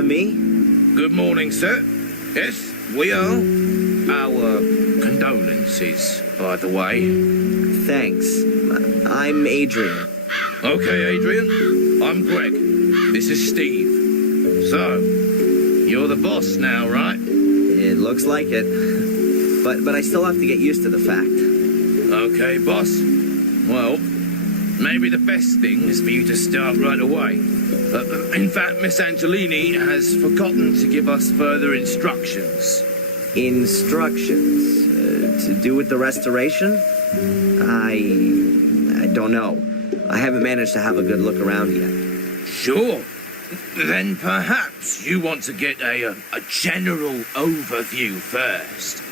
for me? Good morning, sir. Yes, we are. Our condolences, by the way. Thanks. I'm Adrian. Okay, Adrian. I'm Greg. This is Steve. So, you're the boss now, right? It looks like it. But I still have to get used to the fact. Okay, boss. Well, maybe the best thing is for you to start right away. In fact, Miss Angelini has forgotten to give us further instructions. Instructions? To do with the restoration? I don't know. I haven't managed to have a good look around yet. Sure. Then perhaps you want to get a general overview first.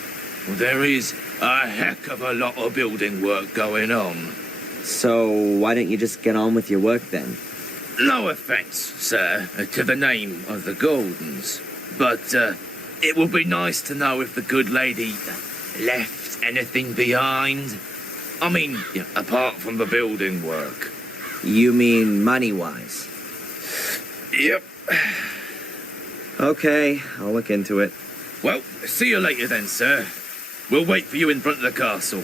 Well, there is a heck of a lot of building work going on. So why don't you just get on with your work then? No offense, sir, to the name of the Goldens, but it would be nice to know if the good lady left anything behind. I mean, apart from the building work. You mean money-wise? Yep. Okay, I'll look into it. Well, see you later then, sir. We'll wait for you in front of the castle.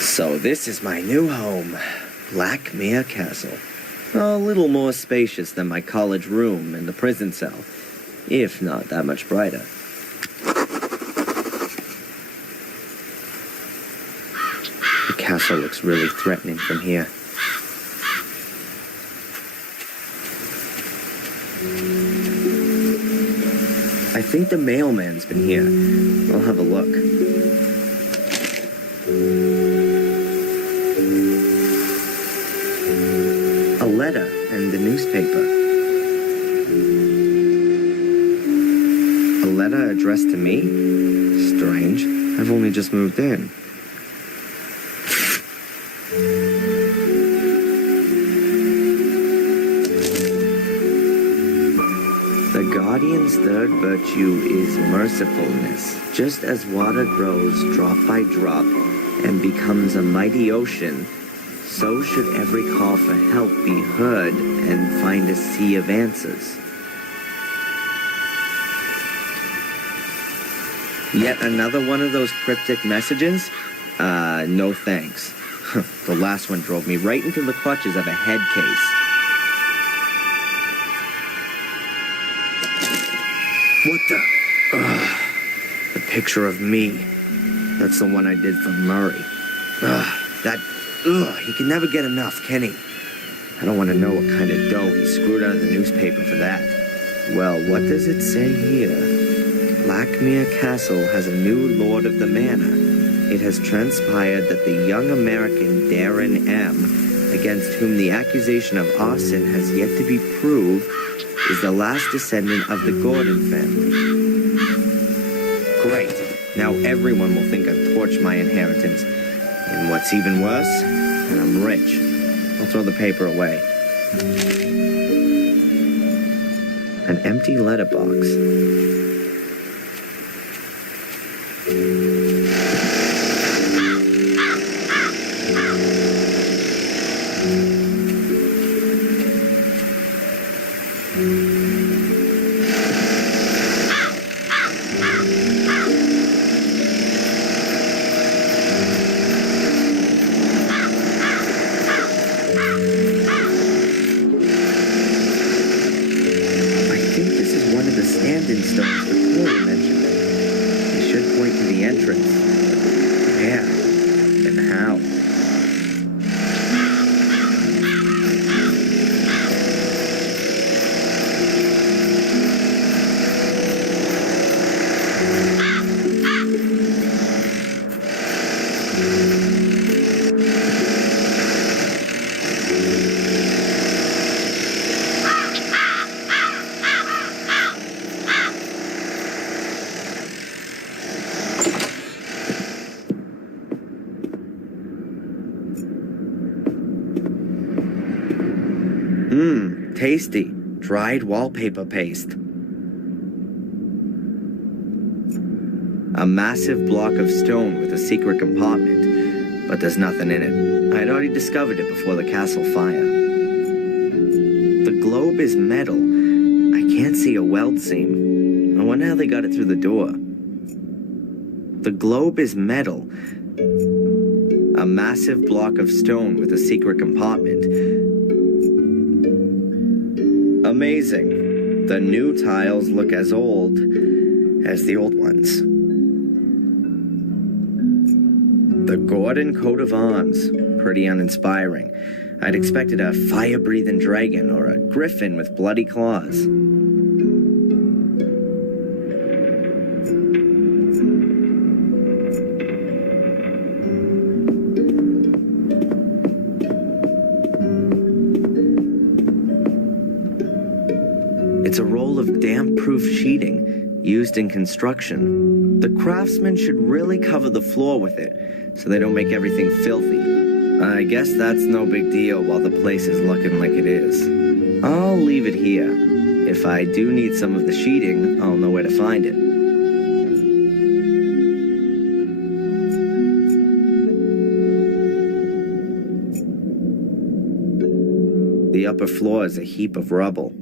So this is my new home, Blackmere Castle. A little more spacious than my college room and the prison cell, if not that much brighter. The castle looks really threatening from here. I think the mailman's been here. I'll have a look. A letter and the newspaper. A letter addressed to me? Strange. I've only just moved in. The Guardian's third virtue is mercifulness. Just as water grows drop by drop and becomes a mighty ocean, so should every call for help be heard and find a sea of answers. Yet another one of those cryptic messages? No thanks. The last one drove me right into the clutches of a head case. What the? The picture of me. That's the one I did for Murray. He can never get enough, can he? I don't want to know what kind of dough he screwed out of the newspaper for that. Well, what does it say here? Blackmere Castle has a new lord of the manor. It has transpired that the young American Darren M., against whom the accusation of arson has yet to be proved, is the last descendant of the Gordon family. Great. Now everyone will think I've torched my inheritance. And what's even worse, that I'm rich. I'll throw the paper away. An empty letterbox. Stand-in stones the Chloe mentioned. They should point to the entrance. Yeah, and how? Tasty. Dried wallpaper paste. A massive block of stone with a secret compartment, but there's nothing in it. I had already discovered it before the castle fire. The globe is metal. I can't see a weld seam. I wonder how they got it through the door. The globe is metal. A massive block of stone with a secret compartment. Amazing. The new tiles look as old as the old ones. The Gordon coat of arms. Pretty uninspiring. I'd expected a fire-breathing dragon or a griffin with bloody claws. It's a roll of damp-proof sheeting used in construction. The craftsmen should really cover the floor with it so they don't make everything filthy. I guess that's no big deal while the place is looking like it is. I'll leave it here. If I do need some of the sheeting, I'll know where to find it. The upper floor is a heap of rubble.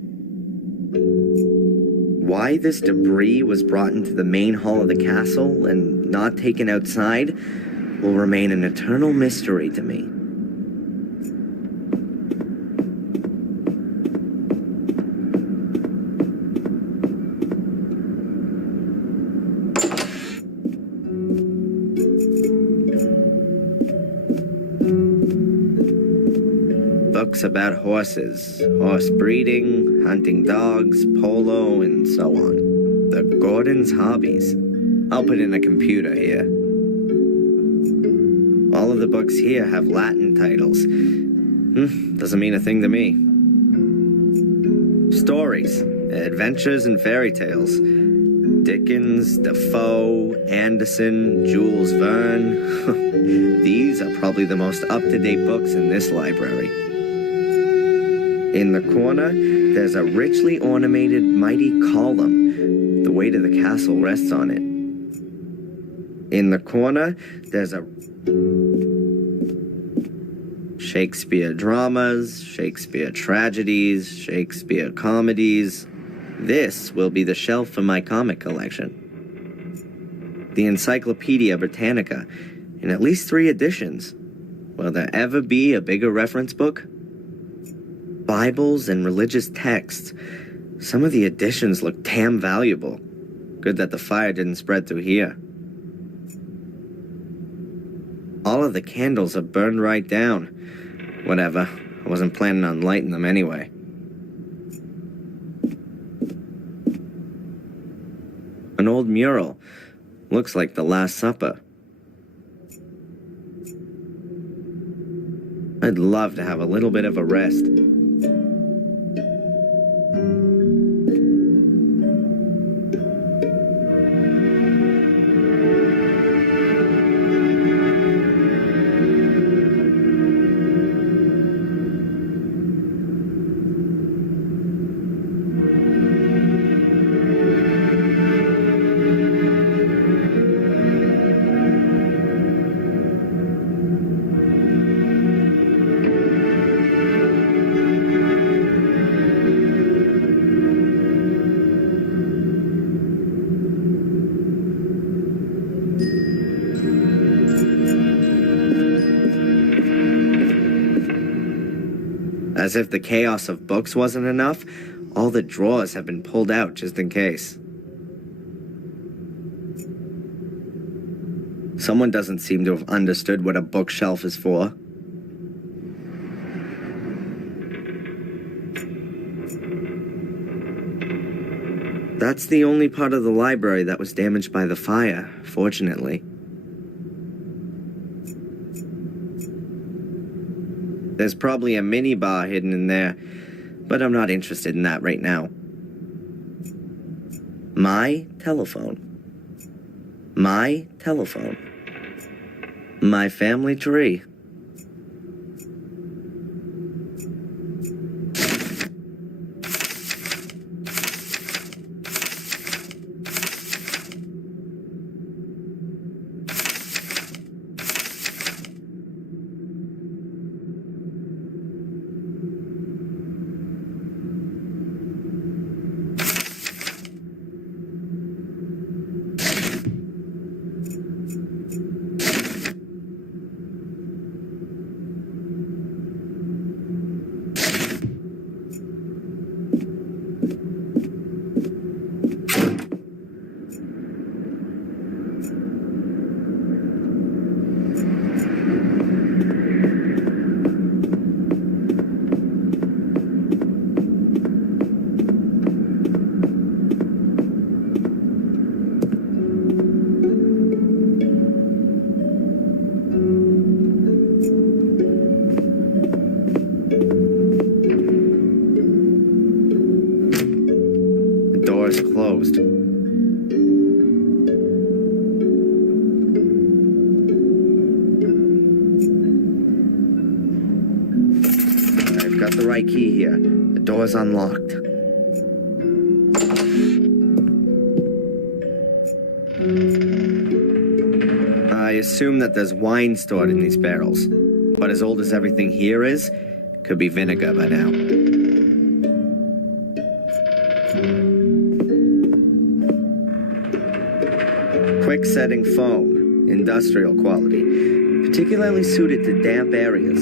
Why this debris was brought into the main hall of the castle and not taken outside will remain an eternal mystery to me. Books about horses, horse breeding, hunting dogs, polo, and so on. The Gordon's hobbies. I'll put in a computer here. All of the books here have Latin titles. Doesn't mean a thing to me. Stories, adventures, and fairy tales. Dickens, Defoe, Anderson, Jules Verne. These are probably the most up-to-date books in this library. In the corner, there's a richly ornamented mighty column. The weight of the castle rests on it. In the corner, there's a Shakespeare dramas, Shakespeare tragedies, Shakespeare comedies. This will be the shelf for my comic collection. The Encyclopedia Britannica, in at least 3 editions. Will there ever be a bigger reference book? Bibles and religious texts. Some of the editions look damn valuable. Good that the fire didn't spread through here. All of the candles are burned right down. Whatever. I wasn't planning on lighting them anyway. An old mural. Looks like the Last Supper. I'd love to have a little bit of a rest. As if the chaos of books wasn't enough, all the drawers have been pulled out just in case. Someone doesn't seem to have understood what a bookshelf is for. That's the only part of the library that was damaged by the fire, fortunately. There's probably a mini bar hidden in there, but I'm not interested in that right now. My telephone. My telephone. My family tree. is closed. I've got the right key here. The door's unlocked. I assume that there's wine stored in these barrels, but as old as everything here is, could be vinegar by now. Quick setting foam, industrial quality, particularly suited to damp areas.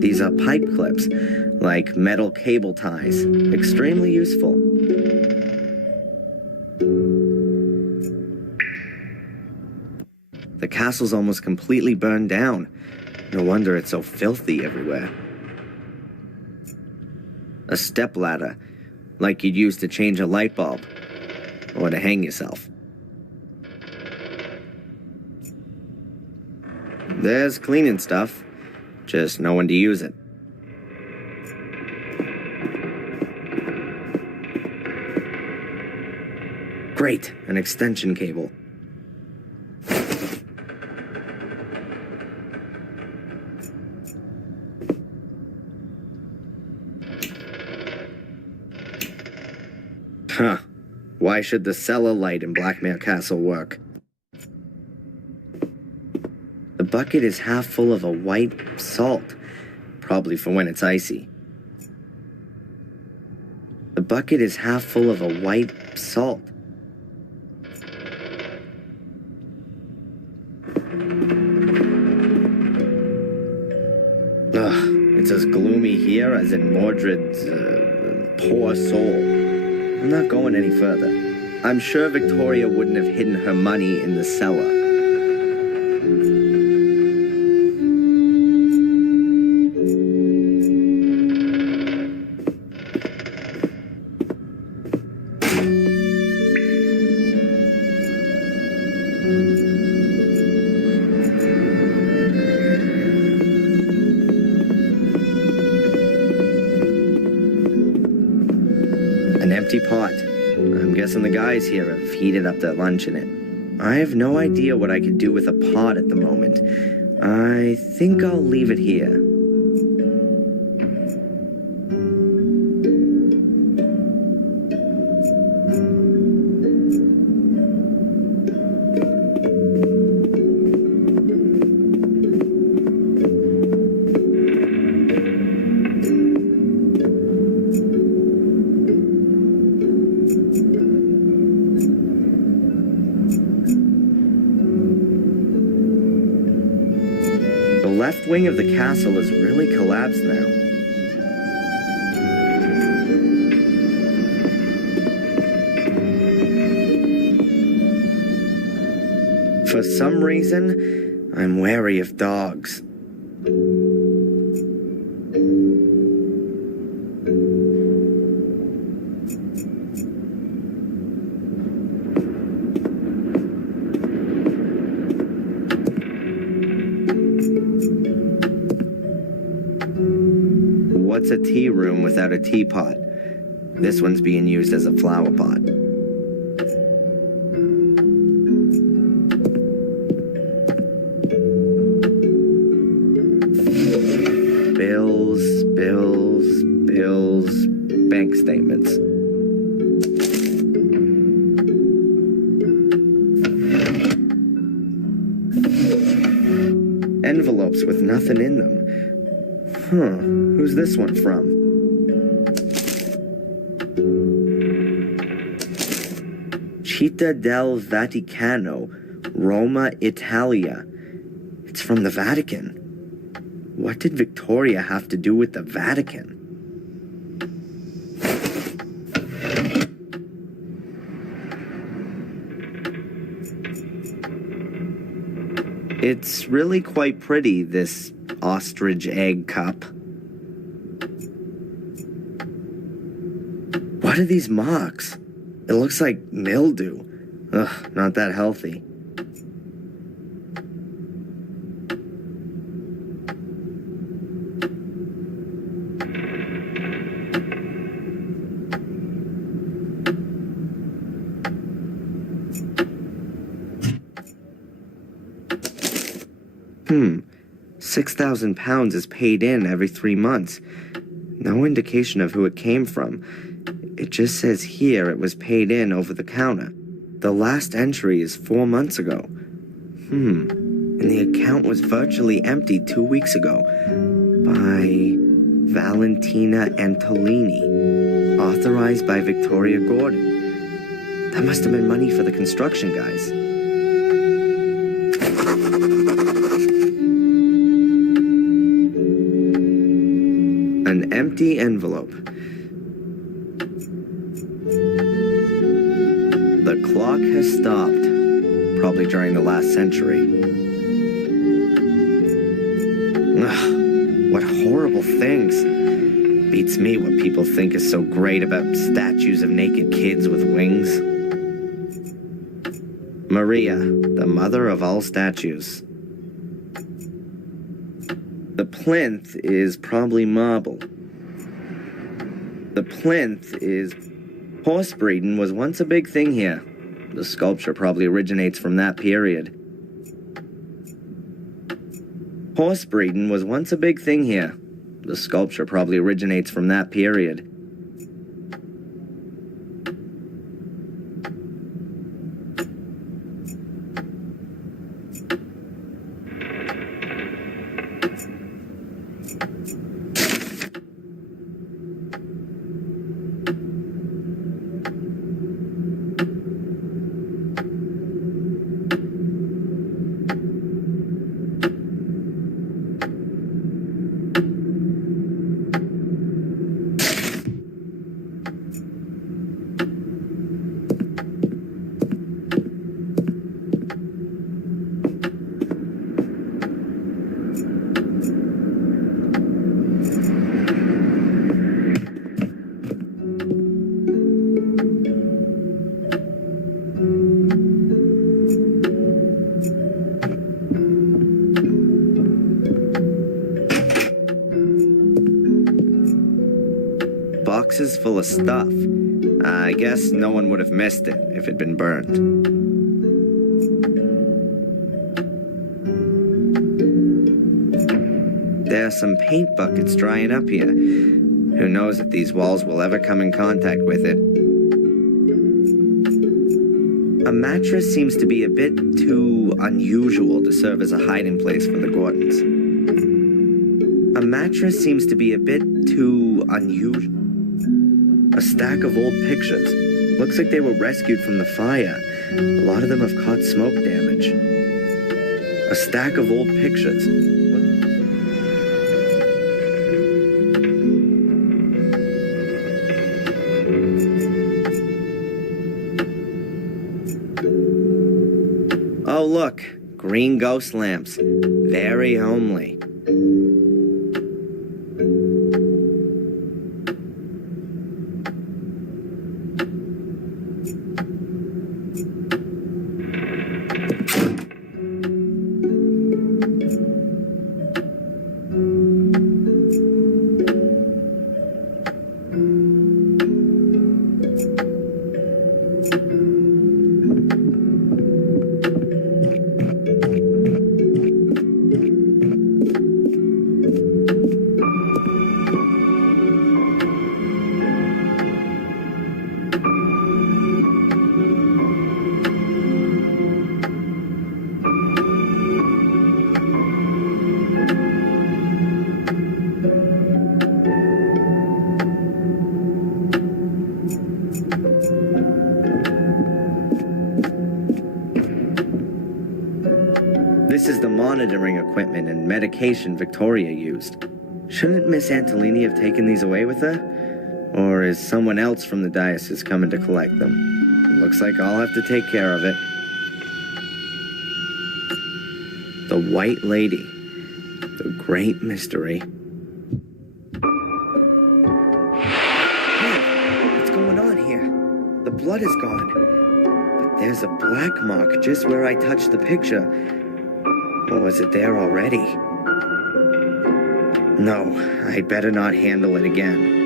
These are pipe clips, like metal cable ties. Extremely useful. The castle's almost completely burned down. No wonder it's so filthy everywhere. A stepladder, like you'd use to change a light bulb, or to hang yourself. There's cleaning stuff. Just no one to use it. Great, an extension cable. Huh. Why should the cellar light in Blackmere Castle work? The bucket is half full of a white salt, probably for when it's icy. The bucket is half full of a white salt. Ugh, it's as gloomy here as in Mordred's poor soul. I'm not going any further. I'm sure Victoria wouldn't have hidden her money in the cellar. An empty pot. I'm guessing the guys here have heated up their lunch in it. I have no idea what I could do with a pot at the moment. I think I'll leave it here. The left wing of the castle is really collapsed now. For some reason, I'm wary of dogs. What's a tea room without a teapot? This one's being used as a flower pot. Bills, bank statements. Envelopes with nothing in them. Huh, who's this one from? Città del Vaticano, Roma, Italia. It's from the Vatican. What did Victoria have to do with the Vatican? It's really quite pretty, this ostrich egg cup. What are these marks? It looks like mildew. Ugh, not that healthy. £6,000 is paid in every 3 months. No indication of who it came from. It just says here it was paid in over the counter. The last entry is 4 months ago. And the account was virtually empty 2 weeks ago. By Valentina Antolini. Authorized by Victoria Gordon. That must have been money for the construction guys. An empty envelope. The clock has stopped, probably during the last century. Ugh, what horrible things. Beats me what people think is so great about statues of naked kids with wings. Maria, the mother of all statues. The plinth is probably marble. The plinth is... Horse breeding was once a big thing here. The sculpture probably originates from that period. Horse breeding was once a big thing here. The sculpture probably originates from that period. Boxes full of stuff. I guess no one would have missed it if it'd been burned. There are some paint buckets drying up here. Who knows if these walls will ever come in contact with it. A mattress seems to be a bit too unusual to serve as a hiding place for the Gordons. A mattress seems to be a bit too unusual. A stack of old pictures. Looks like they were rescued from the fire. A lot of them have caught smoke damage. A stack of old pictures. Oh, look. Green ghost lamps. Very homely. This is the monitoring equipment and medication Victoria used. Shouldn't Miss Antolini have taken these away with her? Or is someone else from the diocese coming to collect them? Looks like I'll have to take care of it. The White Lady. The Great Mystery. Hey, what's going on here? The blood is gone. But there's a black mark just where I touched the picture. Or was it there already? No, I'd better not handle it again.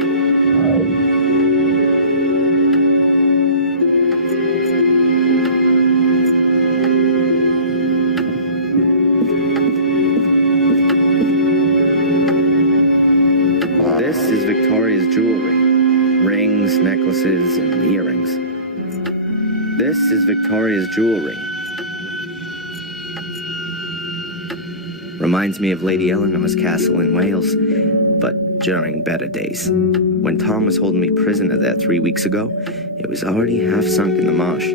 is Victoria's jewelry. Reminds me of Lady Eleanor's castle in Wales, but during better days. When Tom was holding me prisoner there 3 weeks ago, it was already half sunk in the marsh.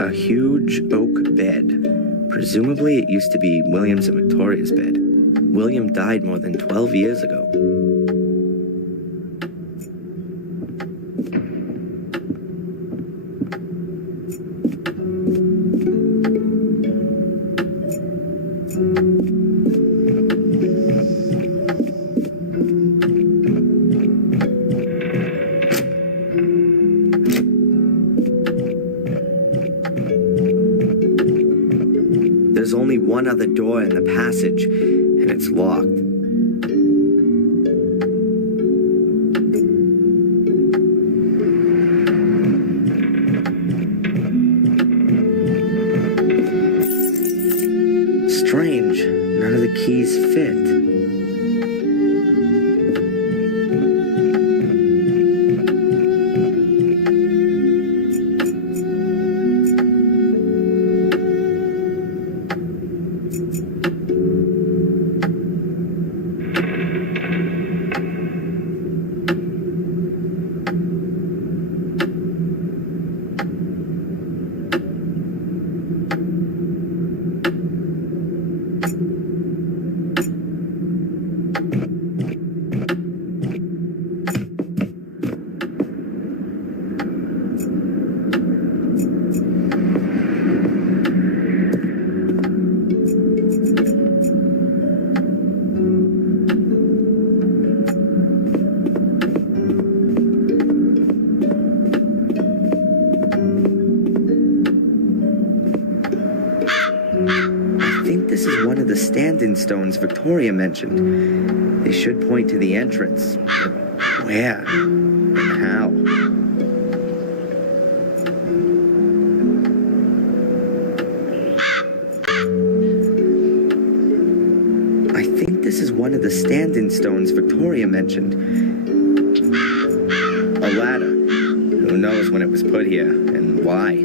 A huge oak bed. Presumably it used to be William's and Victoria's bed. William died more than 12 years ago. There's only one other door in the passage, and it's locked. Strange, none of the keys fit. This is one of the stand-in stones Victoria mentioned. They should point to the entrance. But where? And how? I think this is one of the stand-in stones Victoria mentioned. A ladder. Who knows when it was put here and why?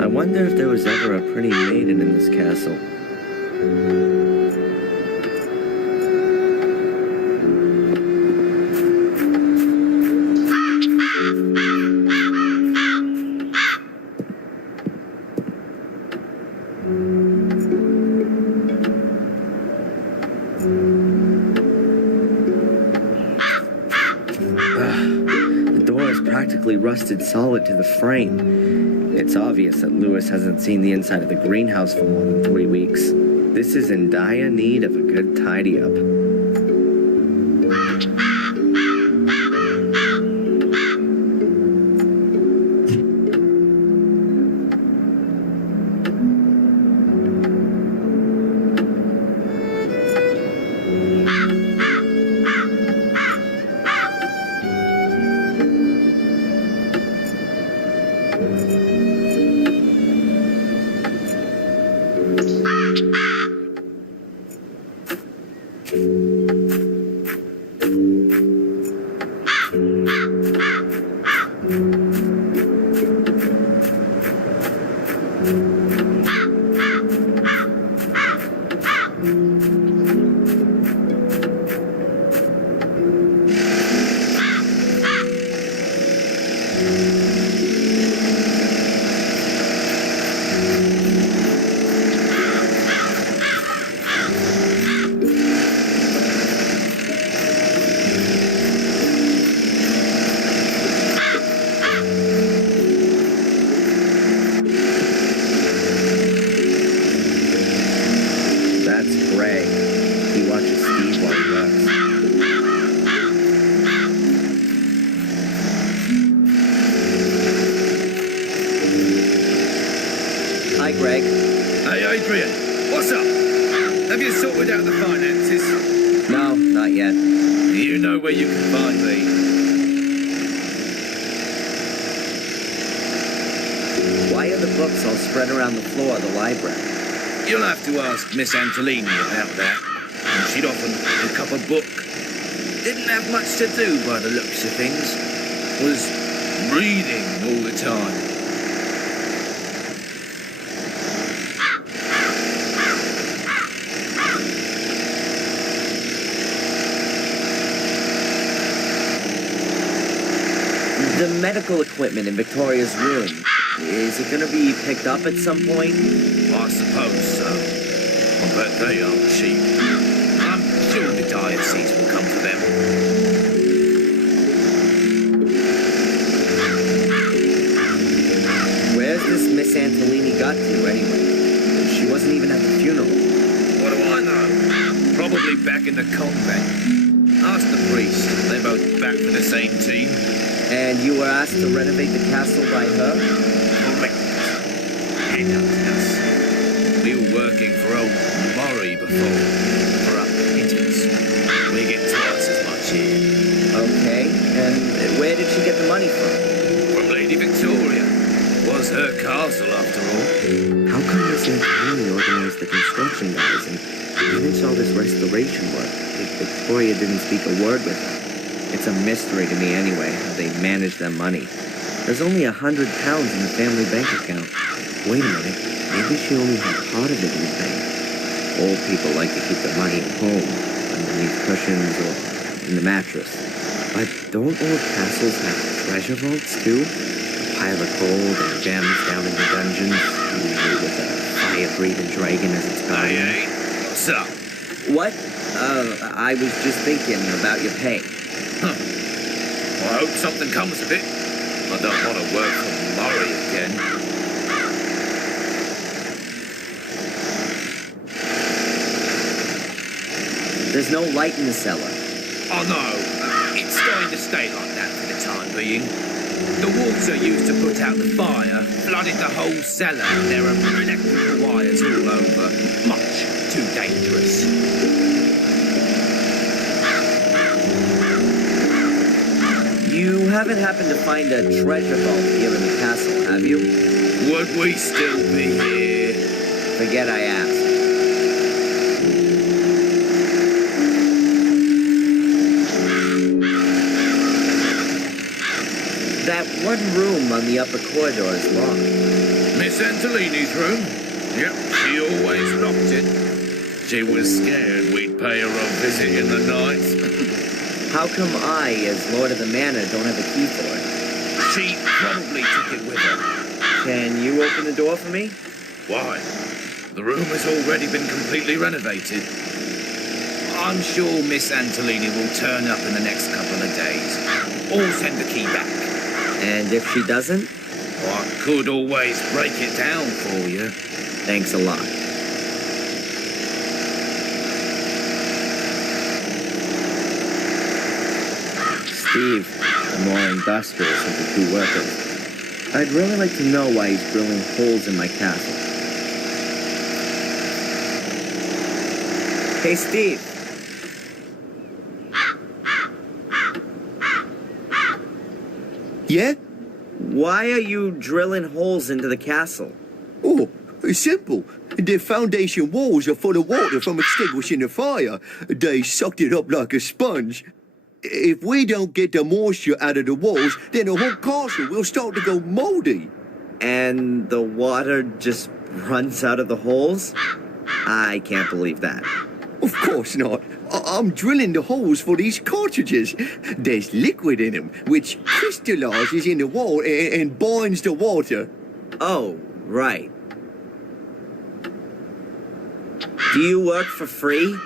I wonder if there was ever a pretty maiden in this castle. The door is practically rusted solid to the frame. It's obvious that Lewis hasn't seen the inside of the greenhouse for more than 3 weeks. This is in dire need of a good tidy-up. Hi, Greg. Hey, Adrian. What's up? Have you sorted out the finances? No, not yet. You know where you can find me. why are the books all spread around the floor of the library? You'll have to ask Miss Antolini about that. And she'd often pick up a book. Didn't have much to do by the looks of things. Was reading all the time. The medical equipment in Victoria's room, is it gonna be picked up at some point? I suppose so. I bet they aren't cheap. I'm sure the diocese will come for them. Where's this Miss Antolini got to, anyway? She wasn't even at the funeral. What do I know? Probably back in the convent. Ask the priest. They're both back for the same team. And you were asked to renovate the castle by her? Correct. And us. We were working for old Murray before. For our pittance. We get twice as much here. Okay, and where did she get the money from? From Lady Victoria. Was her castle, after all. How come Miss Antolini organized the construction guys and finished all this restoration work if Victoria didn't speak a word with her? It's a mystery to me anyway, how they manage their money. There's only £100 in the family bank account. Wait a minute, maybe she only had part of it in the bank. Old people like to keep their money at home, underneath cushions or in the mattress. But don't old castles have treasure vaults too? A pile of gold and gems down in the dungeons, usually with a fire-breathing dragon as its guardian. What's up? What? I was just thinking about your pay. Huh. Well, I hope something comes of it. I don't want to work for Murray again. There's no light in the cellar. Oh no, it's going to stay like that for the time being. The water used to put out the fire flooded the whole cellar. There are electrical wires all over. Much too dangerous. You haven't happened to find a treasure vault here in the castle, have you? Would we still be here? Forget I asked. That one room on the upper corridor is locked. Miss Antolini's room? Yep, she always locked it. She was scared we'd pay her a visit in the night. How come I, as Lord of the Manor, don't have a key for it? She probably took it with her. Can you open the door for me? Why? The room has already been completely renovated. I'm sure Miss Antolini will turn up in the next couple of days. Or send the key back. And if she doesn't? I could always break it down for you. Thanks a lot. Steve, the more industrious of the two workers. I'd really like to know why he's drilling holes in my castle. Hey, Steve. Yeah? Why are you drilling holes into the castle? Oh, it's simple. The foundation walls are full of water from extinguishing the fire. They sucked it up like a sponge. If we don't get the moisture out of the walls, then the whole castle will start to go moldy. And the water just runs out of the holes? I can't believe that. Of course not. I'm drilling the holes for these cartridges. There's liquid in them, which crystallizes in the wall and binds the water. Oh, right. Do you work for free?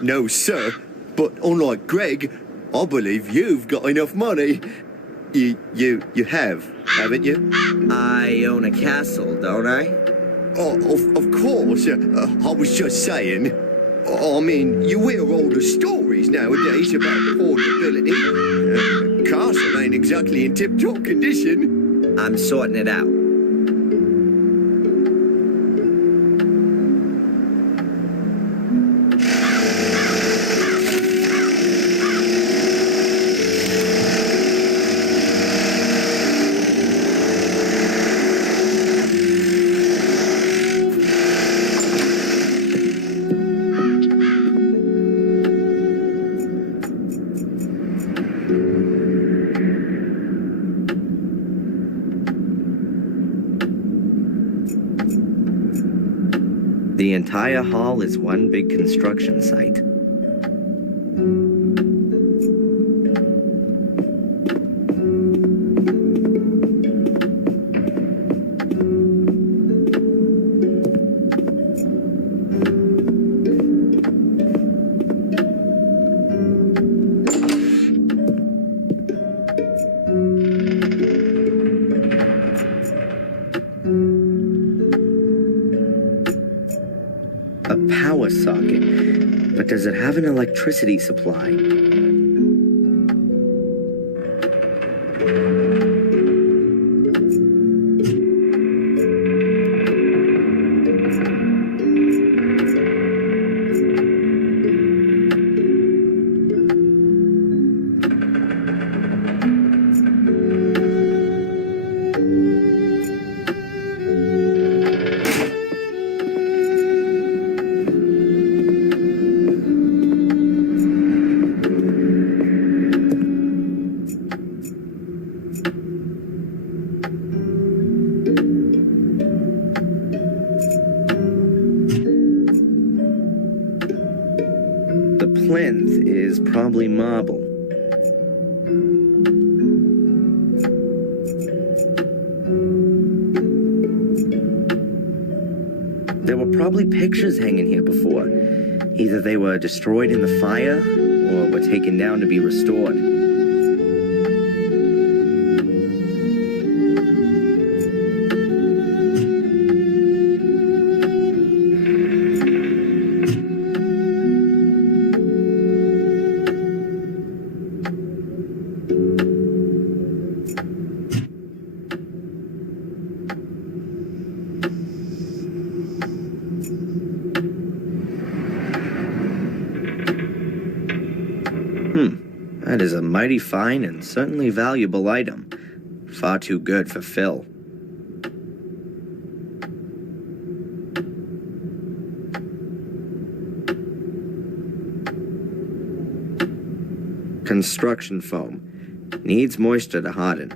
No, sir. But unlike Greg, I believe you've got enough money. You have, haven't you? I own a castle, don't I? Oh, of course. I was just saying. I mean, you hear all the stories nowadays about poor nobility. Castle ain't exactly in tip-top condition. I'm sorting it out. The entire hall is one big construction site. A power socket, but does it have an electricity supply? The plinth is probably marble. There were probably pictures hanging here before. Either they were destroyed in the fire, or were taken down to be restored. That is a mighty fine and certainly valuable item. Far too good for Phil. Construction foam. Needs moisture to harden.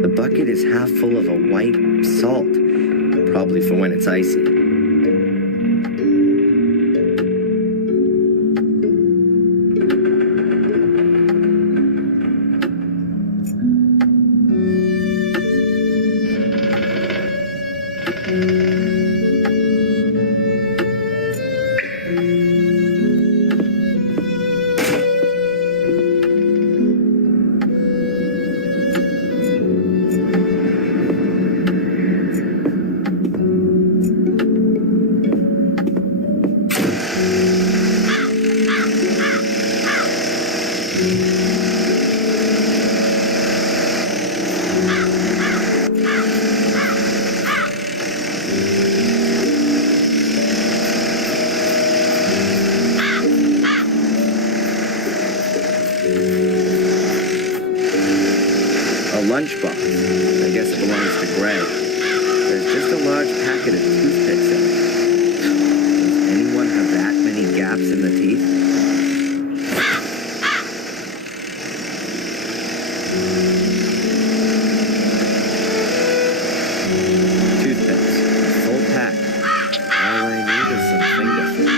The bucket is half full of a white salt, probably for when it's icy. A lunchbox. I guess it belongs to Greg. There's just a large packet of toothpicks in it. Does anyone have that many gaps in the teeth? Toothpicks. Full pack. All I need is some finger food.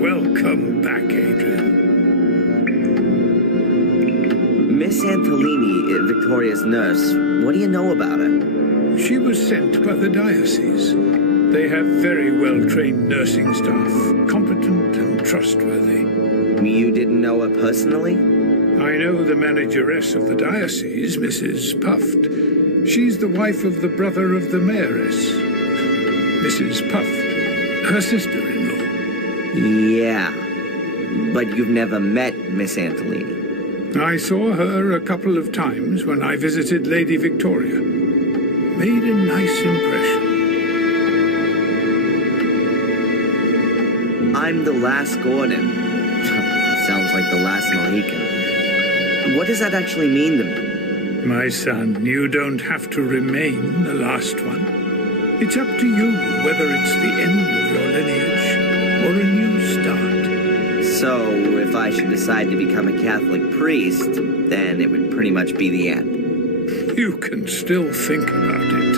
Welcome back, Adrian. Miss Antolini, Victoria's nurse, what do you know about her? She was sent by the diocese. They have very well-trained nursing staff, competent and trustworthy. You didn't know her personally? I know the manageress of the diocese, Mrs. Puft. She's the wife of the brother of the mayoress, Mrs. Puft, her sister-in-law. Yeah, but you've never met Miss Antolini. I saw her a couple of times when I visited Lady Victoria. Made a nice impression. I'm the last Gordon. Sounds like the last Mohican. What does that actually mean to me? My son, you don't have to remain the last one. It's up to you whether it's the end of your lineage or a new start. So, if I should decide to become a Catholic priest, then it would pretty much be the end. You can still think about it.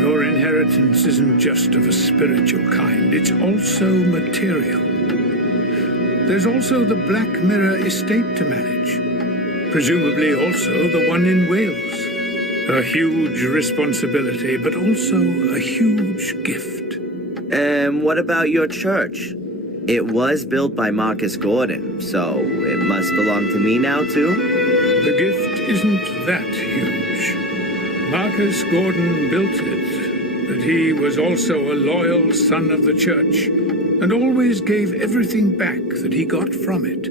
Your inheritance isn't just of a spiritual kind, it's also material. There's also the Black Mirror estate to manage. Presumably also the one in Wales. A huge responsibility, but also a huge gift. What about your church? It was built by Marcus Gordon, so it must belong to me now, too? The gift isn't that huge. Marcus Gordon built it, but he was also a loyal son of the church and always gave everything back that he got from it.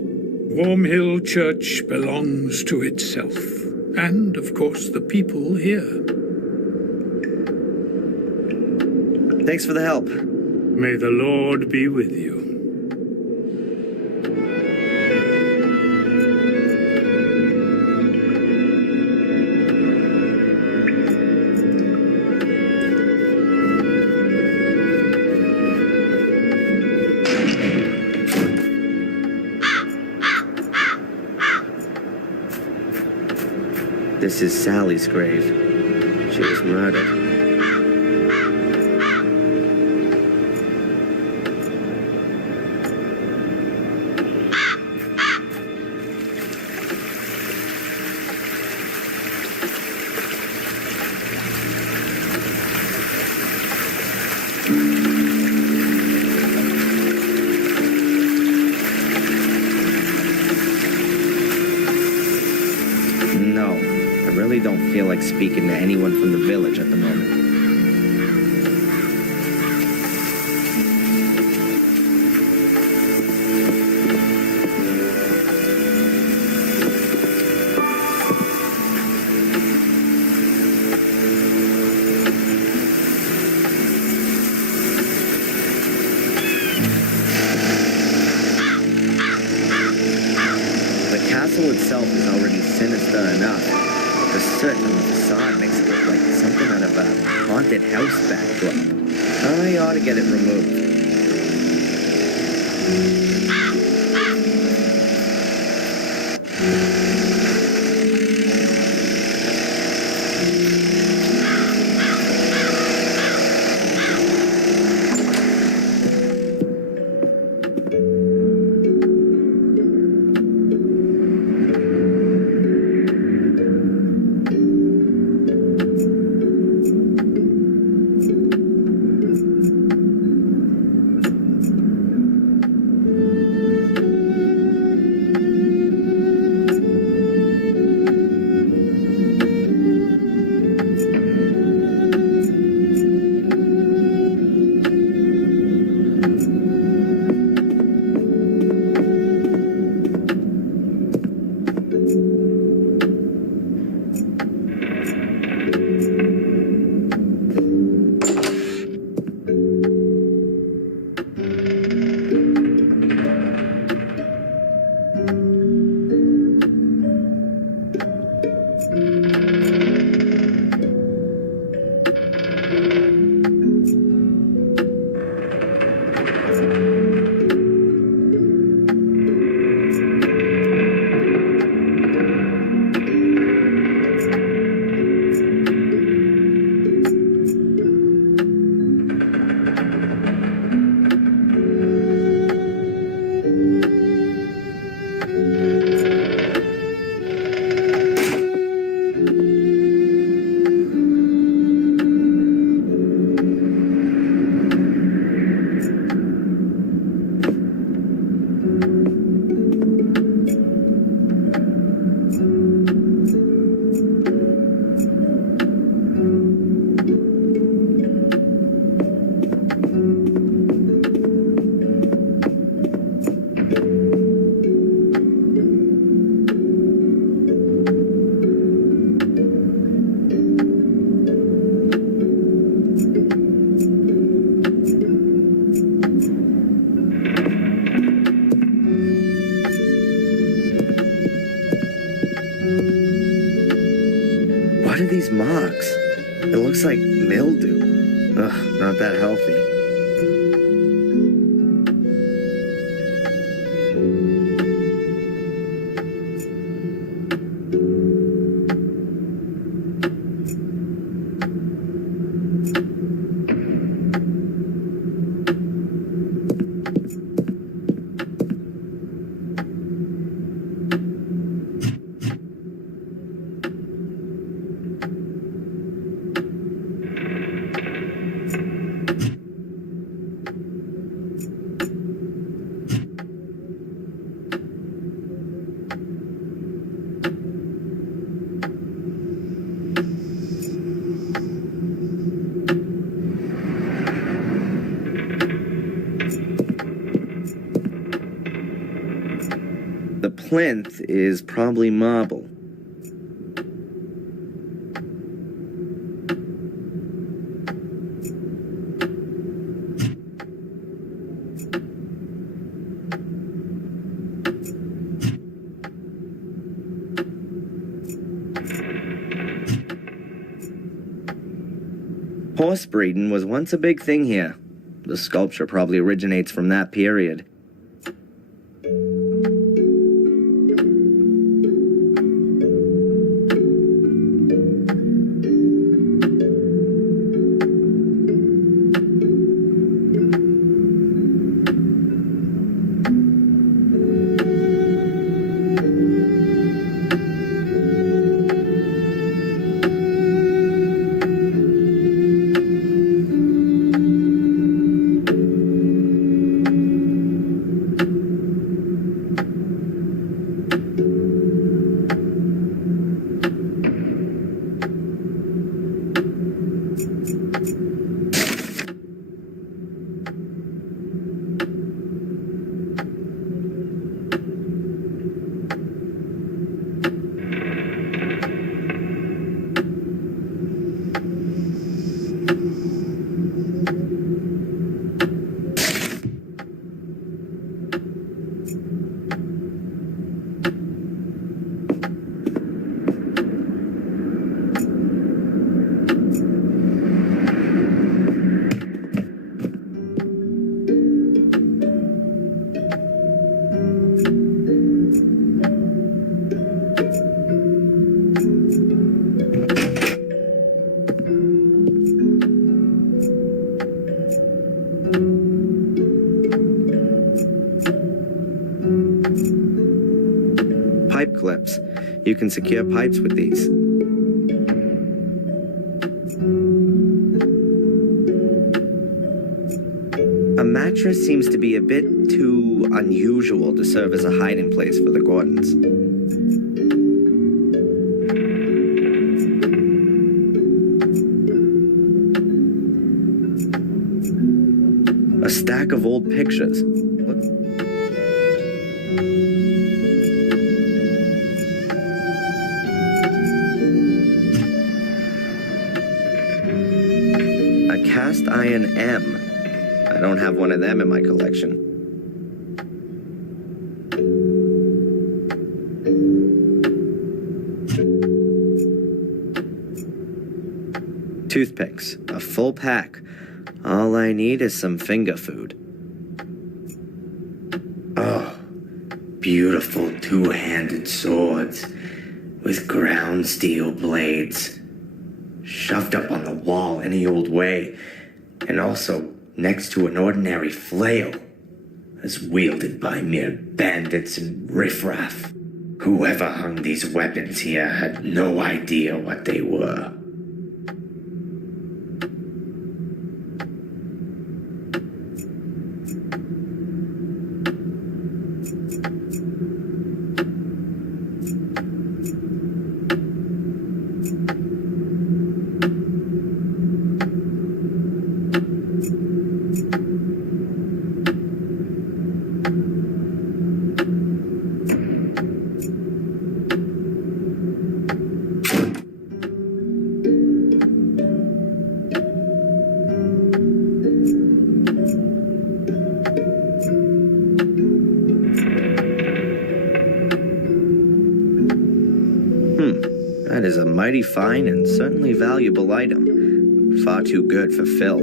Wormhill Church belongs to itself, and, of course, the people here. Thanks for the help. May the Lord be with you. This is Sally's grave. She was murdered. No, I really don't feel like speaking to anyone from the village at the moment. The castle itself is already sinister enough. The certain on the facade makes it look like something out of a haunted house backdrop. I ought to get it removed. looks like mildew. Ugh, not that healthy. The plinth is probably marble. Horse breeding was once a big thing here. The sculpture probably originates from that period. Pipe clips. You can secure pipes with these. A mattress seems to be a bit too unusual to serve as a hiding place for the Gordons. A stack of old pictures. A cast iron M. I don't have one of them in my collection. Toothpicks, a full pack. All I need is some finger food. Oh, beautiful two-handed swords with ground steel blades, shoved up on the wall any old way, and also next to an ordinary flail, as wielded by mere bandits and riffraff. Whoever hung these weapons here had no idea what they were. That is a mighty fine and certainly valuable item. Far too good for Phil.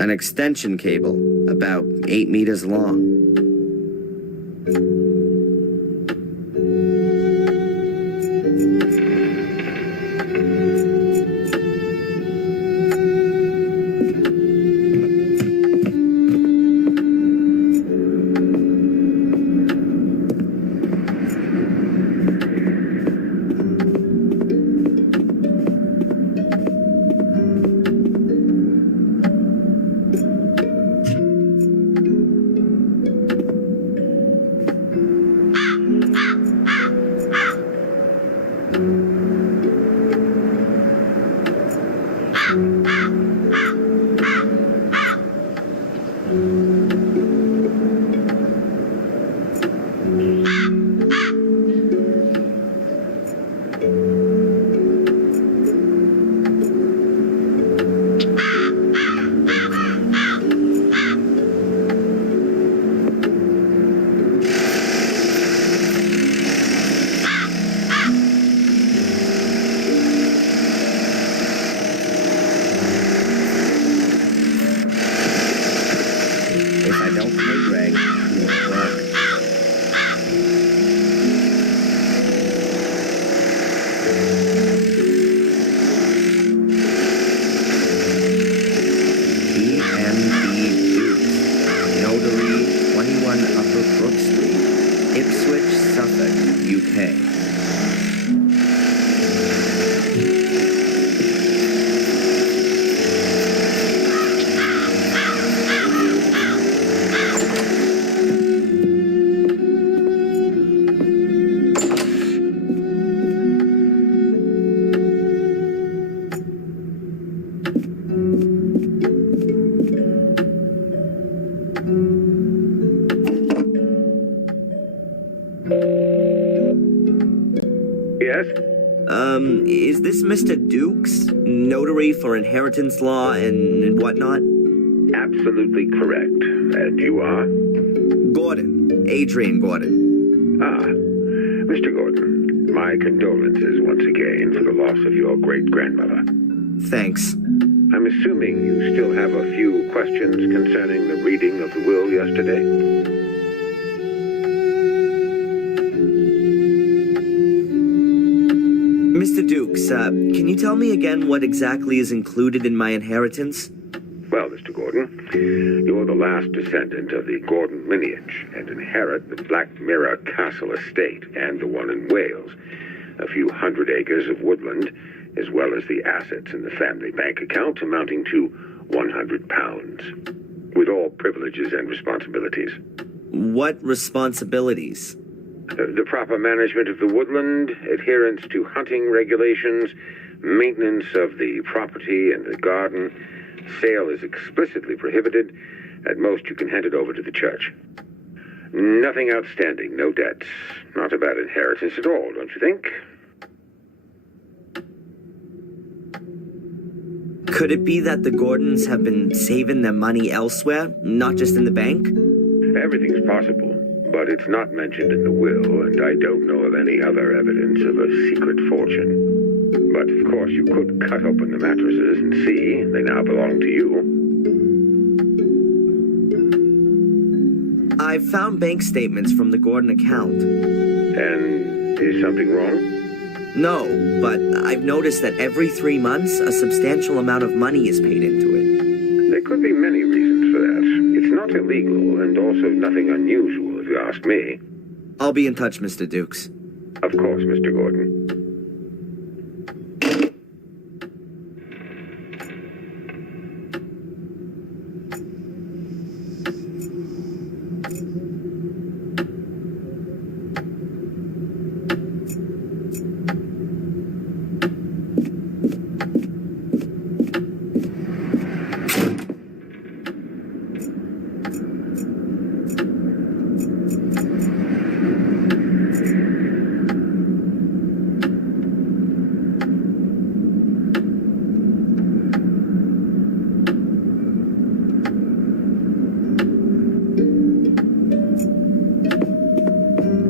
An extension cable, about 8 meters long. If I don't pay Greg, he won't work. PMB Boots, Notary, 21 Upper Brook Street, Ipswich, Suffolk, UK. Yes? Is this Mr. Dukes? Notary for inheritance law and whatnot? Absolutely correct. And you are? Gordon. Adrian Gordon. Ah, Mr. Gordon, my condolences once again for the loss of your great-grandmother. Thanks. I'm assuming you still have a few questions concerning the reading of the will yesterday? Mr. Dukes, can you tell me again what exactly is included in my inheritance? Well, Mr. Gordon, you're the last descendant of the Gordon lineage and inherit the Black Mirror Castle estate and the one in Wales, a few hundred acres of woodland, as well as the assets in the family bank account amounting to £100, with all privileges and responsibilities. What responsibilities? The proper management of the woodland, adherence to hunting regulations, maintenance of the property and the garden. Sale is explicitly prohibited. At most, you can hand it over to the church. Nothing outstanding, no debts. Not a bad inheritance at all, don't you think? Could it be that the Gordons have been saving their money elsewhere, not just in the bank? Everything's possible, but it's not mentioned in the will, and I don't know of any other evidence of a secret fortune. But, of course, you could cut open the mattresses and see they now belong to you. I've found bank statements from the Gordon account. And is something wrong? No, but I've noticed that every 3 months, a substantial amount of money is paid into it. There could be many reasons for that. It's not illegal, and also nothing unusual, if you ask me. I'll be in touch, Mr. Dukes. Of course, Mr. Gordon.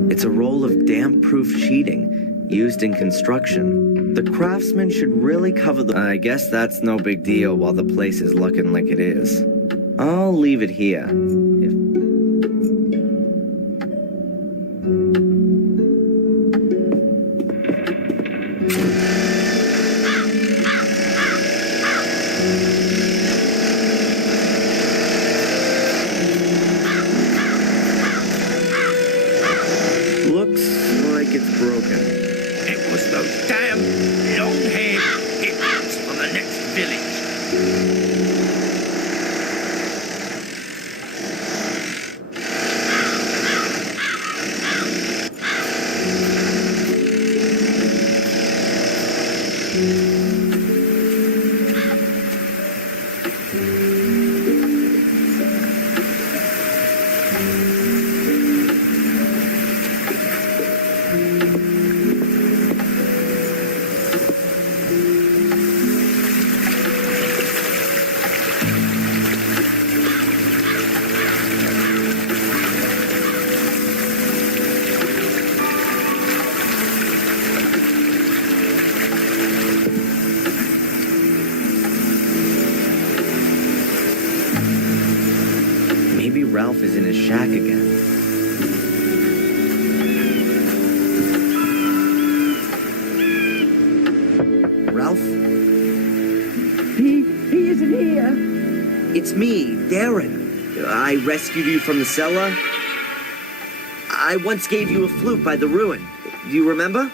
It's a roll of damp-proof sheeting used in construction. The craftsman should really cover the... I guess that's no big deal while the place is looking like it is. I'll leave it here. Looks like it's broken. It was those damn long-haired hippies from the next village. Maybe Ralph is in his shack again. Ralph? He isn't here. It's me, Darren. I rescued you from the cellar. I once gave you a flute by the ruin. Do you remember?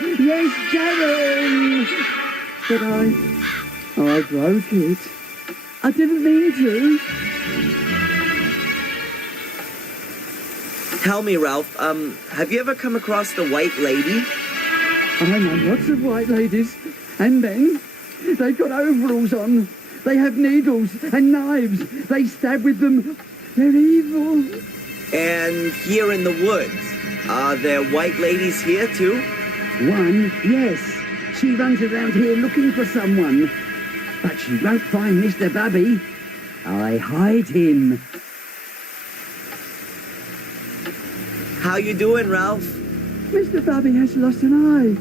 Yes, Darren. But I broke it. I didn't mean to. Tell me, Ralph, have you ever come across the White Lady? I know lots of white ladies and men. They've got overalls on. They have needles and knives. They stab with them They're evil. And here in the woods, are there white ladies here too? One, yes. She runs around here looking for someone. But she won't find Mr. Bubby. I hide him. How you doing, Ralph? Mr. Bubby has lost an eye.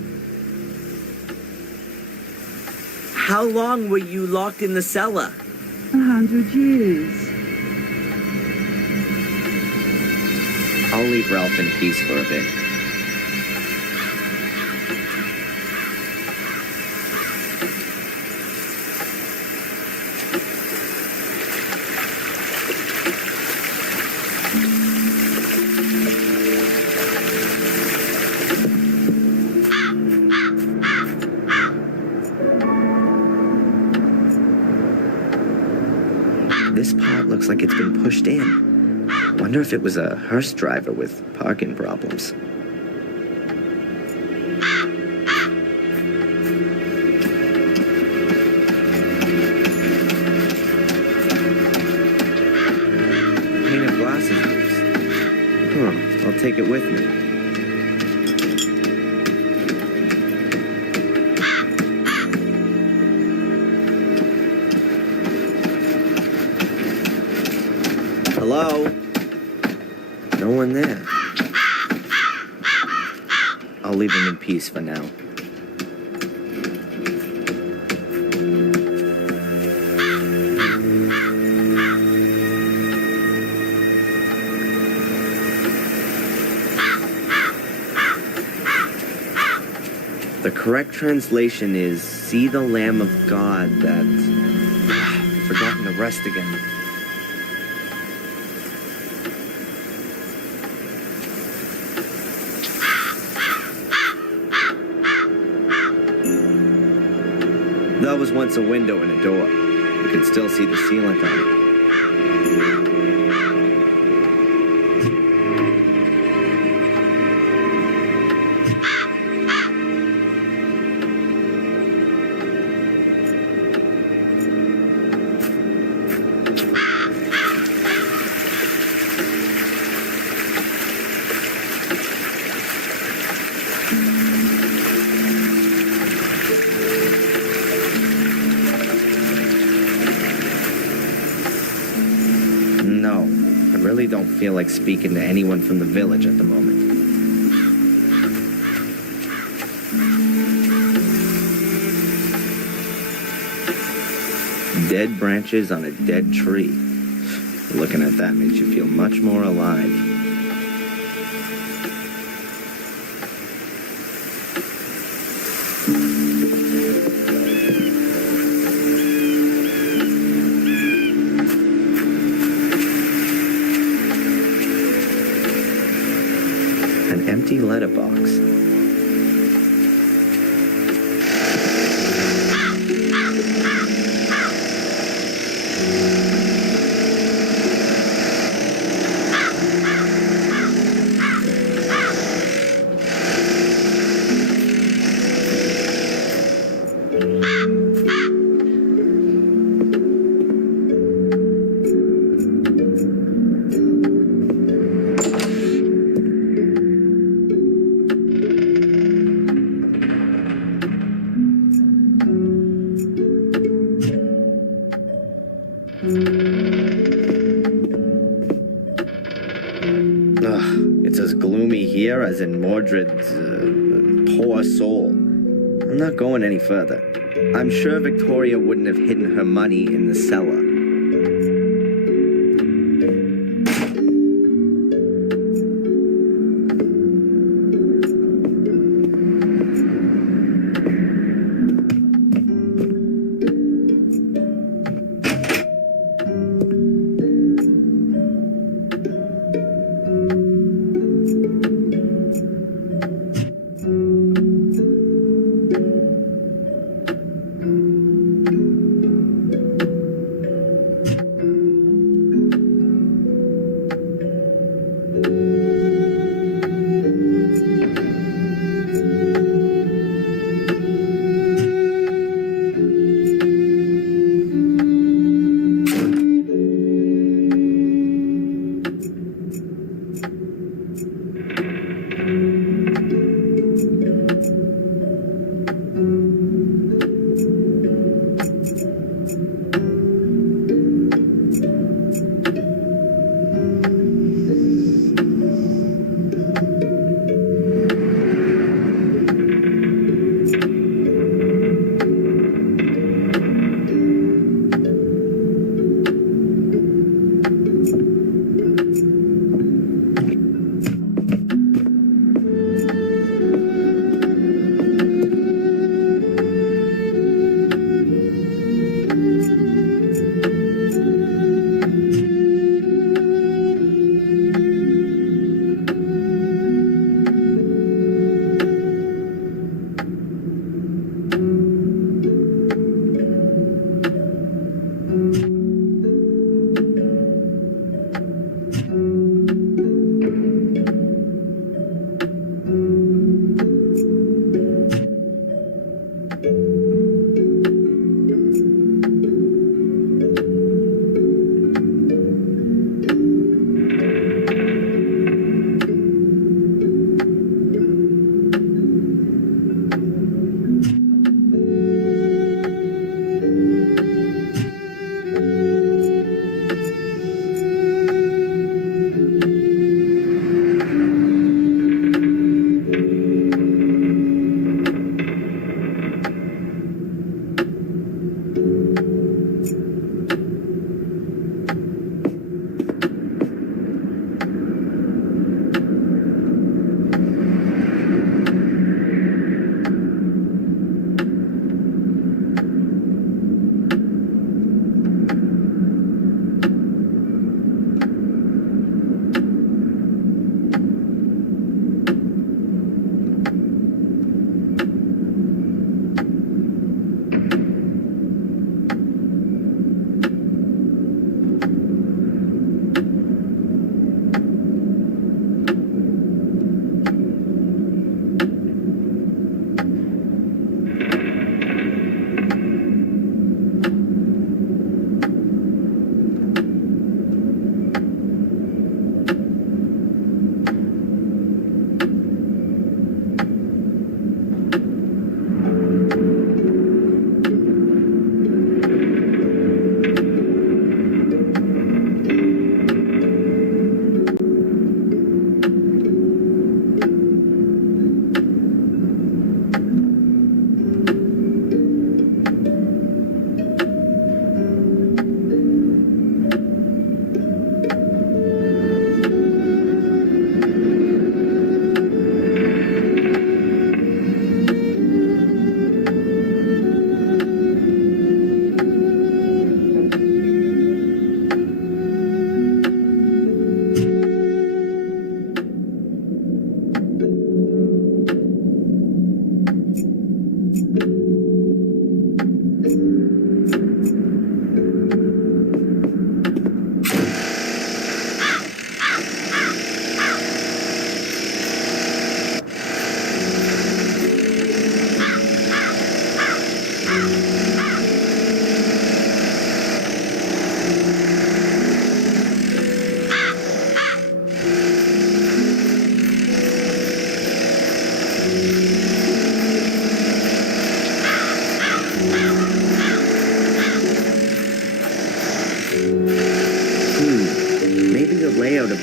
How long were you locked in the cellar? 100 years. I'll leave Ralph in peace for a bit. This part looks like it's been pushed in. Wonder if it was a hearse driver with parking problems. Painted glasses. Huh, I'll take it with me. Hello? No one there. I'll leave him in peace for now. The correct translation is, "See the Lamb of God that..." I've forgotten the rest again. That was once a window and a door. You can still see the sealant on it. No, I really don't feel like speaking to anyone from the village at the moment. Dead branches on a dead tree. Looking at that makes you feel much more alive. An empty letterbox. Ugh, it's as gloomy here as in Mordred's poor soul. I'm not going any further. I'm sure Victoria wouldn't have hidden her money in the cellar.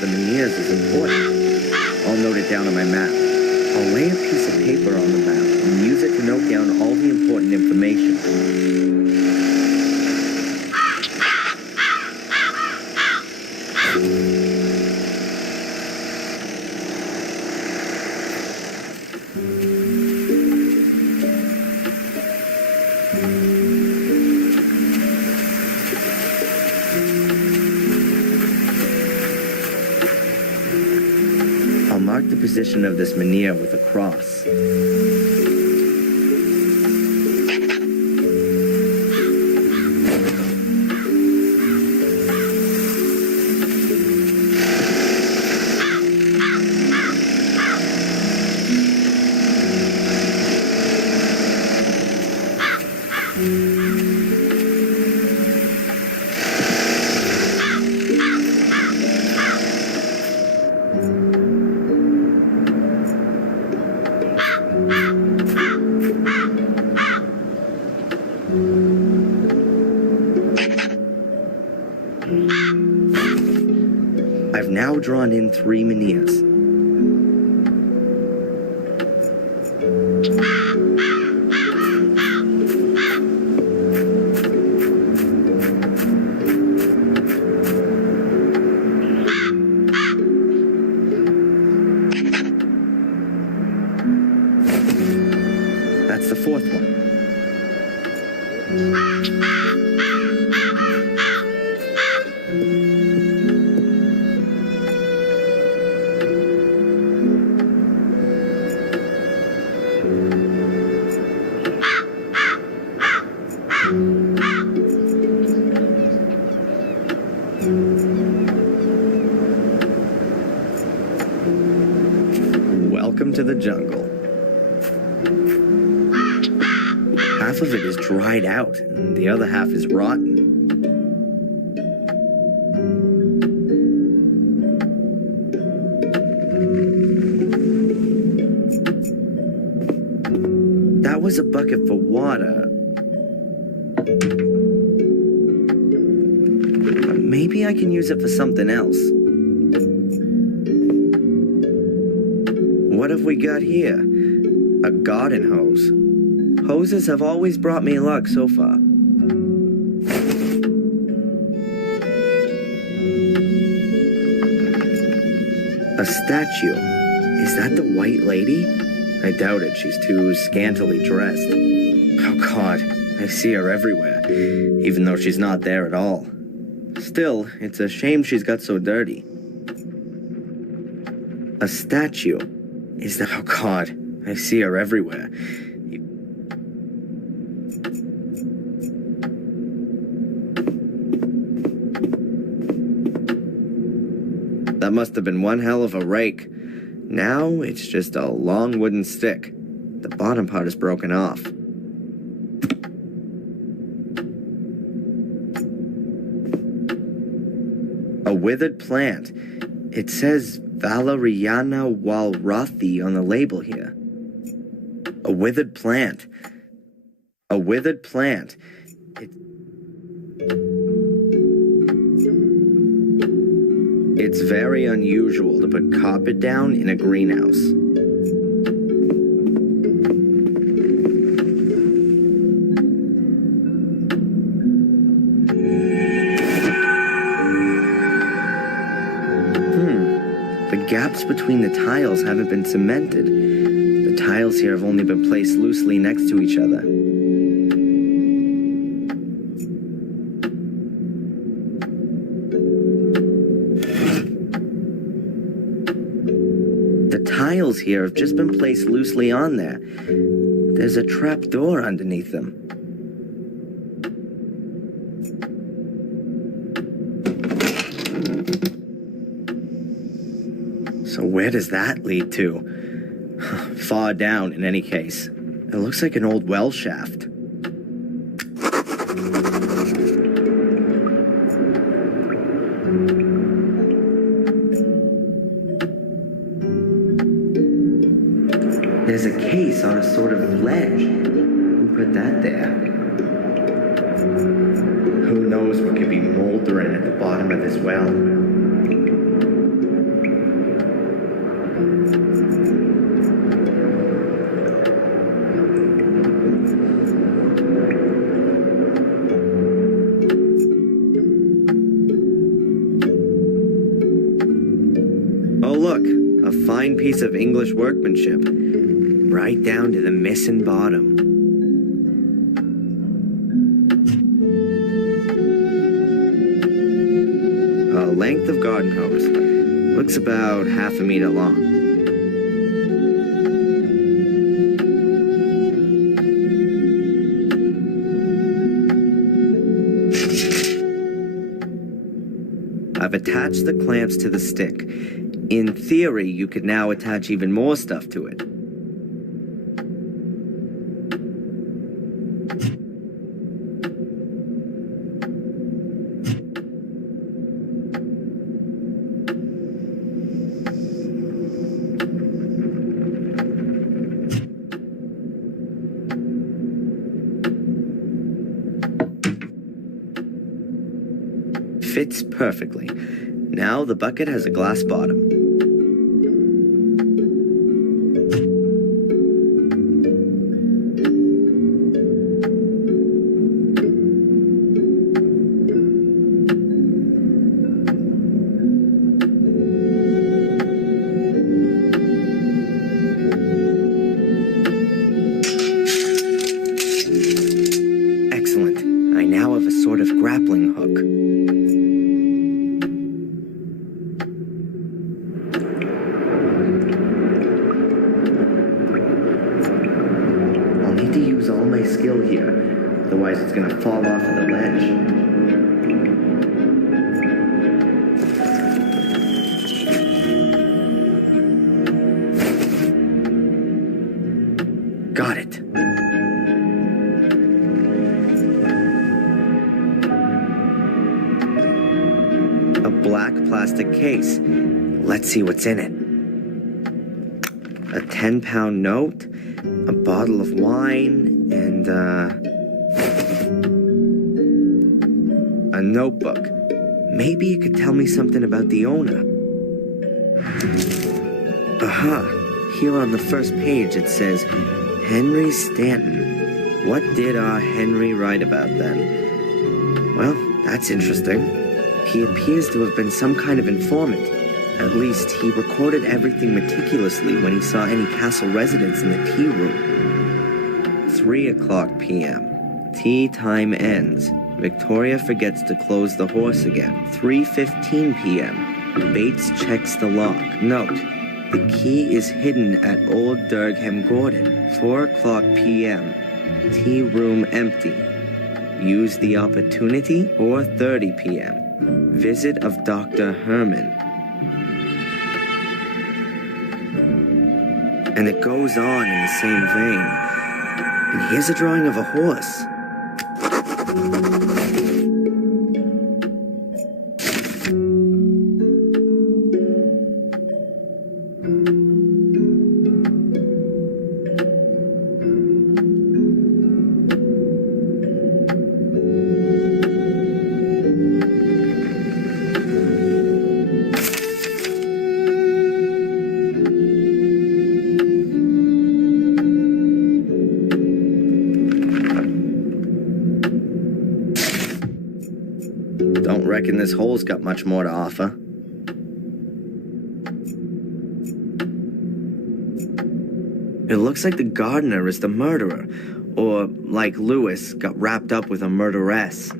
of the Menhirs is important. I'll note it down on my map. I'll lay a piece of paper on the map and use it to note down all the important information. I'll mark the position of this menhir with a cross. I've now drawn in 3 menhirs. That's the 4th one. Welcome to the jungle. Half of it is dried out, and the other half is rotten. That was a bucket for water. Maybe I can use it for something else. What have we got here? A garden hose. Hoses have always brought me luck so far. A statue. Is that the White Lady? I doubt it. She's too scantily dressed. Oh God, I see her everywhere, even though she's not there at all. Still, it's a shame she's got so dirty. A statue. Is that... Oh God, I see her everywhere. That must have been one hell of a rake. Now it's just a long wooden stick. The bottom part is broken off. A withered plant. It says Valeriana walrathi on the label here. A withered plant. A withered plant. It's very unusual to put carpet down in a greenhouse. The gaps between the tiles haven't been cemented. The tiles here have only been placed loosely next to each other. The tiles here have just been placed loosely on there. There's a trap door underneath them. So where does that lead to? Far down, in any case. It looks like an old well shaft. There's a case on a sort of ledge. Who put that there? Who knows what could be moldering at the bottom of this well? look, a fine piece of English workmanship. Right down to the missing bottom. Length of garden hose. Looks about half a meter long. I've attached the clamps to the stick. In theory, you could now attach even more stuff to it. Fits perfectly. Now the bucket has a glass bottom. Excellent. I now have a sort of grappling hook. All my skill here, otherwise it's gonna fall off of the ledge. Got it. A black plastic case. Let's see what's in it. A 10-pound note, a bottle of wine, and a notebook. Maybe you could tell me something about the owner. Aha! Here on the first page it says, Henry Stanton. What did our Henry write about then? Well, that's interesting. He appears to have been some kind of informant. At least, he recorded everything meticulously when he saw any castle residents in the tea room. 3:00 p.m. Tea time ends. Victoria forgets to close the horse again. 3:15 p.m. Bates checks the lock. Note, the key is hidden at Old Durgham Gordon. 4:00 p.m. Tea room empty. Use the opportunity. 4:30 p.m. Visit of Dr. Herman. And it goes on in the same vein. And here's a drawing of a horse. Don't reckon this hole's got much more to offer. It looks like the gardener is the murderer, or, like Lewis, got wrapped up with a murderess.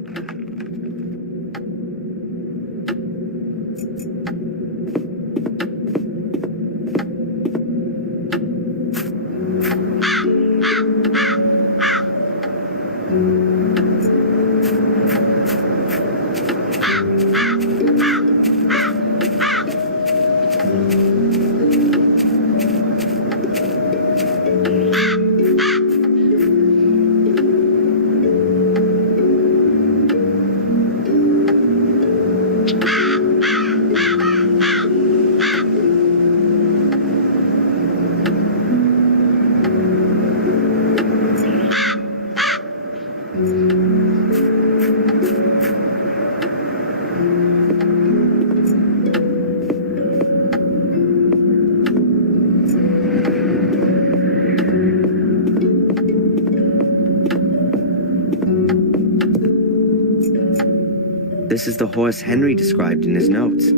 This is the horse Henry described in his notes.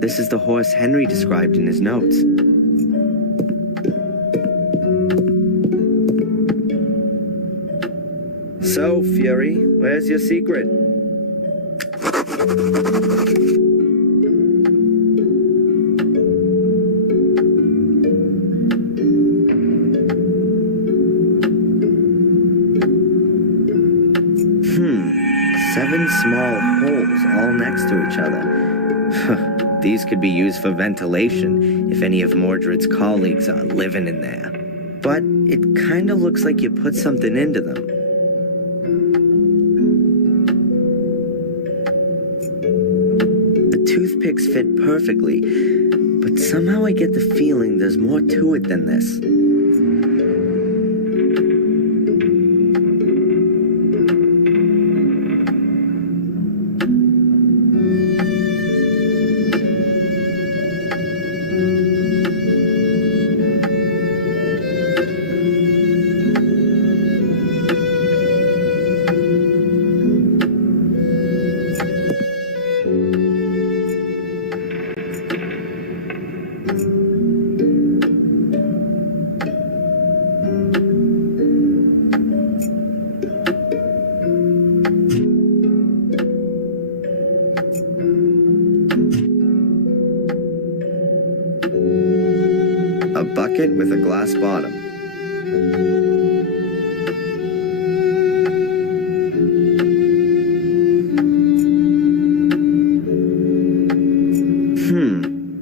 This is the horse Henry described in his notes. So, Fury, where's your secret? Seven small holes all next to each other. These could be used for ventilation if any of Mordred's colleagues are living in there. But it kinda looks like you put something into them. The toothpicks fit perfectly, but somehow I get the feeling there's more to it than this. A bucket with a glass bottom.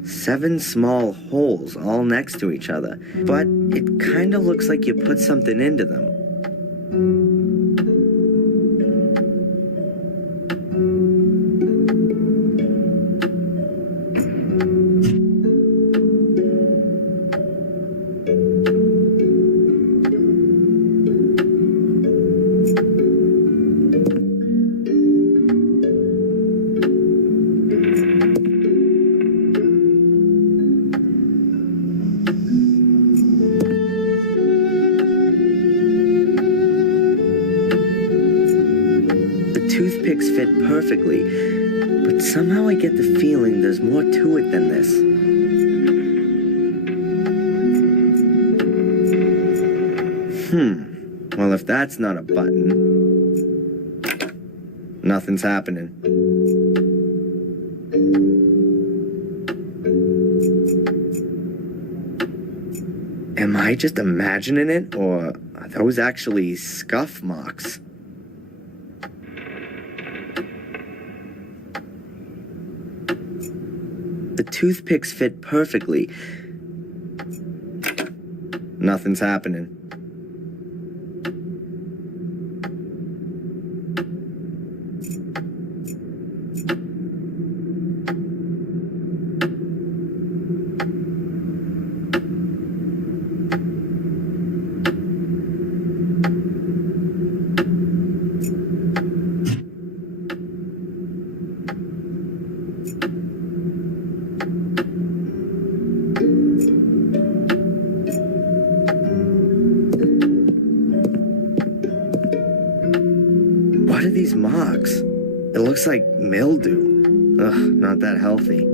Seven small holes all next to each other, but it kinda looks like you put something into them. Toothpicks fit perfectly, but somehow I get the feeling there's more to it than this. Well, if that's not a button, nothing's happening. Am I just imagining it, or are those actually scuff marks? The toothpicks fit perfectly. Nothing's happening. What are these marks? It looks like mildew. Ugh, not that healthy.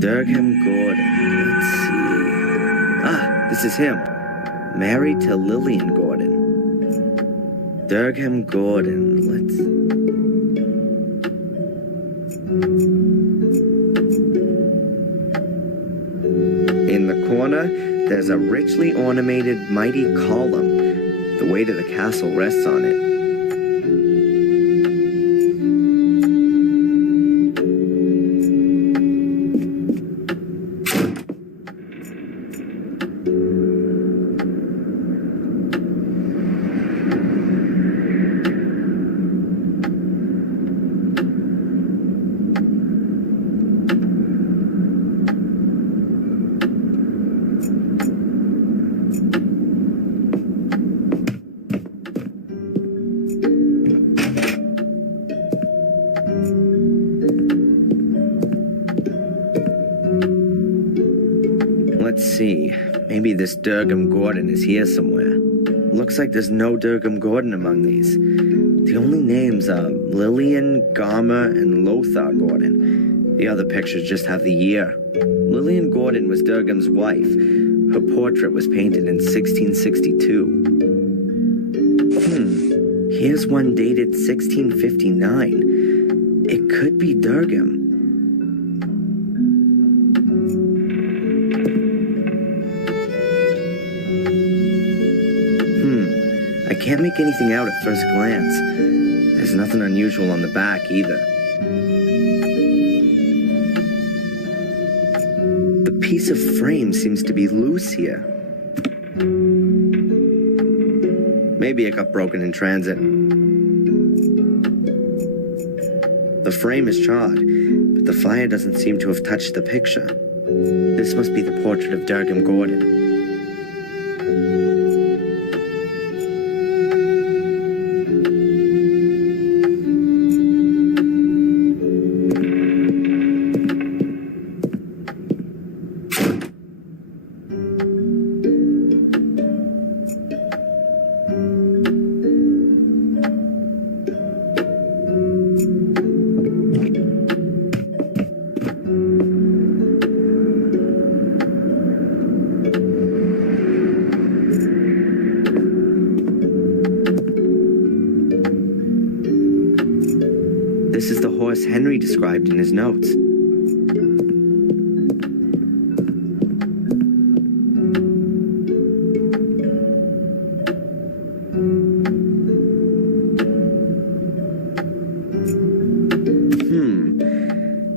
Durham Gordon. Let's see. Ah, this is him. Married to Lillian Gordon. Durham Gordon. Let's... In the corner, there's a richly ornamented mighty column. The weight of the castle rests on it. Let's see. Maybe this Durgam Gordon is here somewhere. Looks like there's no Durgam Gordon among these. The only names are Lillian, Garmer, and Lothar Gordon. The other pictures just have the year. Lillian Gordon was Durgam's wife. Her portrait was painted in 1662. Here's one dated 1659. It could be Durgam. I can't make anything out at first glance. There's nothing unusual on the back either. The piece of frame seems to be loose here. Maybe it got broken in transit. The frame is charred, but the fire doesn't seem to have touched the picture. This must be the portrait of Durgam Gordon. This is the horse Henry described in his notes.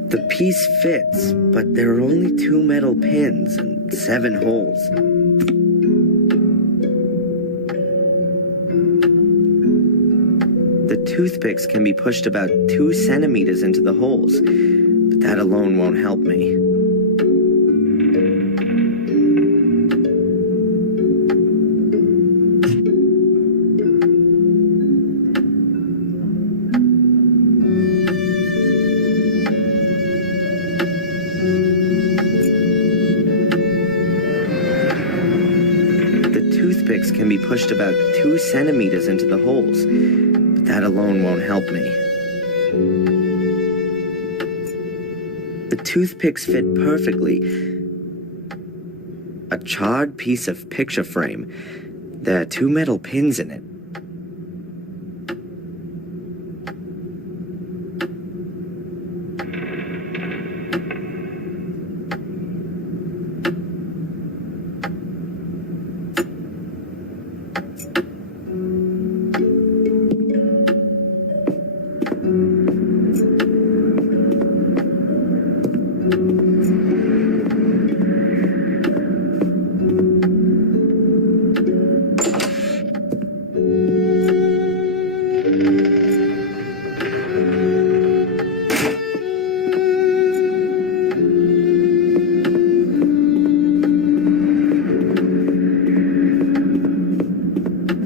The piece fits, but there are only 2 metal pins and 7 holes. The toothpicks can be pushed about 2 centimeters into the holes, but that alone won't help me. The toothpicks can be pushed about 2 centimeters into the holes, but that alone won't help me. The toothpicks fit perfectly. A charred piece of picture frame. There are 2 metal pins in it.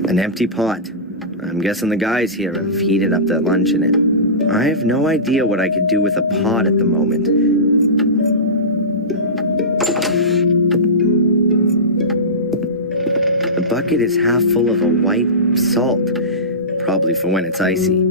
An empty pot. I'm guessing the guys here have heated up their lunch in it. I have no idea what I could do with a pot at the moment. The bucket is half full of a white salt, probably for when it's icy.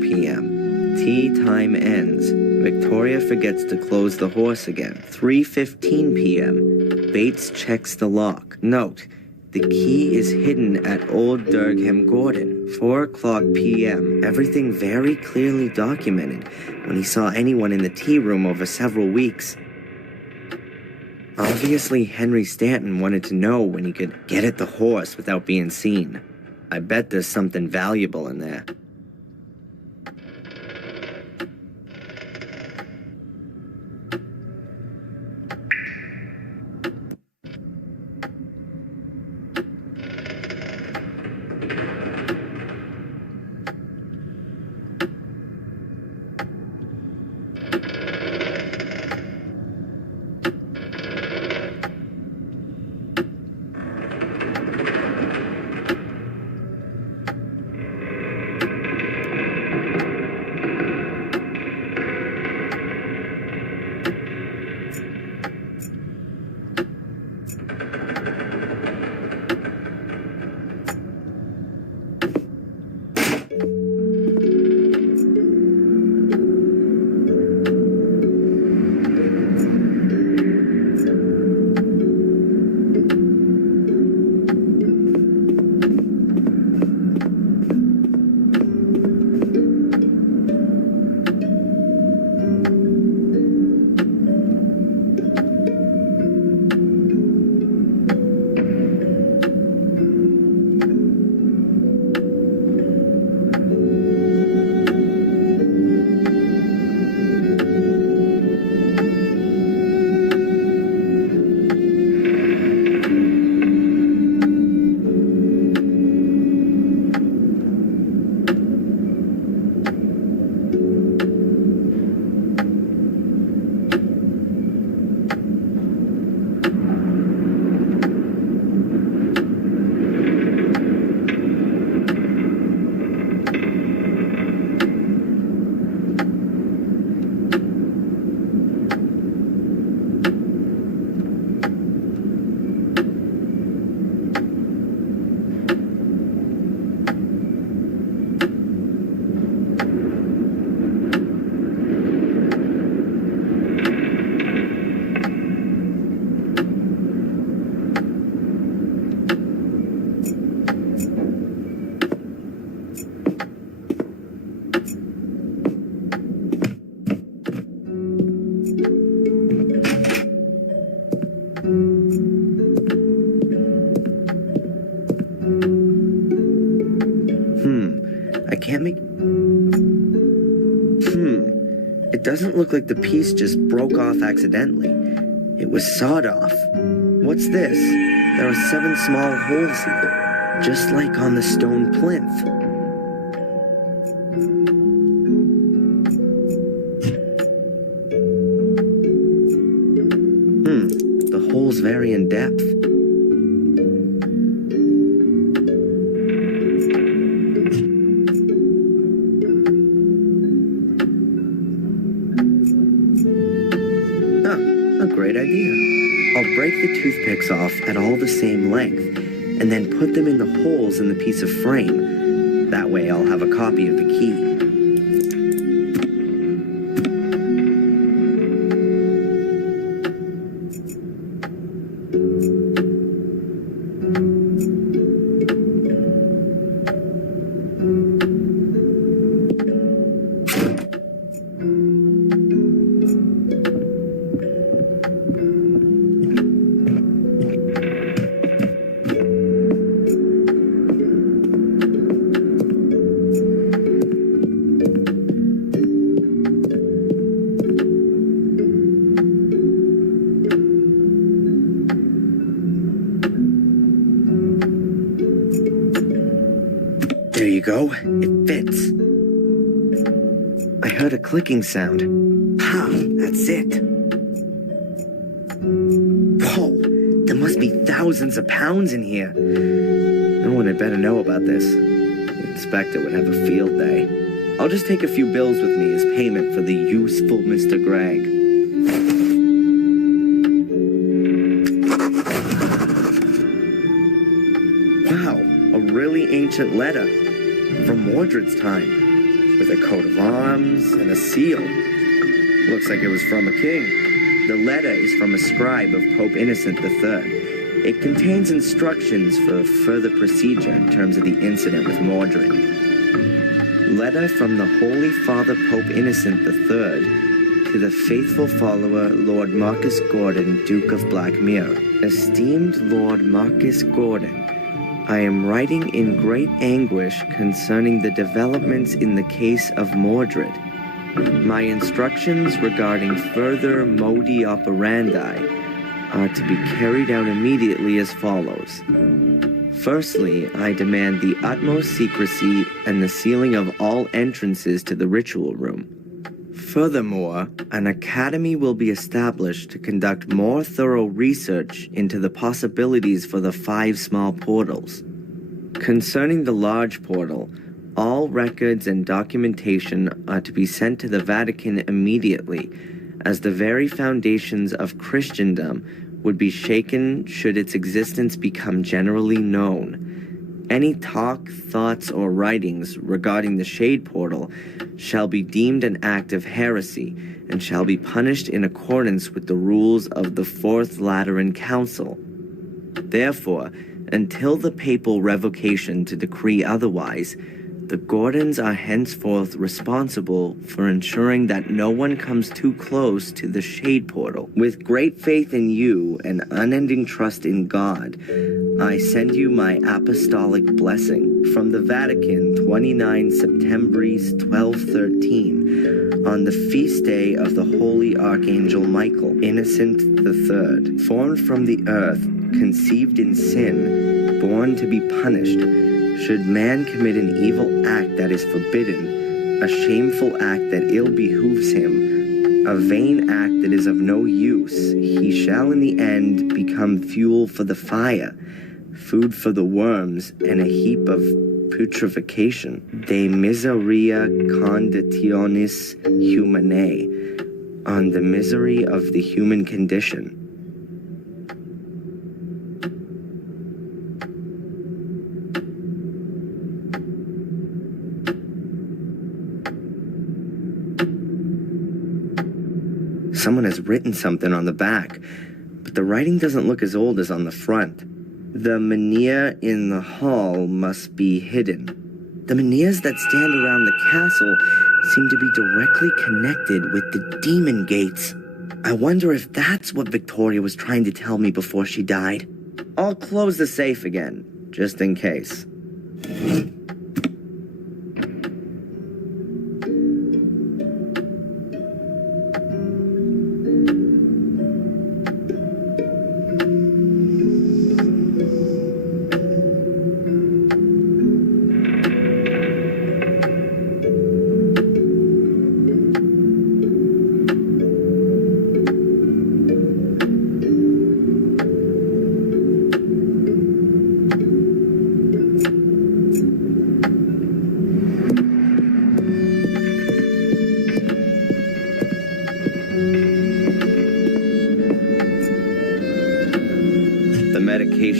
p.m. Tea time ends. Victoria forgets to close the horse again. 3:15 p.m. Bates checks the lock. Note, the key is hidden at Old Durgam Gordon. 4:00 p.m. Everything very clearly documented when he saw anyone in the tea room over several weeks. Obviously, Henry Stanton wanted to know when he could get at the horse without being seen. I bet there's something valuable in there. I can't make... It doesn't look like the piece just broke off accidentally. It was sawed off. What's this? There are 7 small holes here, just like on the stone plinth. The holes vary in depth. Great idea. I'll break the toothpicks off at all the same length, and then put them in the holes in the piece of frame. That way I'll have a copy of the key. There you go. It fits. I heard a clicking sound. Ha! That's it. Whoa! There must be thousands of pounds in here. No one had better know about this. The inspector would have a field day. I'll just take a few bills with me as payment for the useful Mr. Gregg. Wow, a really ancient letter from Mordred's time, with a coat of arms and a seal. Looks like it was from a king. The letter is from a scribe of Pope Innocent III. It contains instructions for further procedure in terms of the incident with Mordred. Letter from the Holy Father Pope Innocent III, To the faithful follower, Lord Marcus Gordon, Duke of Blackmere. Esteemed Lord Marcus Gordon, I am writing in great anguish concerning the developments in the case of Mordred. My instructions regarding further modi operandi are to be carried out immediately as follows. Firstly, I demand the utmost secrecy and the sealing of all entrances to the ritual room. Furthermore, an academy will be established to conduct more thorough research into the possibilities for the 5 small portals. Concerning the large portal, all records and documentation are to be sent to the Vatican immediately, as the very foundations of Christendom would be shaken should its existence become generally known. Any talk, thoughts, or writings regarding the Shade Portal shall be deemed an act of heresy and shall be punished in accordance with the rules of the Fourth Lateran Council. Therefore, until the papal revocation to decree otherwise, the Gordons are henceforth responsible for ensuring that no one comes too close to the Shade Portal. With great faith in you and unending trust in God, I send you my apostolic blessing from the Vatican, 29 Septembris 1213, on the feast day of the Holy Archangel Michael, Innocent III, formed from the earth, conceived in sin, born to be punished. Should man commit an evil act that is forbidden, a shameful act that ill behooves him, a vain act that is of no use, he shall in the end become fuel for the fire, food for the worms, and a heap of putrefaction. De miseria conditionis humanae, on the misery of the human condition. Someone has written something on the back, but the writing doesn't look as old as on the front. The menhir in the hall must be hidden. The menhirs that stand around the castle seem to be directly connected with the demon gates. I wonder if that's what Victoria was trying to tell me before she died. I'll close the safe again, just in case.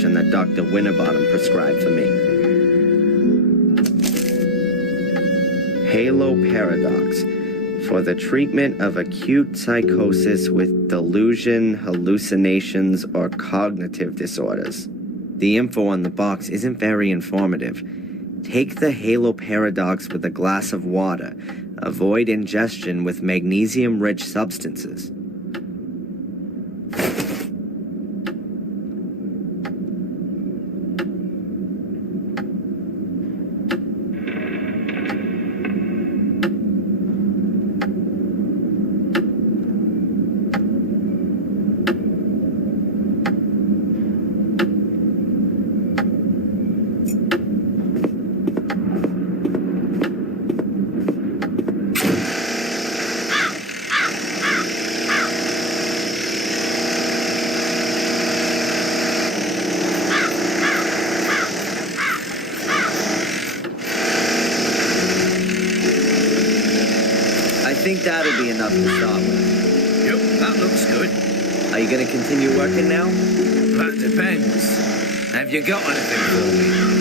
That Dr. Winterbottom prescribed for me. Halo Paradox, for the treatment of acute psychosis with delusion, hallucinations, or cognitive disorders. The info on the box isn't very informative. Take the Halo Paradox with a glass of water. Avoid ingestion with magnesium-rich substances. I think that'll be enough to start with. Yep, that looks good. Are you gonna continue working now? That depends. Have you got anything for me?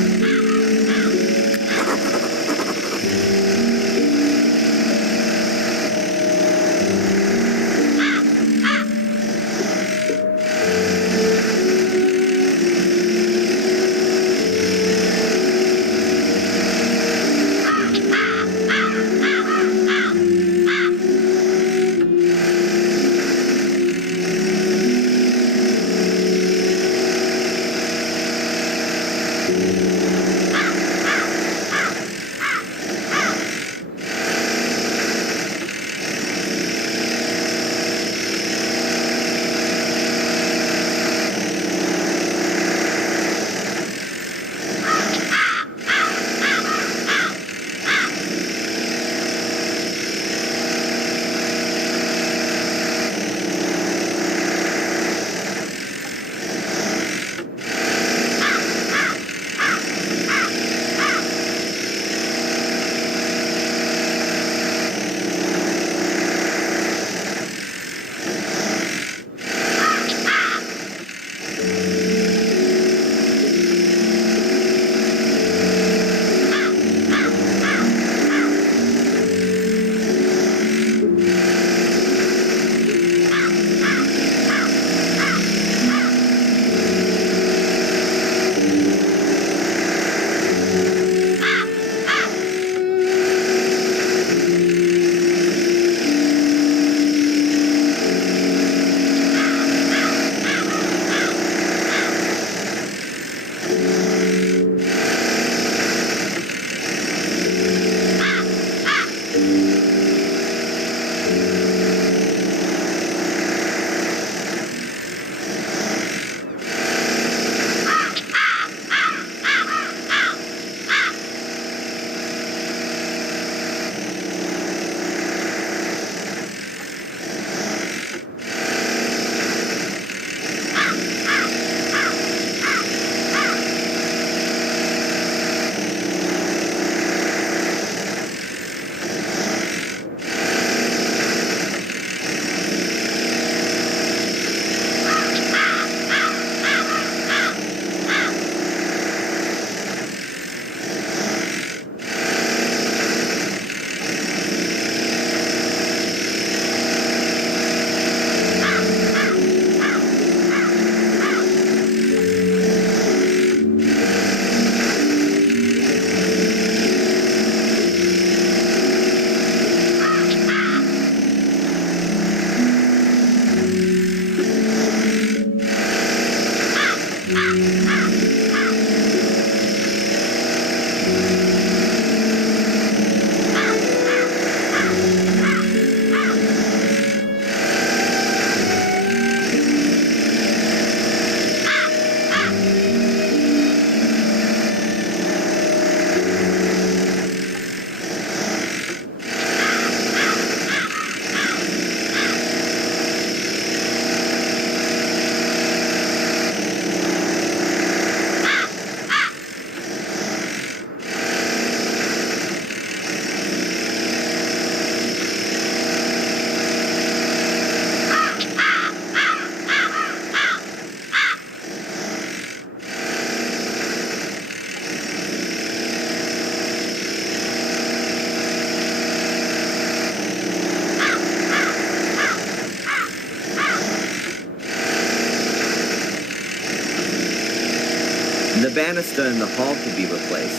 The banister in the hall could be replaced.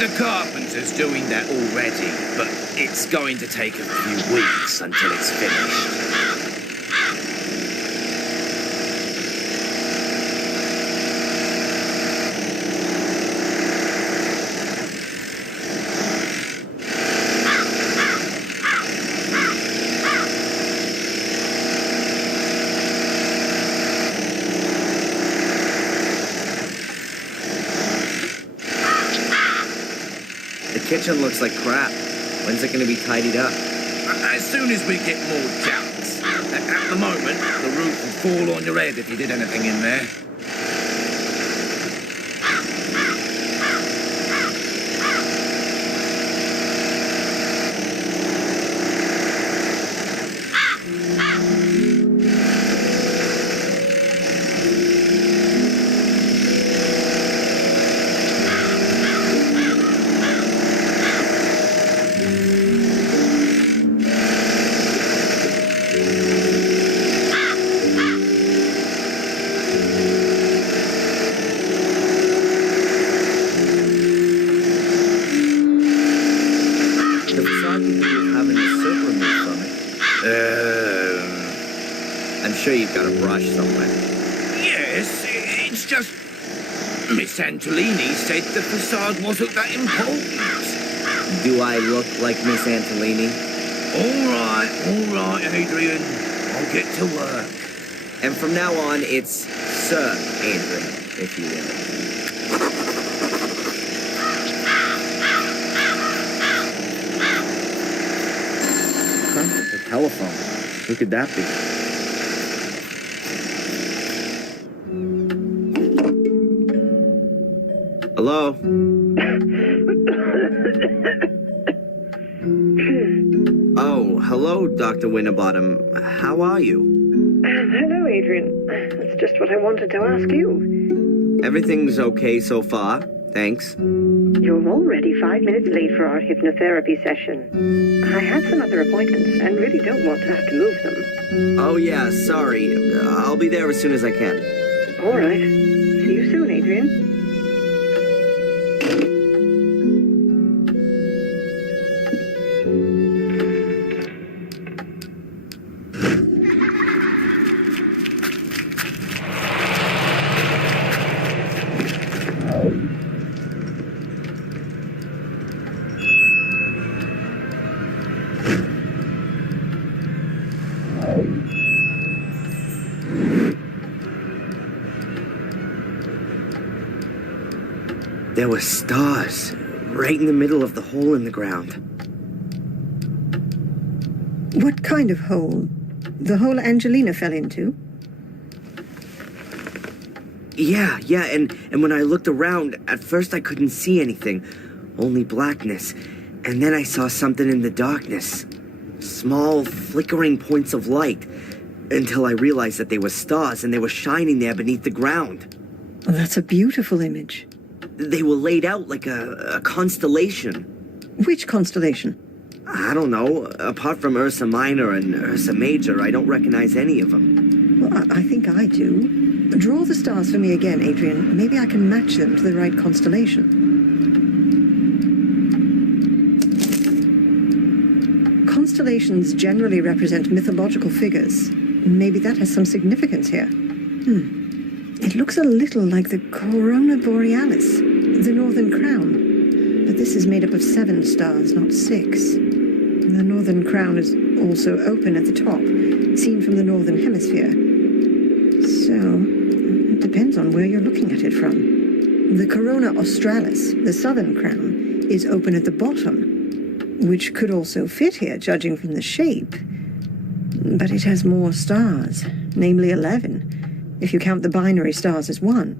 The carpenter's doing that already, but it's going to take a few weeks until it's finished. The kitchen looks like crap. When's it going to be tidied up? As soon as we get more ducks. At the moment, the roof will fall on your head if you did anything in there. Miss Antolini said the facade wasn't that important. Do I look like Miss Antolini? All right, Adrian. I'll get to work. And from now on, it's Sir Adrian, if you will. Huh? The telephone. Who could that be? Hello? Oh, hello, Dr. Winterbottom. How are you? Hello, Adrian. That's just what I wanted to ask you. Everything's okay so far, thanks. You're already 5 minutes late for our hypnotherapy session. I had some other appointments and really don't want to have to move them. Oh yeah, sorry. I'll be there as soon as I can. All right. See you soon, Adrian. There were stars right in the middle of the hole in the ground. What kind of hole? The hole Angelina fell into? Yeah, and when I looked around, at first I couldn't see anything, only blackness. And then I saw something in the darkness. Small, flickering points of light, until I realized that they were stars and they were shining there beneath the ground. Well, that's a beautiful image. They were laid out like a constellation. Which constellation? I don't know. Apart from Ursa Minor and Ursa Major, I don't recognize any of them. Well, I think I do. Draw the stars for me again, Adrian. Maybe I can match them to the right constellation. Constellations generally represent mythological figures. Maybe that has some significance here. It looks a little like the Corona Borealis, the Northern Crown. But this is made up of 7 stars, not 6. The Northern Crown is also open at the top, seen from the Northern Hemisphere. So, it depends on where you're looking at it from. The Corona Australis, the Southern Crown, is open at the bottom, which could also fit here, judging from the shape. But it has more stars, namely 11. If you count the binary stars as 1.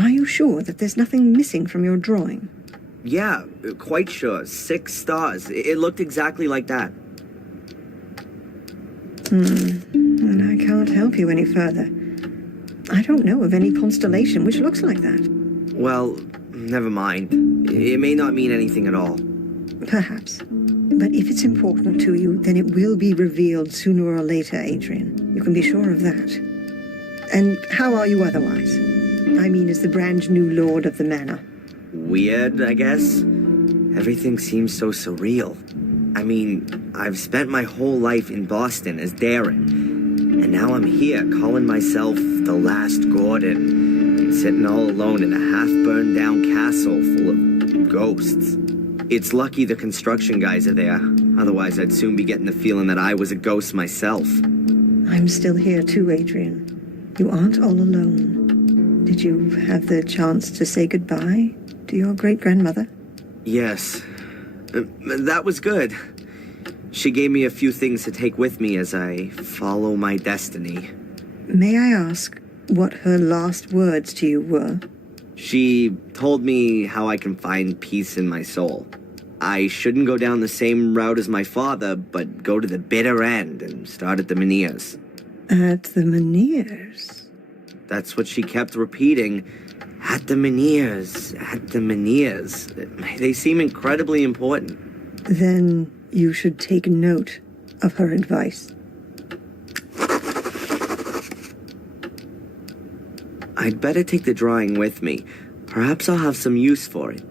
Are you sure that there's nothing missing from your drawing? Yeah, quite sure. 6 stars. It looked exactly like that. And I can't help you any further. I don't know of any constellation which looks like that. Well, never mind. It may not mean anything at all. Perhaps. But if it's important to you, then it will be revealed sooner or later, Adrian. You can be sure of that. And how are you otherwise? I mean, as the brand new lord of the manor. Weird, I guess. Everything seems so surreal. I mean, I've spent my whole life in Boston as Darren. And now I'm here calling myself the last Gordon. And sitting all alone in a half-burned down castle full of ghosts. It's lucky the construction guys are there. Otherwise, I'd soon be getting the feeling that I was a ghost myself. I'm still here too, Adrian. You aren't all alone. Did you have the chance to say goodbye to your great-grandmother? Yes. That was good. She gave me a few things to take with me as I follow my destiny. May I ask what her last words to you were? She told me how I can find peace in my soul. I shouldn't go down the same route as my father, but go to the bitter end and start at the Menhirs. At the Menhirs? That's what she kept repeating. At the Menhirs, at the Menhirs. They seem incredibly important. Then you should take note of her advice. I'd better take the drawing with me. Perhaps I'll have some use for it.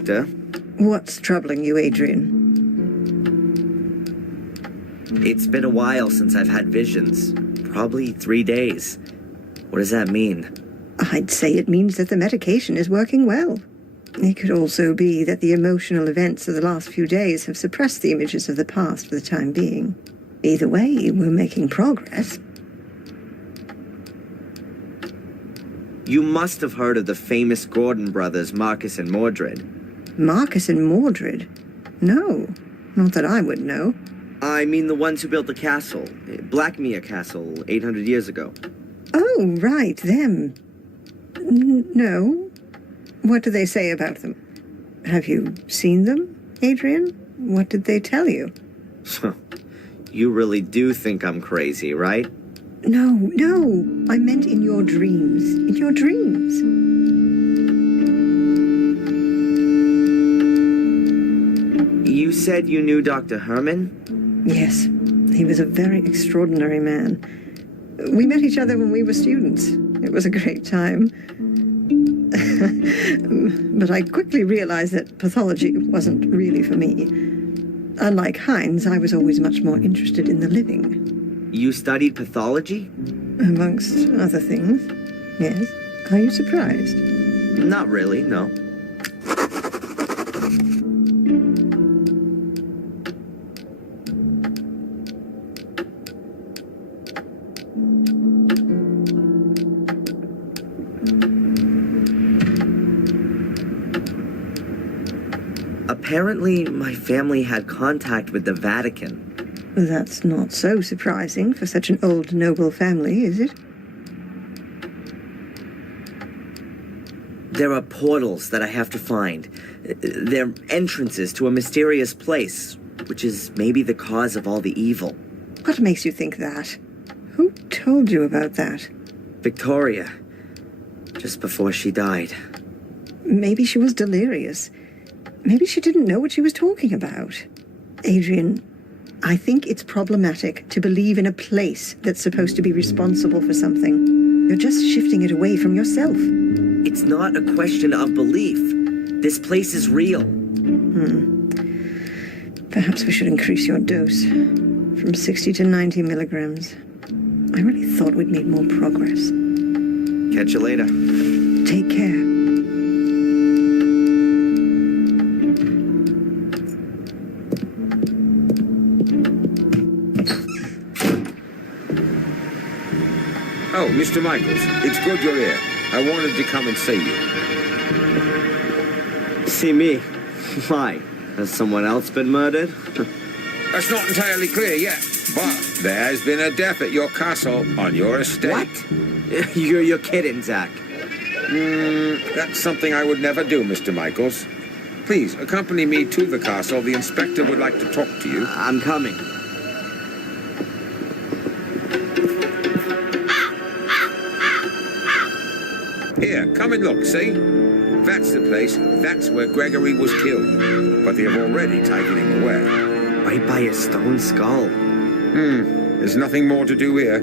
Doctor. What's troubling you, Adrian? It's been a while since I've had visions. Probably 3 days. What does that mean? I'd say it means that the medication is working well. It could also be that the emotional events of the last few days have suppressed the images of the past for the time being. Either way, we're making progress. You must have heard of the famous Gordon brothers, Marcus and Mordred. Marcus and Mordred? No, not that I would know. I mean the ones who built the castle. Blackmere Castle, 800 years ago. Oh, right, them. No. What do they say about them? Have you seen them, Adrian? What did they tell you? You really do think I'm crazy, right? No. I meant in your dreams. In your dreams. You said you knew Dr. Herman? Yes, he was a very extraordinary man. We met each other when we were students. It was a great time. But I quickly realized that pathology wasn't really for me. Unlike Heinz, I was always much more interested in the living. You studied pathology? Amongst other things, yes. Are you surprised? Not really, no. Apparently, my family had contact with the Vatican. That's not so surprising for such an old noble family, is it? There are portals that I have to find. They're entrances to a mysterious place, which is maybe the cause of all the evil. What makes you think that? Who told you about that? Victoria, just before she died. Maybe she was delirious. Maybe she didn't know what she was talking about. Adrian, I think it's problematic to believe in a place that's supposed to be responsible for something. You're just shifting it away from yourself. It's not a question of belief. This place is real. Perhaps we should increase your dose from 60 to 90 milligrams. I really thought we'd made more progress. Catch you later. Take care. Oh, Mr. Michaels, it's good you're here. I wanted to come and see you. See me? Why? Has someone else been murdered? That's not entirely clear yet, but there has been a death at your castle on your estate. What? You're kidding, Zach. That's something I would never do, Mr. Michaels. Please, accompany me to the castle. The inspector would like to talk to you. I'm coming. Here, come and look, see? That's the place. That's where Gregory was killed. But they have already taken him away. Right by a stone skull. There's nothing more to do here.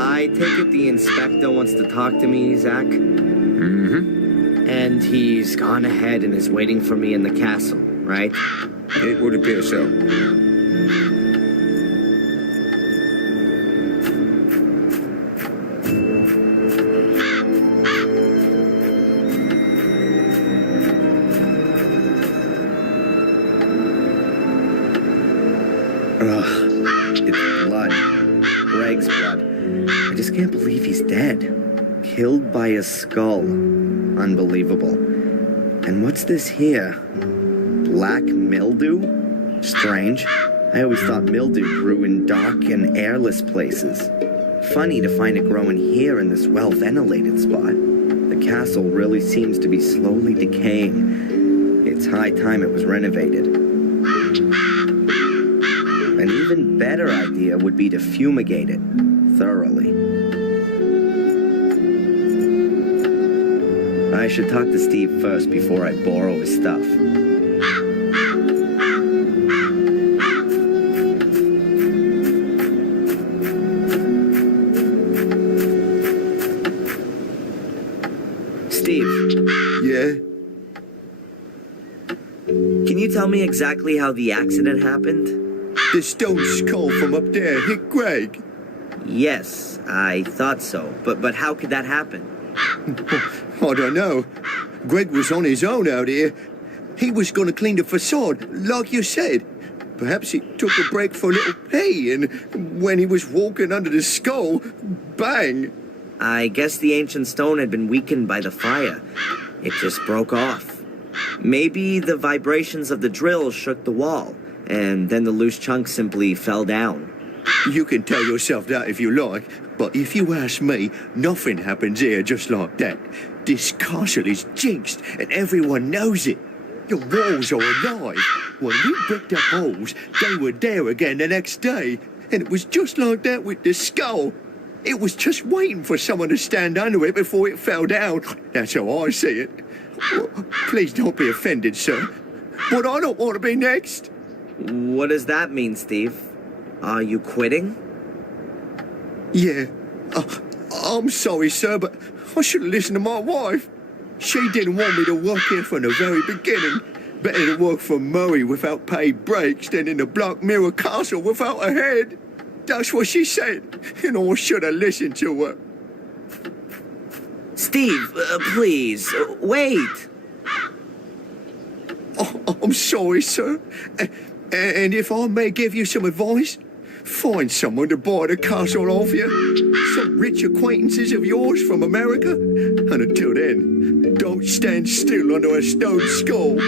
I take it the inspector wants to talk to me, Zach? Mm-hmm. And he's gone ahead and is waiting for me in the castle, right? It would appear so. It's blood. Greg's blood. I just can't believe he's dead. Killed by a skull. Unbelievable. And what's this here? Black mildew? Strange. I always thought mildew grew in dark and airless places. Funny to find it growing here in this well-ventilated spot. The castle really seems to be slowly decaying. It's high time it was renovated. An even better idea would be to fumigate it thoroughly. I should talk to Steve first before I borrow his stuff. Steve. Yeah? Can you tell me exactly how the accident happened? The stone skull from up there hit Greg. Yes, I thought so. But how could that happen? I don't know. Greg was on his own out here. He was going to clean the facade, like you said. Perhaps he took a break for a little pee, and when he was walking under the skull, bang! I guess the ancient stone had been weakened by the fire. It just broke off. Maybe the vibrations of the drill shook the wall, and then the loose chunk simply fell down. You can tell yourself that if you like, but if you ask me, nothing happens here just like that. This castle is jinxed, and everyone knows it. The walls are alive. When we bricked up holes, they were there again the next day. And it was just like that with the skull. It was just waiting for someone to stand under it before it fell down. That's how I see it. Well, please don't be offended, sir. But I don't want to be next. What does that mean, Steve? Are you quitting? Yeah. I'm sorry, sir, but I should have listened to my wife. She didn't want me to work here from the very beginning. Better to work for Murray without paid breaks than in the Black Mirror Castle without a head. That's what she said, and I should have listened to her. Steve, please, wait. Oh, I'm sorry, sir. And if I may give you some advice, find someone to buy the castle off you. Some rich acquaintances of yours from America. And until then, don't stand still under a stone skull.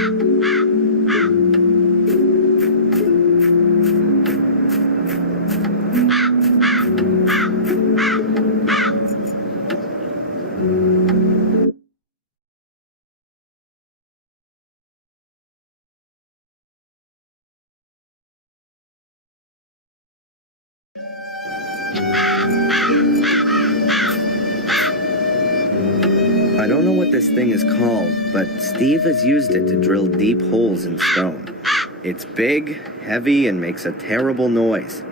I don't know what this thing is called, but Steve has used it to drill deep holes in stone. It's big, heavy, and makes a terrible noise.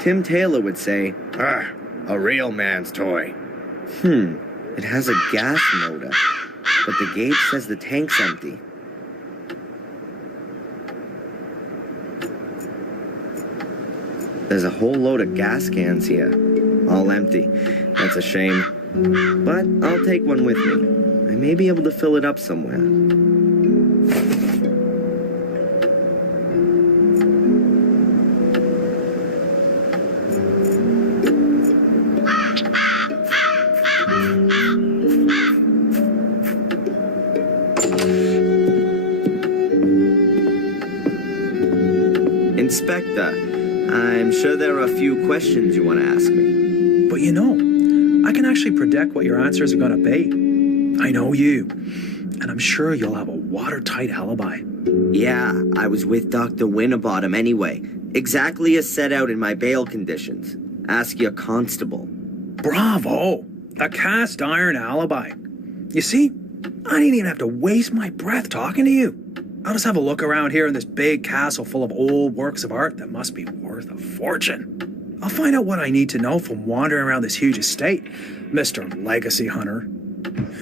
Tim Taylor would say, a real man's toy. It has a gas motor, but the gauge says the tank's empty. There's a whole load of gas cans here, all empty. That's a shame. But I'll take one with me. I may be able to fill it up somewhere. Inspector, I'm sure there are a few questions you want to ask me. But you know, I can actually predict what your answers are going to be. I know you, and I'm sure you'll have a watertight alibi. Yeah, I was with Dr. Winterbottom anyway. Exactly as set out in my bail conditions. Ask your constable. Bravo! A cast iron alibi. You see, I didn't even have to waste my breath talking to you. I'll just have a look around here in this big castle full of old works of art that must be worth a fortune. I'll find out what I need to know from wandering around this huge estate, Mr. Legacy Hunter.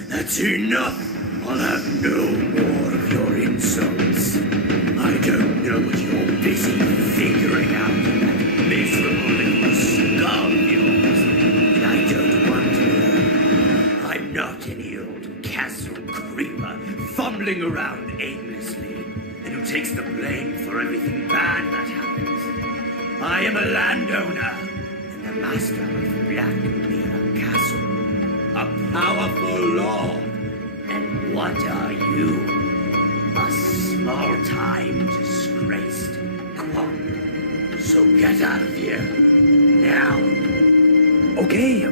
That's enough. I'll have no more of your insults. I don't know what you're busy figuring out in that miserable little skull of yours, and I don't want to know. I'm not any old castle creeper fumbling around aimlessly and who takes the blame for everything bad that happens. I am a landowner and the master of Blackmere Castle, a powerful lord. And what are you? A small-time disgraced cop. So get out of here now. Okay,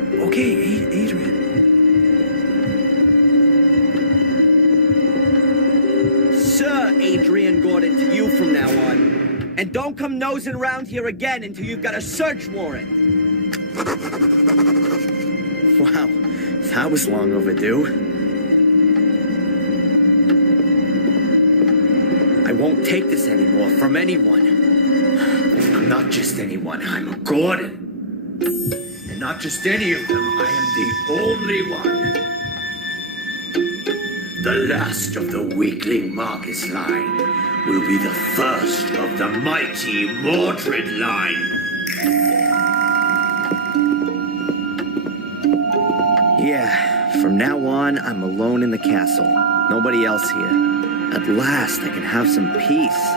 Adrian. Sir Adrian Gordon to you from now on. And don't come nosing around here again until you've got a search warrant. Wow, that was long overdue. I won't take this anymore from anyone. I'm not just anyone, I'm a Gordon. And not just any of them, I am the only one. The last of the weakling Marcus line. will be the first of the mighty Mordred line. Yeah, from now on, I'm alone in the castle. Nobody else here. At last, I can have some peace.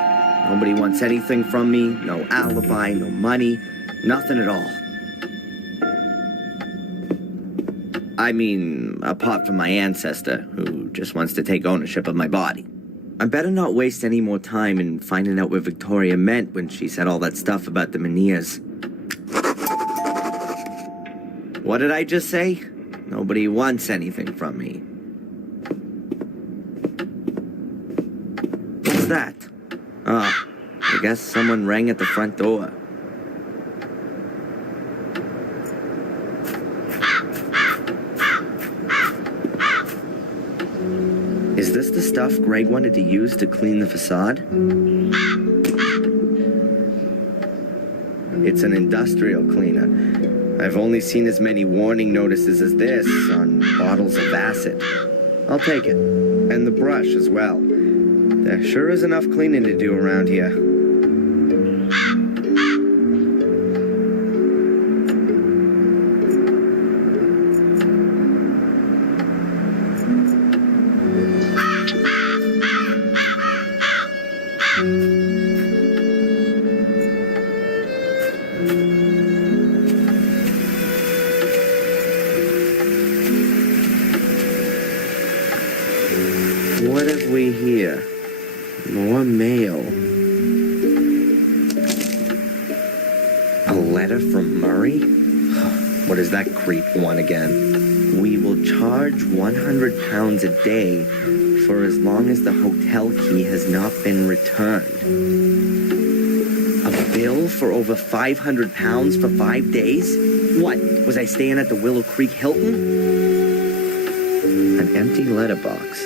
Nobody wants anything from me, no alibi, no money, nothing at all. I mean, apart from my ancestor, who just wants to take ownership of my body. I better not waste any more time in finding out what Victoria meant when she said all that stuff about the Menhirs. What did I just say? Nobody wants anything from me. What's that? Oh, I guess someone rang at the front door. Is this the stuff Greg wanted to use to clean the facade? It's an industrial cleaner. I've only seen as many warning notices as this on bottles of acid. I'll take it. And the brush as well. There sure is enough cleaning to do around here. What have we here? More mail. A letter from Murray? What does that creep want again? We will charge £100 a day for as long as the hotel key has not been returned. A bill for over £500 for 5 days? What, was I staying at the Willow Creek Hilton? An empty letterbox.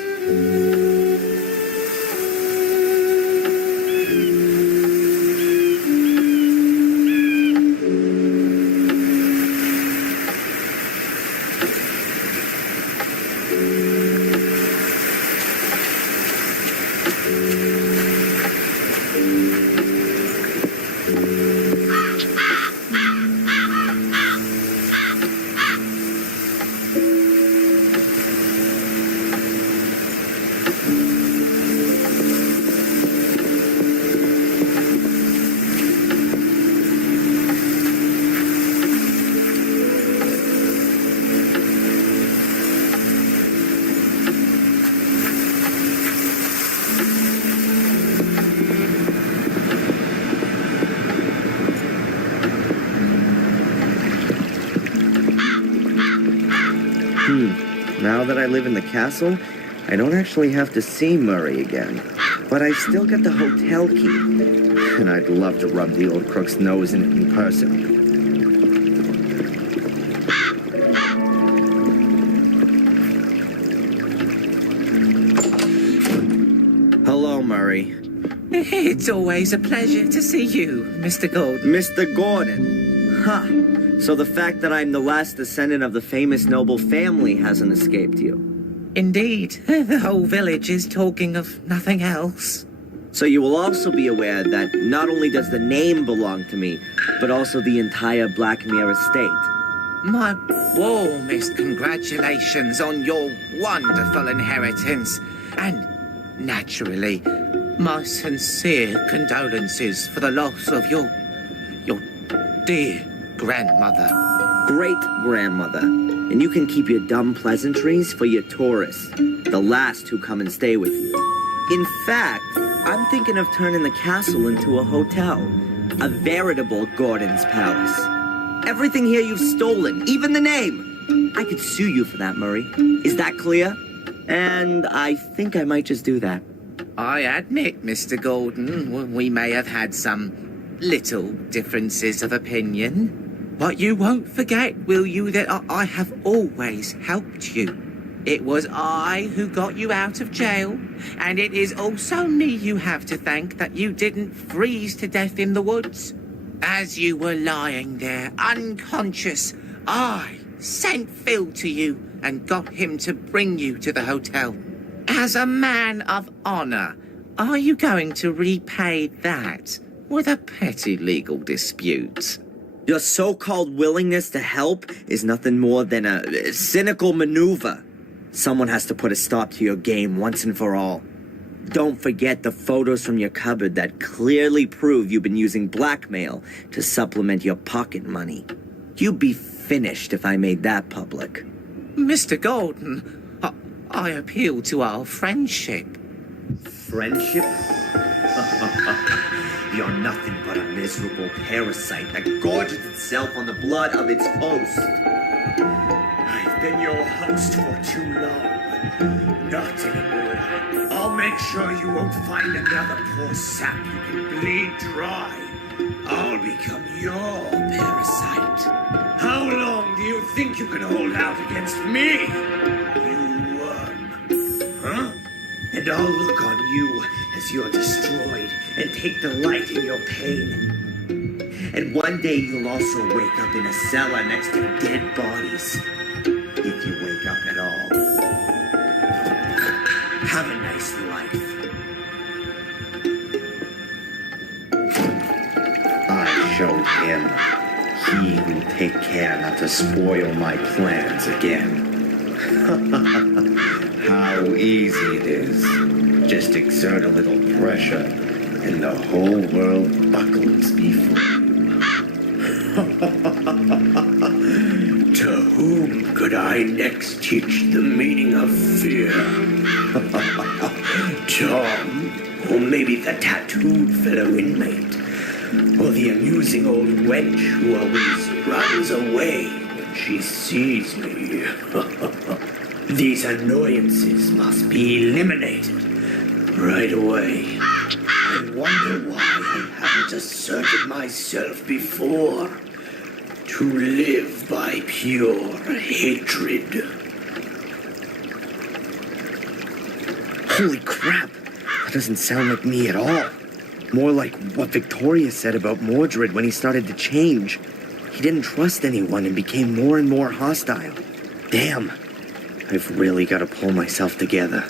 Now that I live in the castle, I don't actually have to see Murray again. But I still got the hotel key. And I'd love to rub the old crook's nose in it in person. Hello, Murray. It's always a pleasure to see you, Mr. Gordon. Mr. Gordon. Huh. So the fact that I'm the last descendant of the famous noble family hasn't escaped you. Indeed. The whole village is talking of nothing else. So you will also be aware that not only does the name belong to me, but also the entire Blackmere estate. My warmest congratulations on your wonderful inheritance. And, naturally, my sincere condolences for the loss of your dear grandmother. Great-grandmother. And you can keep your dumb pleasantries for your tourists, the last who come and stay with you. In fact, I'm thinking of turning the castle into a hotel. A veritable Gordon's Palace. Everything here you've stolen, even the name. I could sue you for that, Murray. Is that clear? And I think I might just do that. I admit, Mr. Gordon, we may have had some little differences of opinion. But you won't forget, will you, that I have always helped you. It was I who got you out of jail, and it is also me you have to thank that you didn't freeze to death in the woods. As you were lying there, unconscious, I sent Phil to you and got him to bring you to the hotel. As a man of honor, Are you going to repay that with a petty legal dispute? Your so-called willingness to help is nothing more than a cynical maneuver. Someone has to put a stop to your game once and for all. Don't forget the photos from your cupboard that clearly prove you've been using blackmail to supplement your pocket money. You'd be finished if I made that public. Mr. Golden, I appeal to our friendship. Friendship? You're nothing but a miserable parasite that gorges itself on the blood of its host. I've been your host for too long. Not anymore. I'll make sure you won't find another poor sap you can bleed dry. I'll become your parasite. How long do you think you can hold out against me? You worm. Huh? And I'll look on you as you're destroyed and take delight in your pain. And one day you'll also wake up in a cellar next to dead bodies. If you wake up at all. Have a nice life. I showed him. He will take care not to spoil my plans again. How easy it is. Just exert a little pressure, and the whole world buckles before you. To whom could I next teach the meaning of fear? Tom, or maybe the tattooed fellow inmate, or the amusing old wench who always runs away when she sees me. These annoyances must be eliminated right away. I wonder why I haven't asserted myself before. To live by pure hatred. Holy crap! That doesn't sound like me at all. More like what Victoria said about Mordred when he started to change. He didn't trust anyone and became more and more hostile. Damn. I've really got to pull myself together.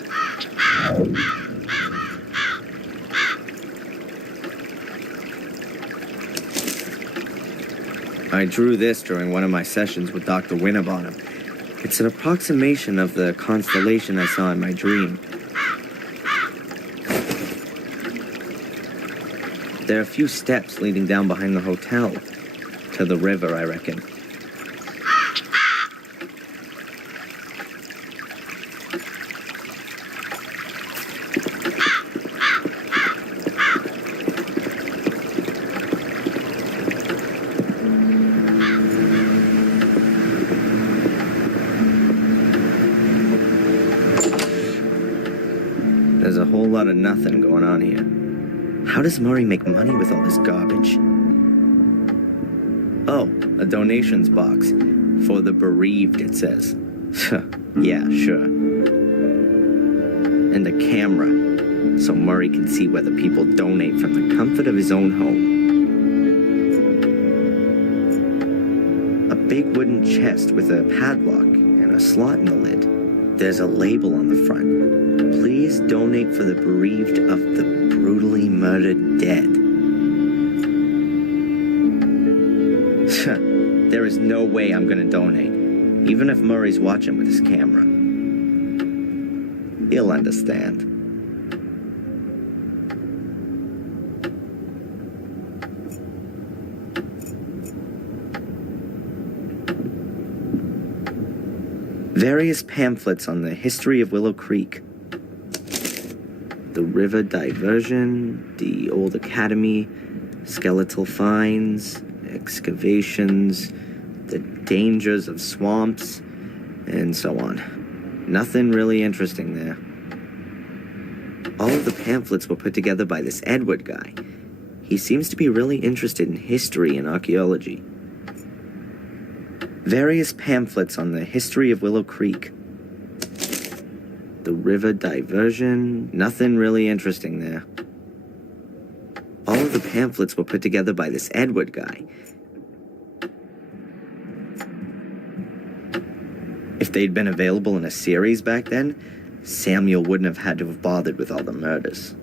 I drew this during one of my sessions with Dr. Winterbottom. It's an approximation of the constellation I saw in my dream. There are a few steps leading down behind the hotel. To the river, I reckon. There's a whole lot of nothing going on here. How does Murray make money with all this garbage? Oh, a donations box. For the bereaved, it says. Yeah, sure. And a camera, so Murray can see whether people donate from the comfort of his own home. A big wooden chest with a padlock and a slot in the lid. There's a label on the front. Please donate for the bereaved of the brutally murdered dead. There is no way I'm gonna donate, even if Murray's watching with his camera. He'll understand. Various pamphlets on the history of Willow Creek. The river diversion, the old academy, skeletal finds, excavations, the dangers of swamps, and so on. Nothing really interesting there. All of the pamphlets were put together by this Edward guy. He seems to be really interested in history and archaeology. Various pamphlets on the history of Willow Creek. The river diversion, nothing really interesting there. All of the pamphlets were put together by this Edward guy. If they'd been available in a series back then, Samuel wouldn't have had to have bothered with all the murders.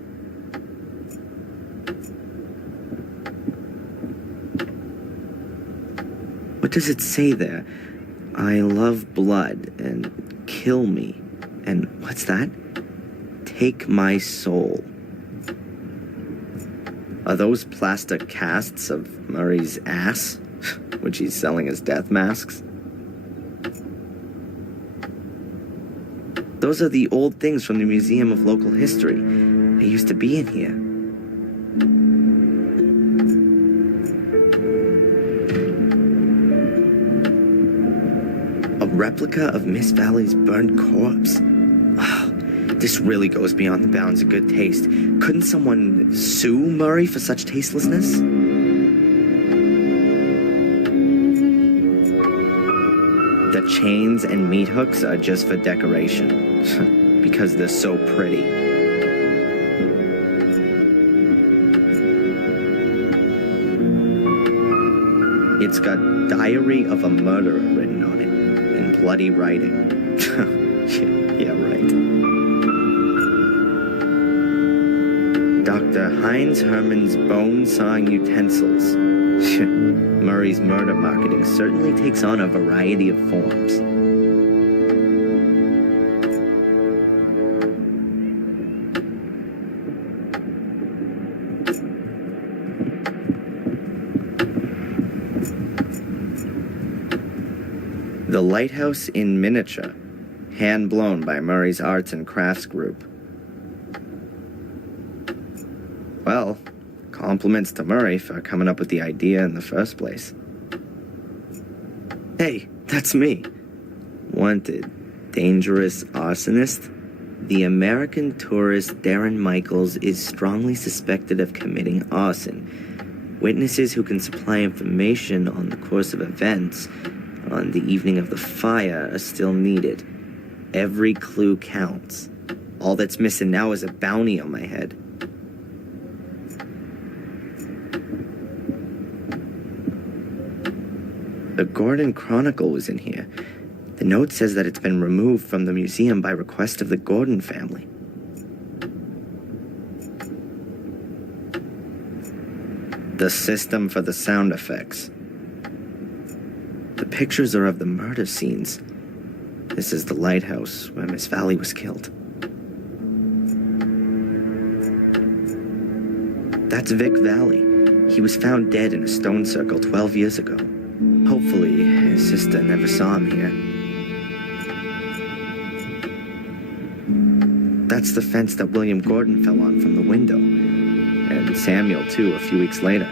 What does it say there? I love blood and kill me. And what's that? Take my soul. Are those plaster casts of Murray's ass, which he's selling as death masks? Those are the old things from the Museum of Local History. They used to be in here. A replica of Miss Valley's burned corpse. This really goes beyond the bounds of good taste. Couldn't someone sue Murray for such tastelessness? The chains and meat hooks are just for decoration. Because they're so pretty. It's got Diary of a Murderer written on it, in bloody writing. Yeah, right. Dr. Heinz Herman's bone-sawing utensils. Murray's murder marketing certainly takes on a variety of forms. The Lighthouse in Miniature, hand-blown by Murray's Arts and Crafts Group. Well, compliments to Murray for coming up with the idea in the first place. Hey, that's me. Wanted, dangerous arsonist. The American tourist Darren Michaels is strongly suspected of committing arson. Witnesses who can supply information on the course of events on the evening of the fire are still needed. Every clue counts. All that's missing now is a bounty on my head. The Gordon Chronicle was in here. The note says that it's been removed from the museum by request of the Gordon family. The system for the sound effects. The pictures are of the murder scenes. This is the lighthouse where Miss Valley was killed. That's Vic Valley. He was found dead in a stone circle 12 years ago. Hopefully, his sister never saw him here. That's the fence that William Gordon fell on from the window. And Samuel, too, a few weeks later.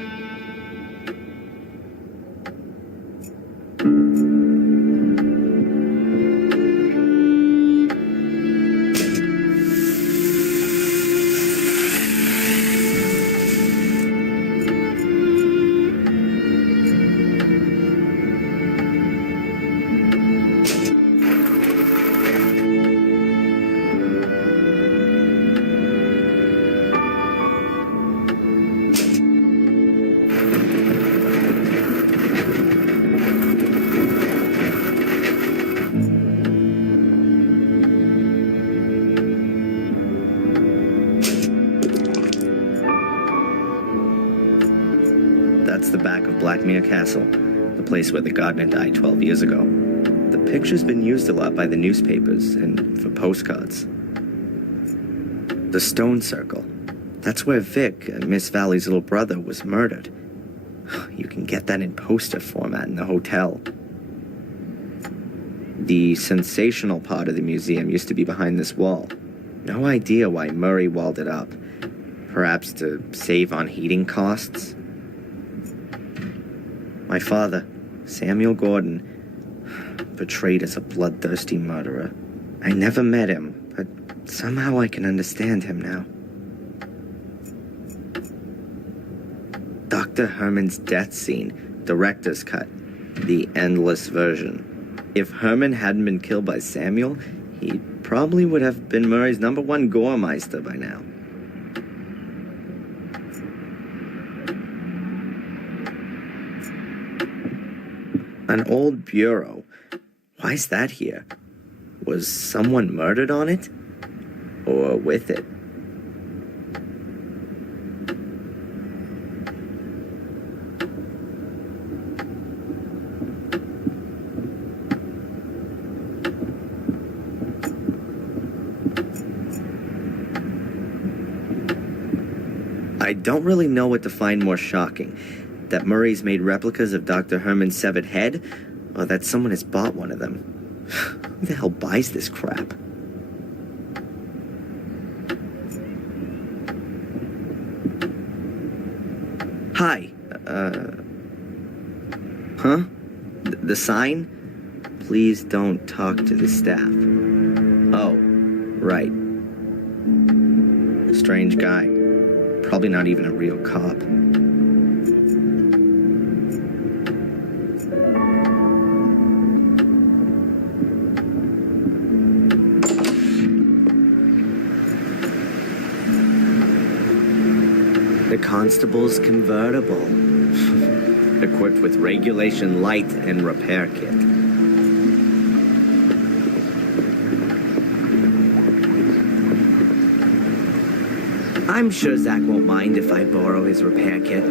That's the back of Blackmere Castle, the place where the gardener died 12 years ago. The picture's been used a lot by the newspapers and for postcards. The stone circle. That's where Vic, Miss Valley's little brother, was murdered. You can get that in poster format in the hotel. The sensational part of the museum used to be behind this wall. No idea why Murray walled it up. Perhaps to save on heating costs? My father, Samuel Gordon, portrayed as a bloodthirsty murderer. I never met him, but somehow I can understand him now. Dr. Herman's death scene, director's cut, the endless version. If Herman hadn't been killed by Samuel, he probably would have been Murray's #1 Goremeister by now. An old bureau. Why's that here? Was someone murdered on it? Or with it? I don't really know what to find more shocking. That Murray's made replicas of Dr. Herman's severed head, or that someone has bought one of them. Who the hell buys this crap? Hi. Huh? The sign? Please don't talk to the staff. Oh, right. Strange guy. Probably not even a real cop. The constable's convertible. Equipped with regulation light and repair kit. I'm sure Zach won't mind if I borrow his repair kit.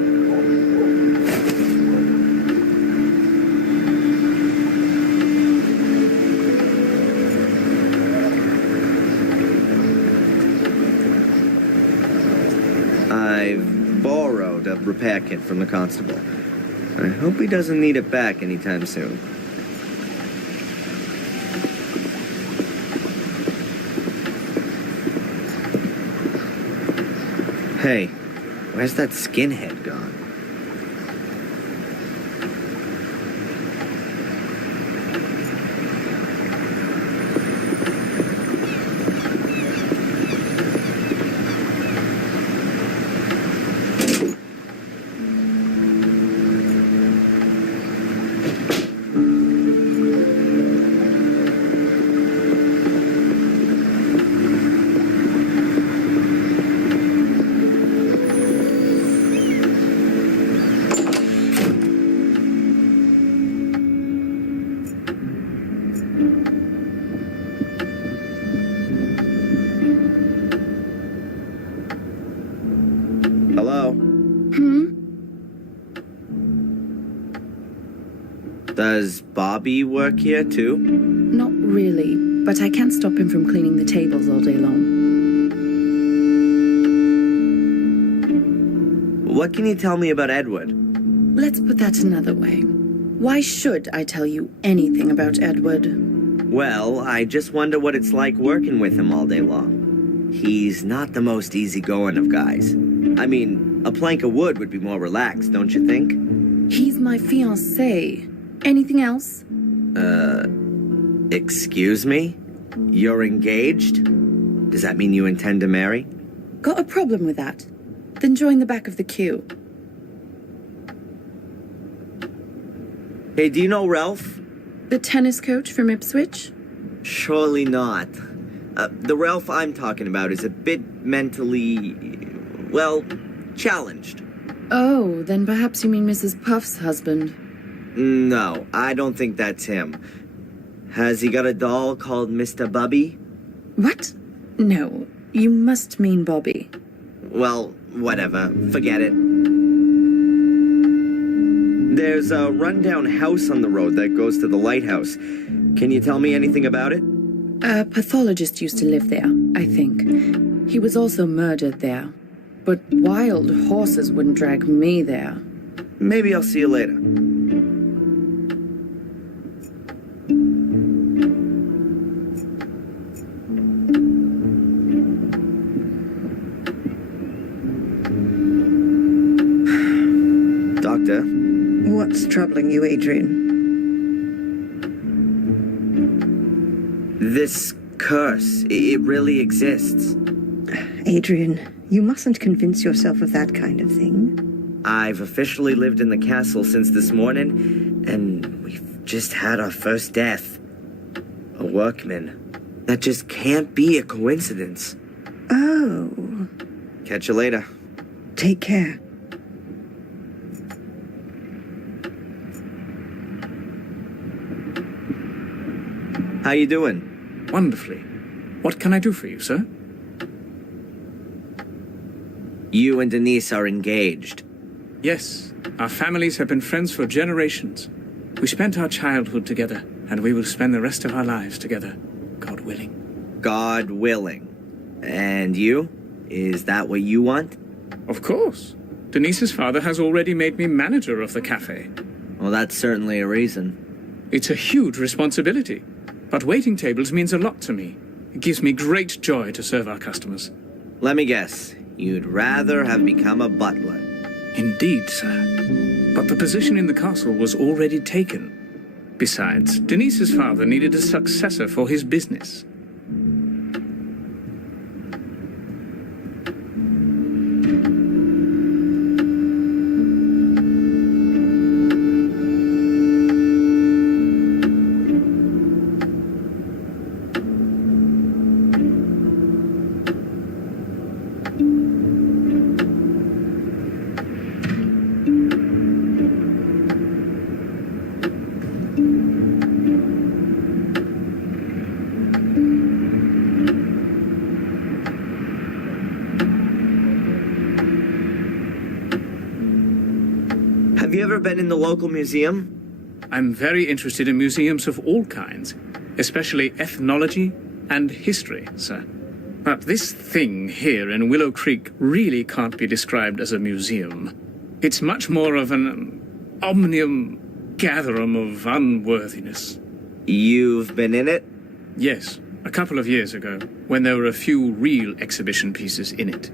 I've borrowed a repair kit from the constable. I hope he doesn't need it back anytime soon. Hey, where's that skinhead gone? Hello? Does Bobby work here too? Not really, but I can't stop him from cleaning the tables all day long. What can you tell me about Edward? Let's put that another way. Why should I tell you anything about Edward? Well, I just wonder what it's like working with him all day long. He's not the most easygoing of guys. I mean, a plank of wood would be more relaxed, don't you think? He's my fiancé. Anything else? Excuse me? You're engaged? Does that mean you intend to marry? Got a problem with that? Then join the back of the queue. Hey, do you know Ralph? The tennis coach from Ipswich? Surely not. The Ralph I'm talking about is a bit mentally, well, challenged. Oh, then perhaps you mean Mrs. Puff's husband. No, I don't think that's him. Has he got a doll called Mr. Bubby? What? No, you must mean Bobby. Well, whatever. Forget it. There's a rundown house on the road that goes to the lighthouse. Can you tell me anything about it? A pathologist used to live there, I think. He was also murdered there. But wild horses wouldn't drag me there. Maybe I'll see you later. Doctor? What's troubling you, Adrian? This curse, it really exists. Adrian, you mustn't convince yourself of that kind of thing. I've officially lived in the castle since this morning, and we've just had our first death. A workman. That just can't be a coincidence. Oh. Catch you later. Take care. How you doing? Wonderfully. What can I do for you, sir? You and Denise are engaged. Yes. Our families have been friends for generations. We spent our childhood together, and we will spend the rest of our lives together, God willing. God willing. And you? Is that what you want? Of course. Denise's father has already made me manager of the cafe. Well, that's certainly a reason. It's a huge responsibility, but waiting tables means a lot to me. It gives me great joy to serve our customers. Let me guess. You'd rather have become a butler. Indeed, sir. But the position in the castle was already taken. Besides, Denise's father needed a successor for his business. Have you ever been in the local museum? I'm very interested in museums of all kinds, especially ethnology and history, sir. But this thing here in Willow Creek really can't be described as a museum. It's much more of an omnium gatherum of unworthiness. You've been in it? Yes, a couple of years ago, when there were a few real exhibition pieces in it.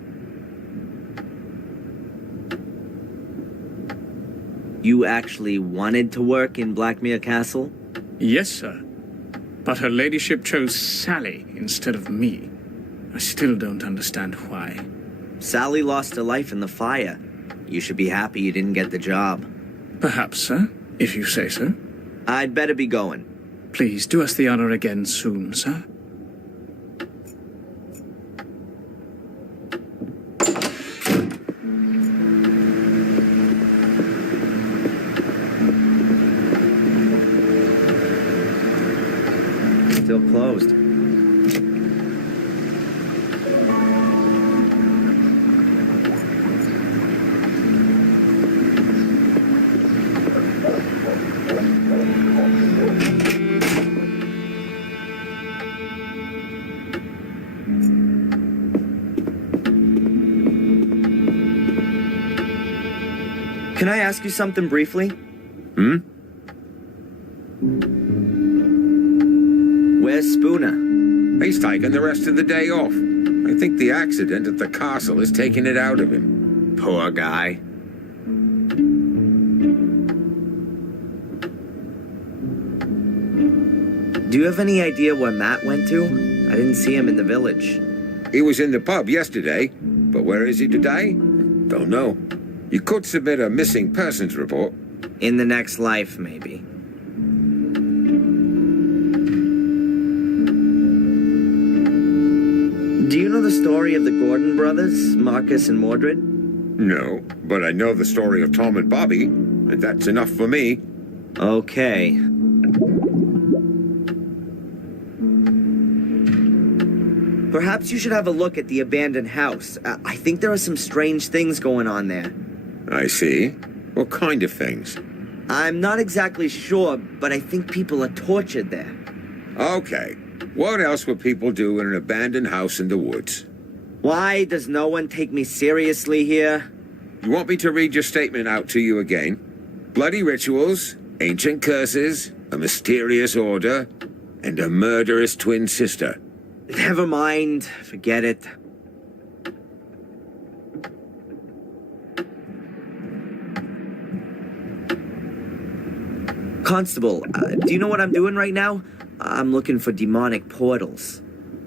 You actually wanted to work in Blackmere Castle? Yes, sir. But her ladyship chose Sally instead of me. I still don't understand why. Sally lost her life in the fire. You should be happy you didn't get the job. Perhaps, sir, if you say so. I'd better be going. Please do us the honor again soon, sir. Still closed. Can I ask you something briefly? Where's Spooner? He's taken the rest of the day off. I think the accident at the castle has taken it out of him. Poor guy. Do you have any idea where Matt went to? I didn't see him in the village. He was in the pub yesterday, but where is he today? Don't know. You could submit a missing persons report. In the next life, maybe. Do you know the story of the Gordon brothers, Marcus and Mordred? No, but I know the story of Tom and Bobby, and that's enough for me. Okay. Perhaps you should have a look at the abandoned house. I think there are some strange things going on there. I see. What kind of things? I'm not exactly sure, but I think people are tortured there. Okay. What else would people do in an abandoned house in the woods? Why does no one take me seriously here? You want me to read your statement out to you again? Bloody rituals, ancient curses, a mysterious order, and a murderous twin sister. Never mind. Forget it. Constable, do you know what I'm doing right now? I'm looking for demonic portals.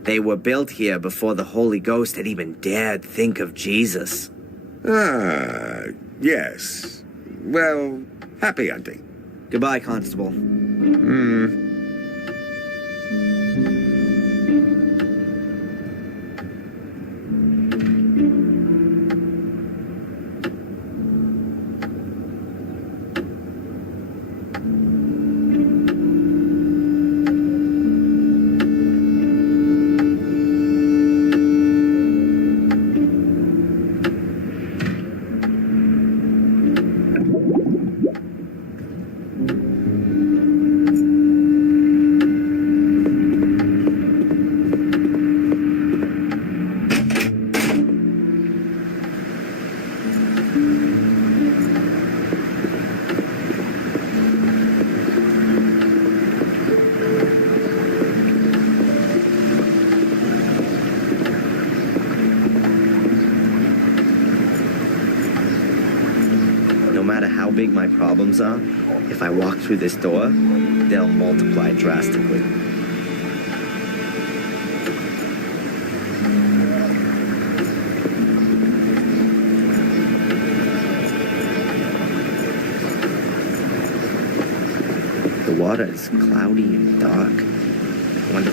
They were built here before the Holy Ghost had even dared think of Jesus. Ah, yes. Well, happy hunting. Goodbye, Constable. matter how big my problems are, if I walk through this door, they'll multiply drastically. The water is cloudy and dark. I wonder.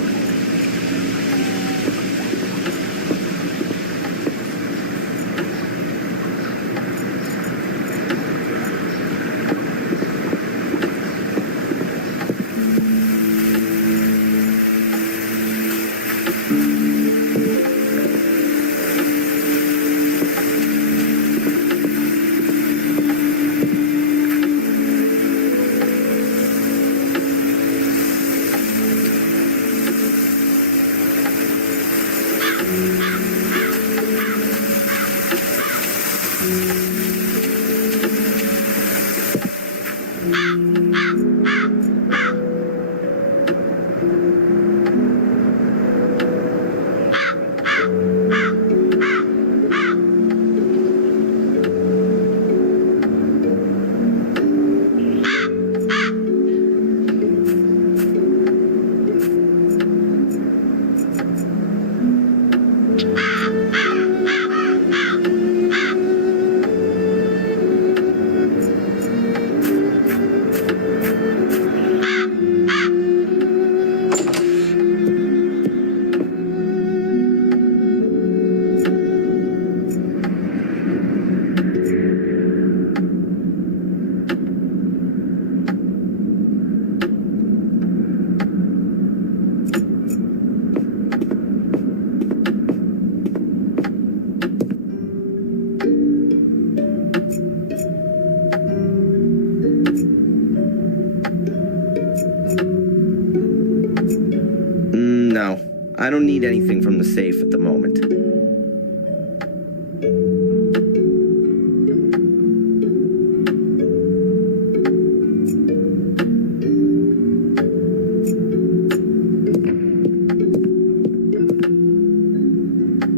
No, I don't need anything from the safe at the moment.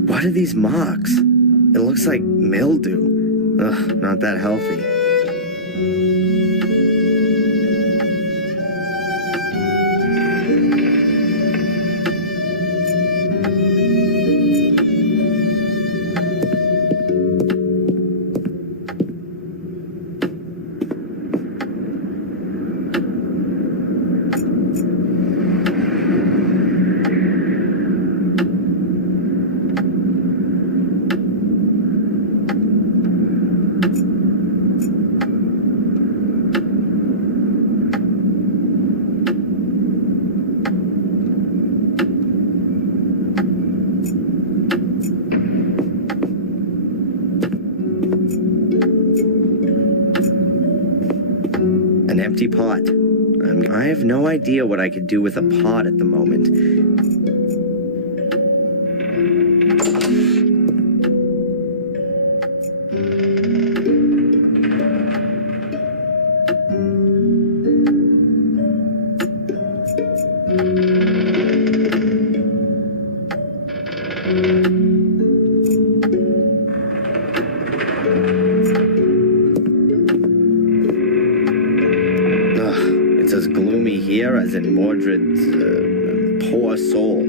What are these marks? It looks like mildew. Ugh, not that healthy. An empty pot. I have no idea what I could do with a pot at the moment. It's as gloomy here as in Mordred's poor soul.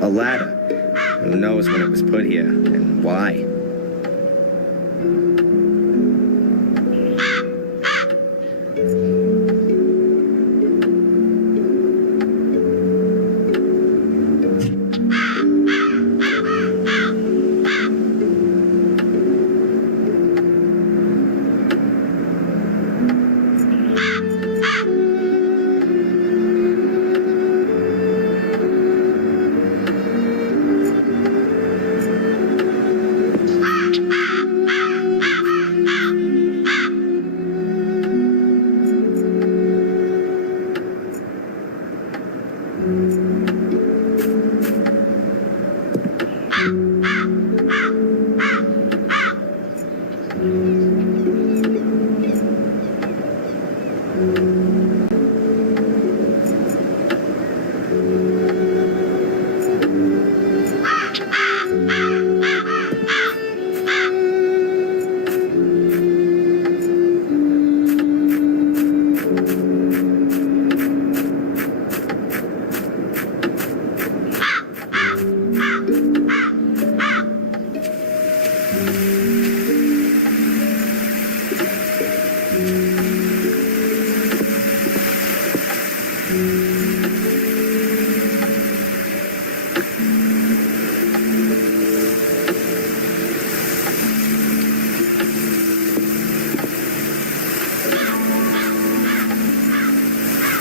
A ladder. Who knows when it was put here and why?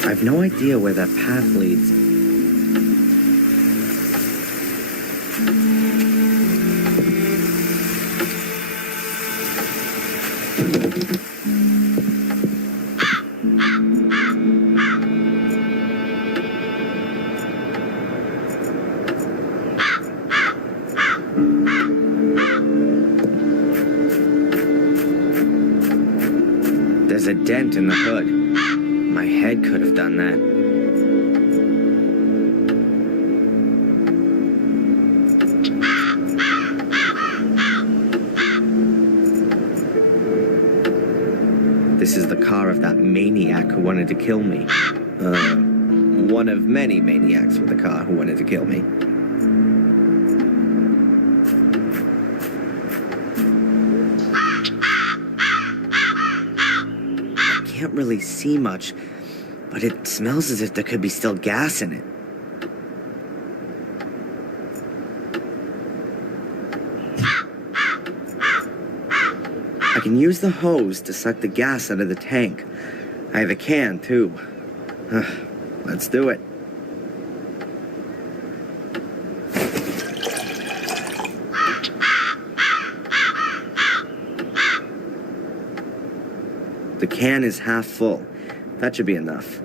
I've no idea where that path leads. There's a dent in the hood. My head could have done that. This is the car of that maniac who wanted to kill me. One of many maniacs with a car who wanted to kill me. I can't really see much, but it smells as if there could be still gas in it. I can use the hose to suck the gas out of the tank. I have a can, too. Let's do it. The can is half full. That should be enough.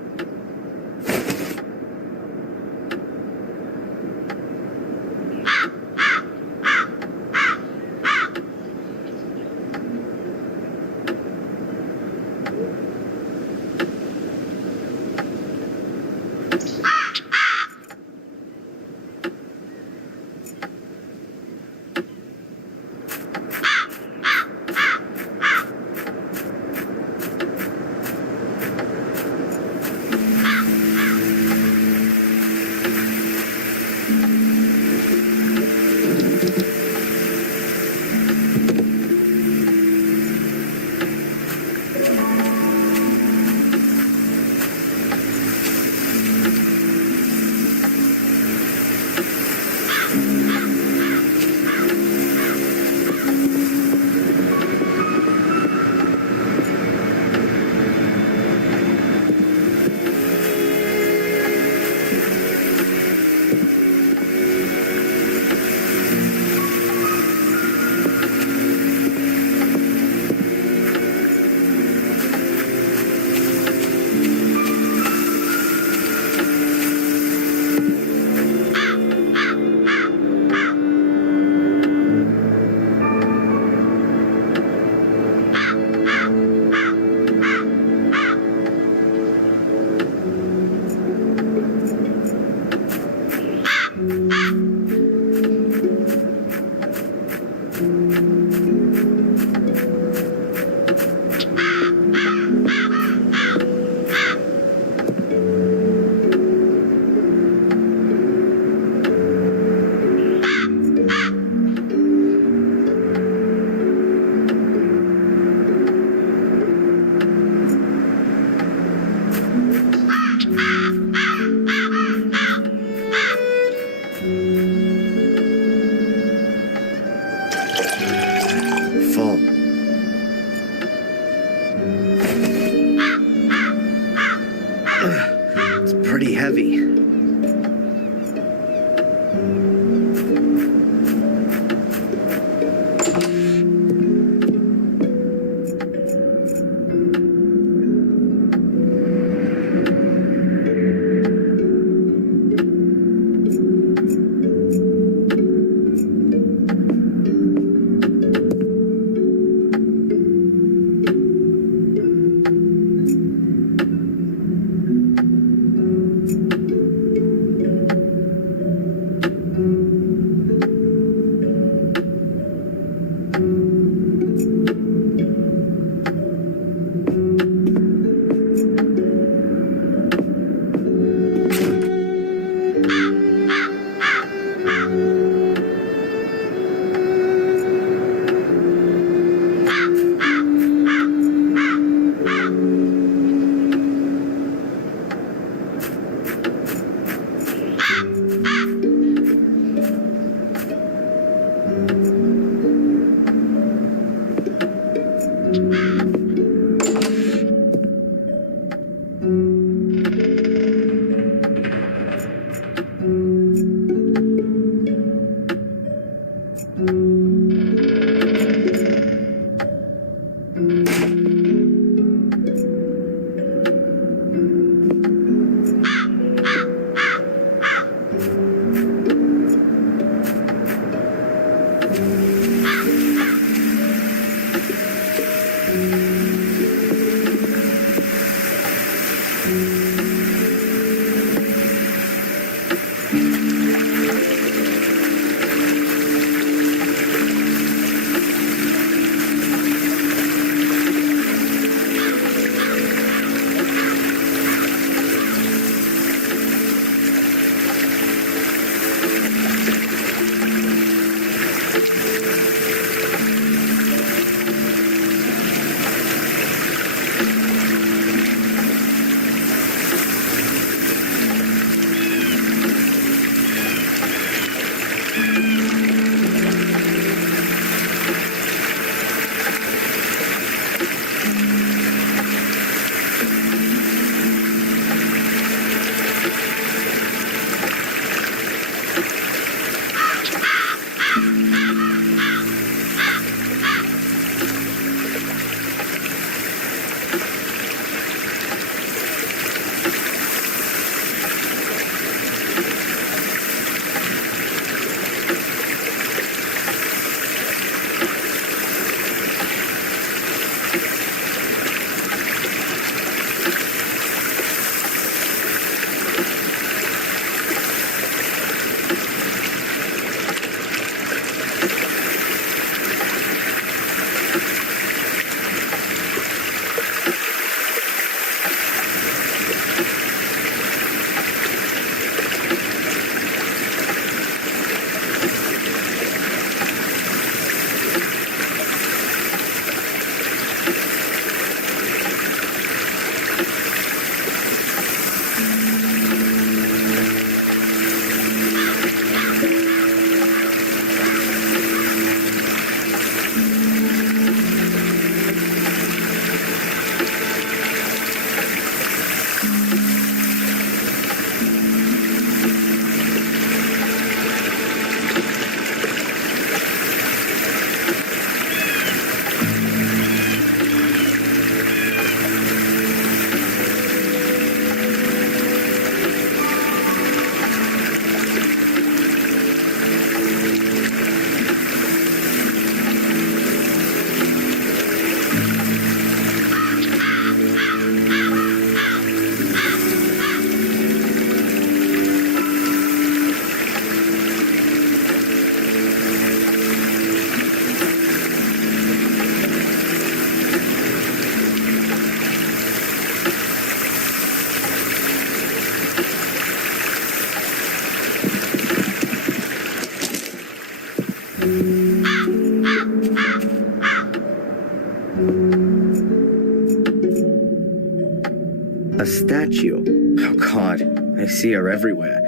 see her everywhere,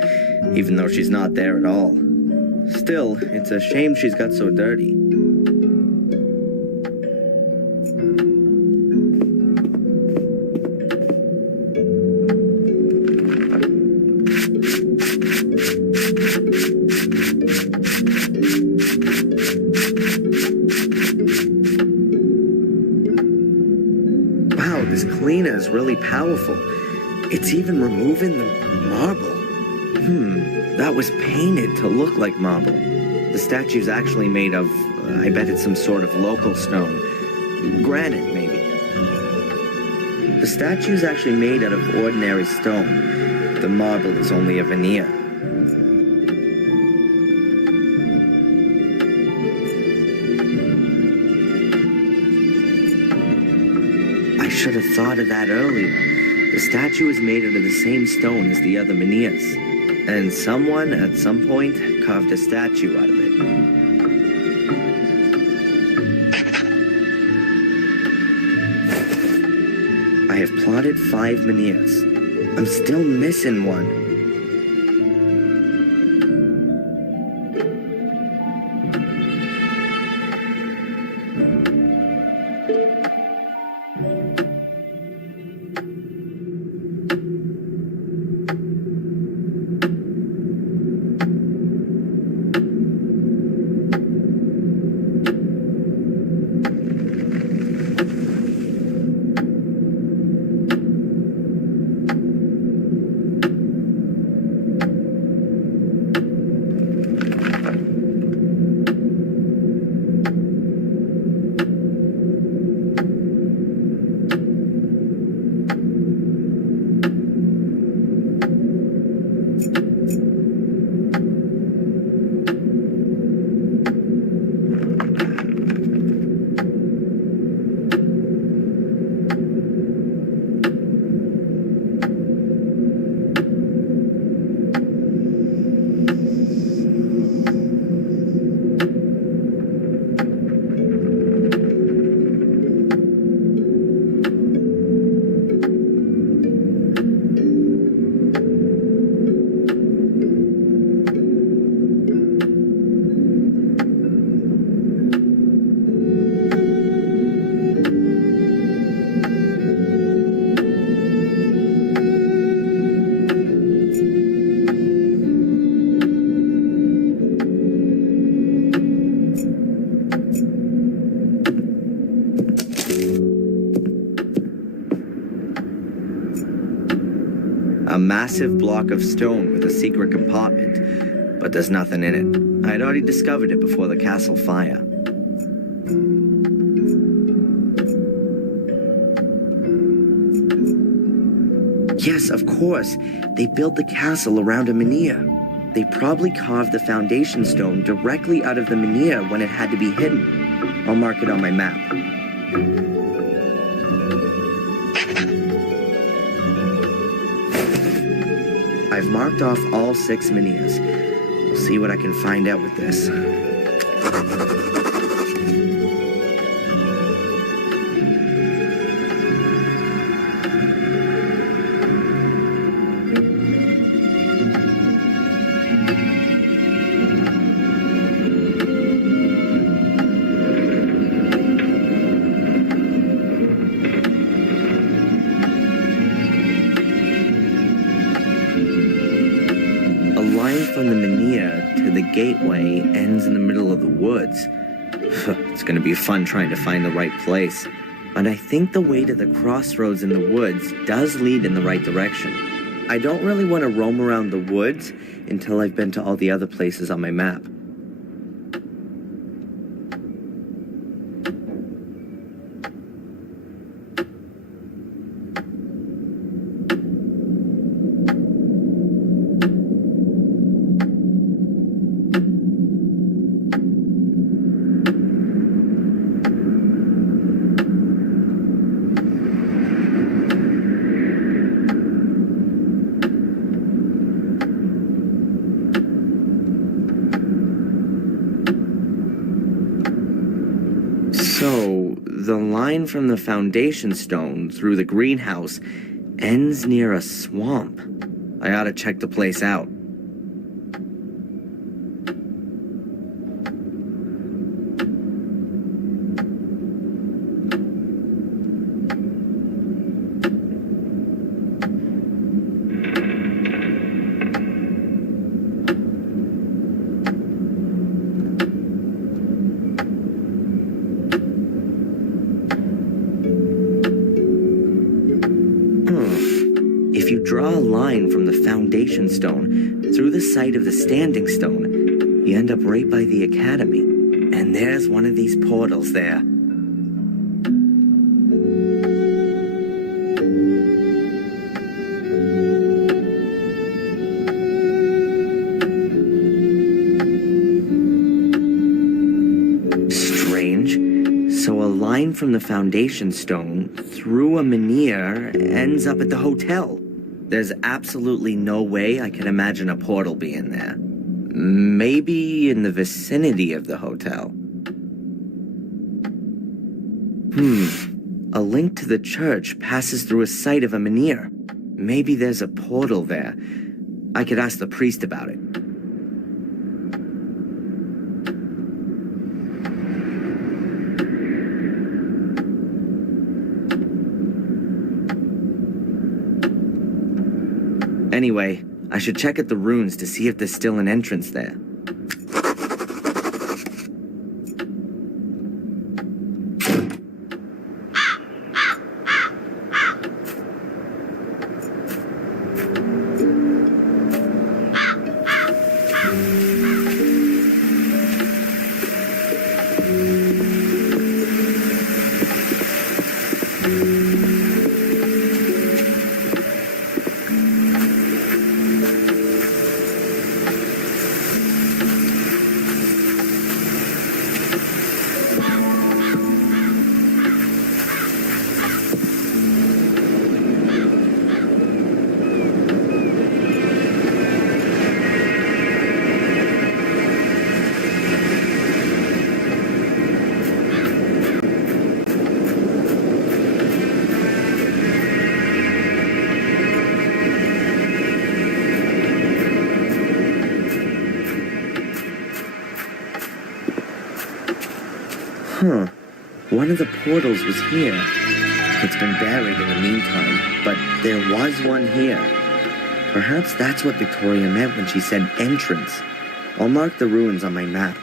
even though she's not there at all. Still, it's a shame she's got so dirty. Wow, this cleaner is really powerful. It's even removing the marble. That was painted to look like marble. The statue's actually made of, I bet it's some sort of local stone. Granite, maybe. The statue's actually made out of ordinary stone. The marble is only a veneer. I should have thought of that earlier. The statue is made out of the same stone as the other veneers. And someone, at some point, carved a statue out of it. I have plotted 5 veneers. I'm still missing one. A massive block of stone with a secret compartment, but there's nothing in it. I'd already discovered it before the castle fire. Yes, of course. They built the castle around a menhir. They probably carved the foundation stone directly out of the menhir when it had to be hidden. I'll mark it on my map. I've marked off all 6 menhirs. We'll see what I can find out with this. From the menhir to the gateway ends in the middle of the woods. It's going to be fun trying to find the right place. But I think the way to the crossroads in the woods does lead in the right direction. I don't really want to roam around the woods until I've been to all the other places on my map. So, the line from the foundation stone through the greenhouse ends near a swamp. I ought to check the place out. If you draw a line from the foundation stone through the site of the standing stone, you end up right by the academy. And there's one of these portals there. Strange. So a line from the foundation stone through a menhir ends up at the hotel. There's absolutely no way I can imagine a portal being there. Maybe in the vicinity of the hotel. A link to the church passes through a site of a menhir. Maybe there's a portal there. I could ask the priest about it. Anyway, I should check at the ruins to see if there's still an entrance there. One of the portals was here. It's been buried in the meantime, but there was one here. Perhaps that's what Victoria meant when she said entrance. I'll mark the ruins on my map.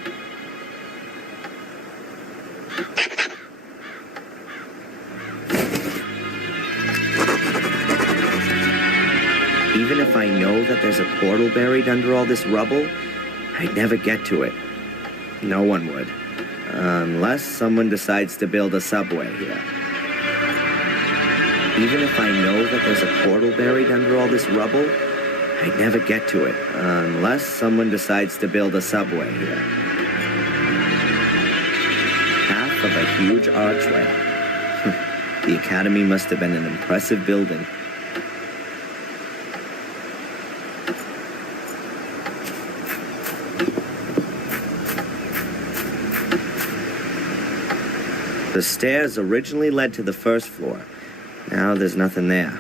Even if I know that there's a portal buried under all this rubble, I'd never get to it. No one would. Unless someone decides to build a subway here. Even if I know that there's a portal buried under all this rubble, I'd never get to it. Unless someone decides to build a subway here. Half of a huge archway. The academy must have been an impressive building. The stairs originally led to the first floor. Now there's nothing there.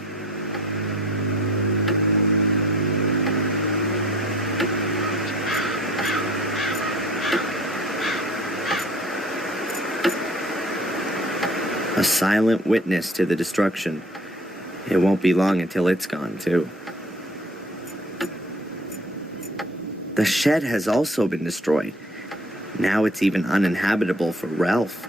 A silent witness to the destruction. It won't be long until it's gone, too. The shed has also been destroyed. Now it's even uninhabitable for Ralph.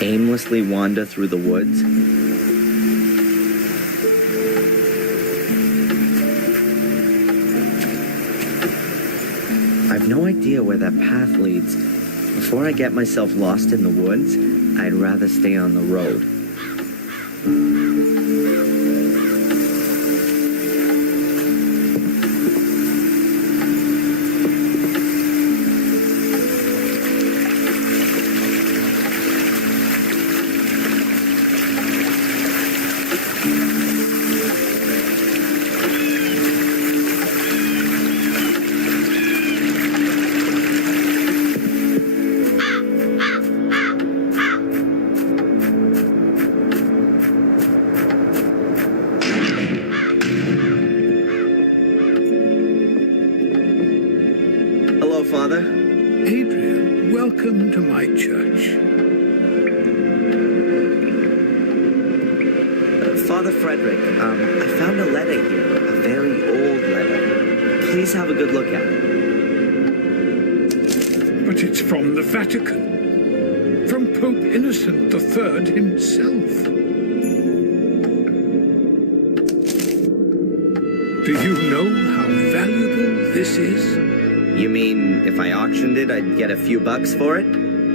Aimlessly wander through the woods. I've no idea where that path leads. Before I get myself lost in the woods, I'd rather stay on the road. Father. Adrian, welcome to my church. Father Frederick, I found a letter here, a very old letter. Please have a good look at it. But it's from the Vatican. From Pope Innocent III himself. Do you know how valuable this is? You mean if I auctioned it, I'd get a few bucks for it?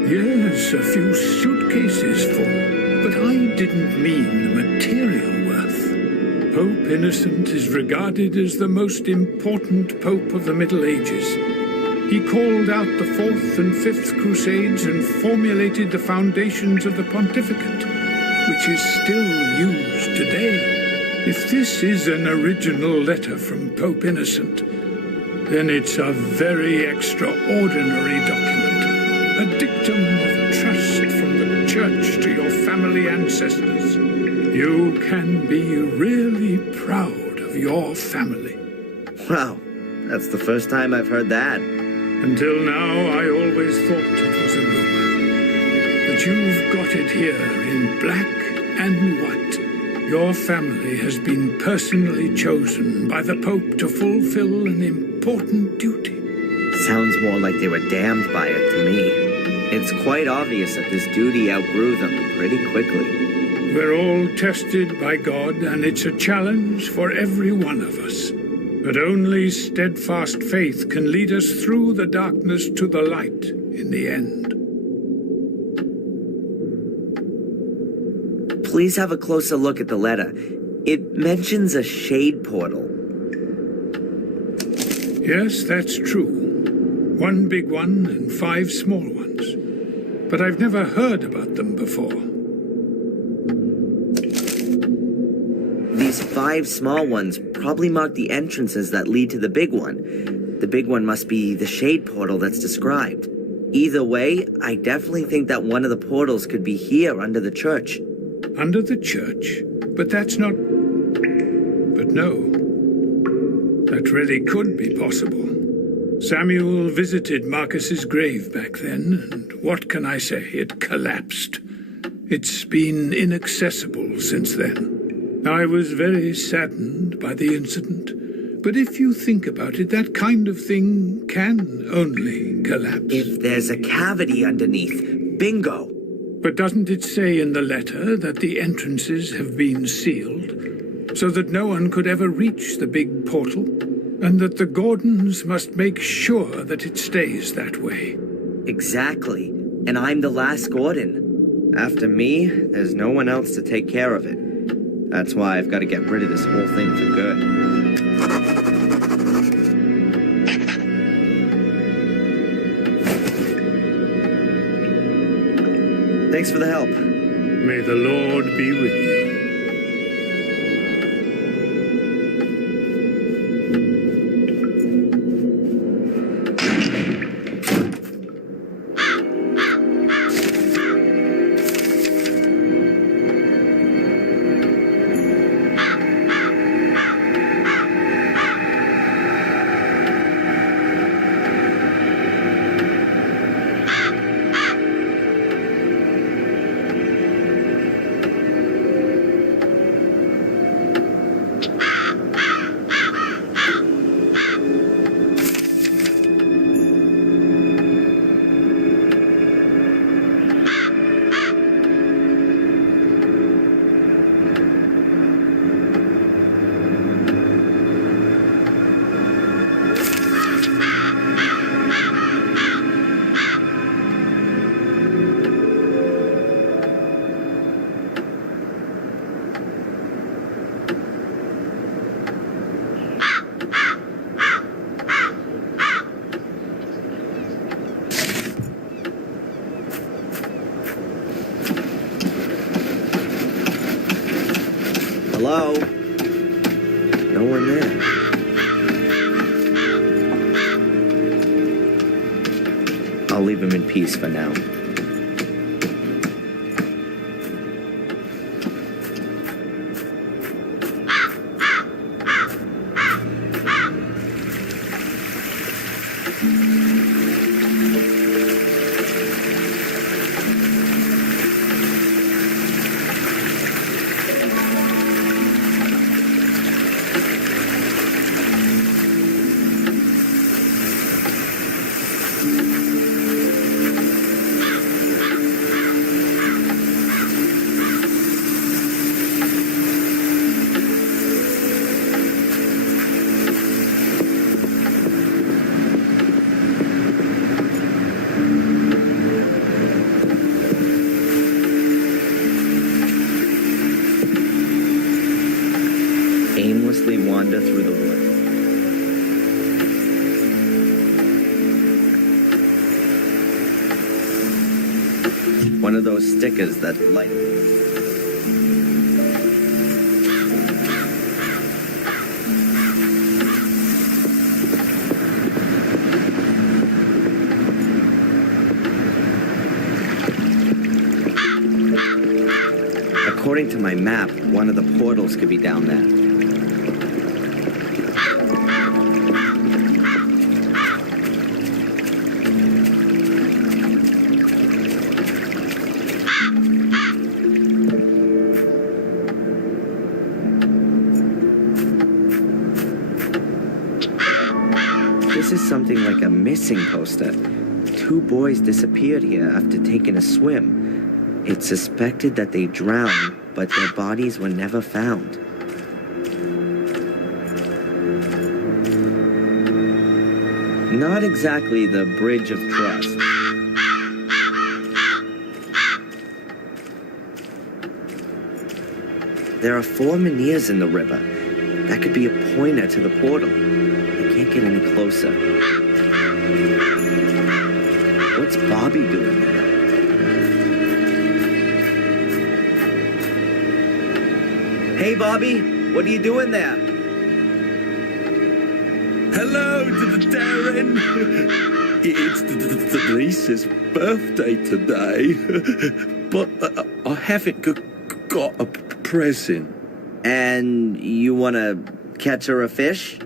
Yes, a few suitcases full. But I didn't mean the material worth. Pope Innocent is regarded as the most important pope of the Middle Ages. He called out the Fourth and Fifth Crusades and formulated the foundations of the pontificate, which is still used today. If this is an original letter from Pope Innocent, then it's a very extraordinary document, a dictum of trust from the Church to your family ancestors. You can be really proud of your family. Wow, that's the first time I've heard that. Until now, I always thought it was a rumor. But you've got it here in black and white. Your family has been personally chosen by the Pope to fulfill an important duty. Sounds more like they were damned by it to me. It's quite obvious that this duty outgrew them pretty quickly. We're all tested by God, and it's a challenge for every one of us. But only steadfast faith can lead us through the darkness to the light in the end. Please have a closer look at the letter. It mentions a shade portal. Yes, that's true. One big one and 5 small ones. But I've never heard about them before. These 5 small ones probably mark the entrances that lead to the big one. The big one must be the shade portal that's described. Either way, I definitely think that one of the portals could be here under the church. Under the church? But that's not... But no. That really could be possible. Samuel visited Marcus's grave back then, and what can I say? It collapsed. It's been inaccessible since then. I was very saddened by the incident, but if you think about it, that kind of thing can only collapse. If there's a cavity underneath, bingo! But doesn't it say in the letter that the entrances have been sealed, so that no one could ever reach the big portal, and that the Gordons must make sure that it stays that way? Exactly, and I'm the last Gordon. After me, there's no one else to take care of it. That's why I've got to get rid of this whole thing for good. Thanks for the help. May the Lord be with you. Hello? No one there. I'll leave him in peace for now. One of those stickers that light. According to my map, one of the portals could be down there. This is something like a missing poster. 2 boys disappeared here after taking a swim. It's suspected that they drowned, but their bodies were never found. Not exactly the bridge of trust. There are 4 Menhirs in the river. That could be a pointer to the portal. I can't get any closer. What's Bobby doing there? Hey, Bobby, what are you doing there? Hello, Darren. It's Denise's birthday today, but I haven't got a present. And you want to catch her a fish?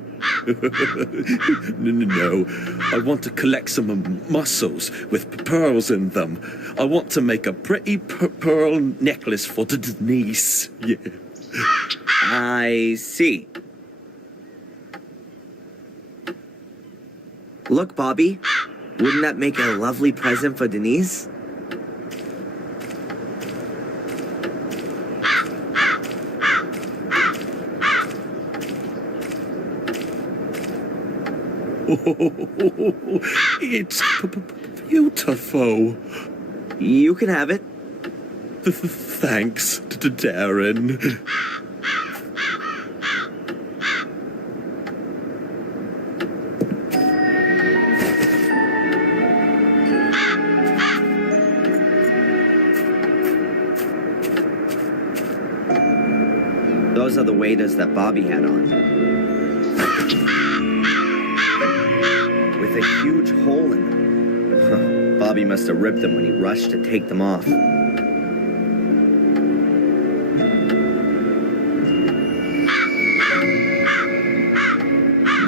No, I want to collect some mussels with pearls in them. I want to make a pretty pearl necklace for Denise. Yeah. I see. Look, Bobby, wouldn't that make a lovely present for Denise? It's beautiful. You can have it. Thanks, Darren. Those are the waders that Bobby had on. With a huge hole in them. Bobby must have ripped them when he rushed to take them off.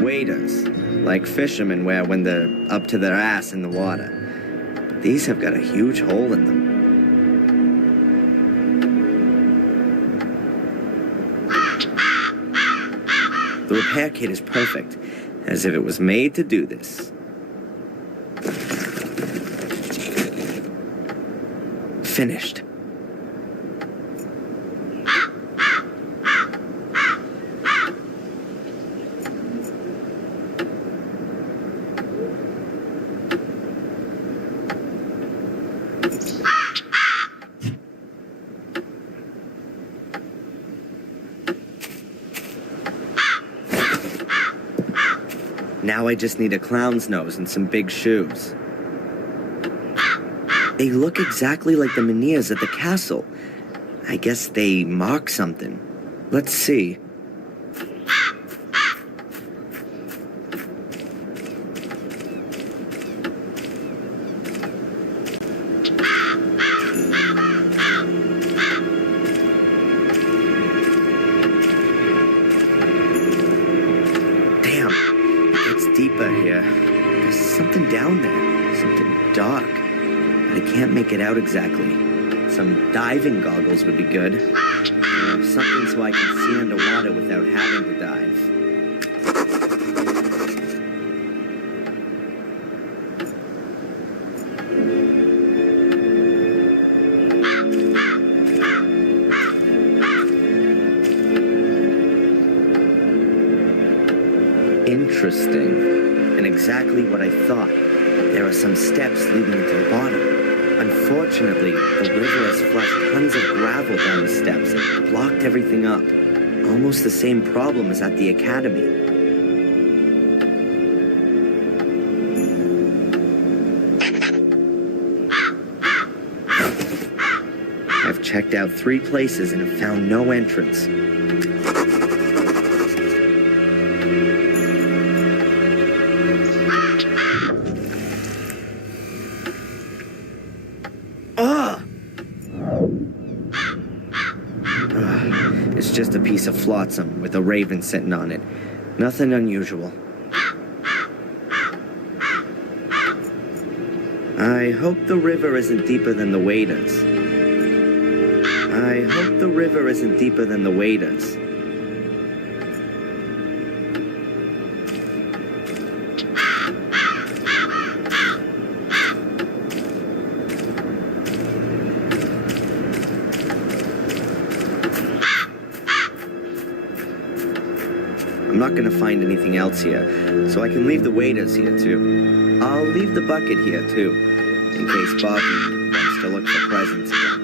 Waders, like fishermen wear when they're up to their ass in the water. But these have got a huge hole in them. The repair kit is perfect, as if it was made to do this. Finished. Now I just need a clown's nose and some big shoes. They look exactly like the Menhirs at the castle. I guess they mark something. Let's see. Deeper here. There's something down there. Something dark. But I can't make it out exactly. Some diving goggles would be good. Something so I can see underwater without having to dive. Interesting. And exactly what I thought. There are some steps leading to the bottom. Unfortunately, the river has flushed tons of gravel down the steps and blocked everything up. Almost the same problem as at the academy. checked out 3 places and have found no entrance. It's just a piece of flotsam with a raven sitting on it. Nothing unusual. I hope the river isn't deeper than the waders. I hope the river isn't deeper than the waders. I'm not gonna find anything else here, so I can leave the waders here too. I'll leave the bucket here too, in case Bobby wants to look for presents again.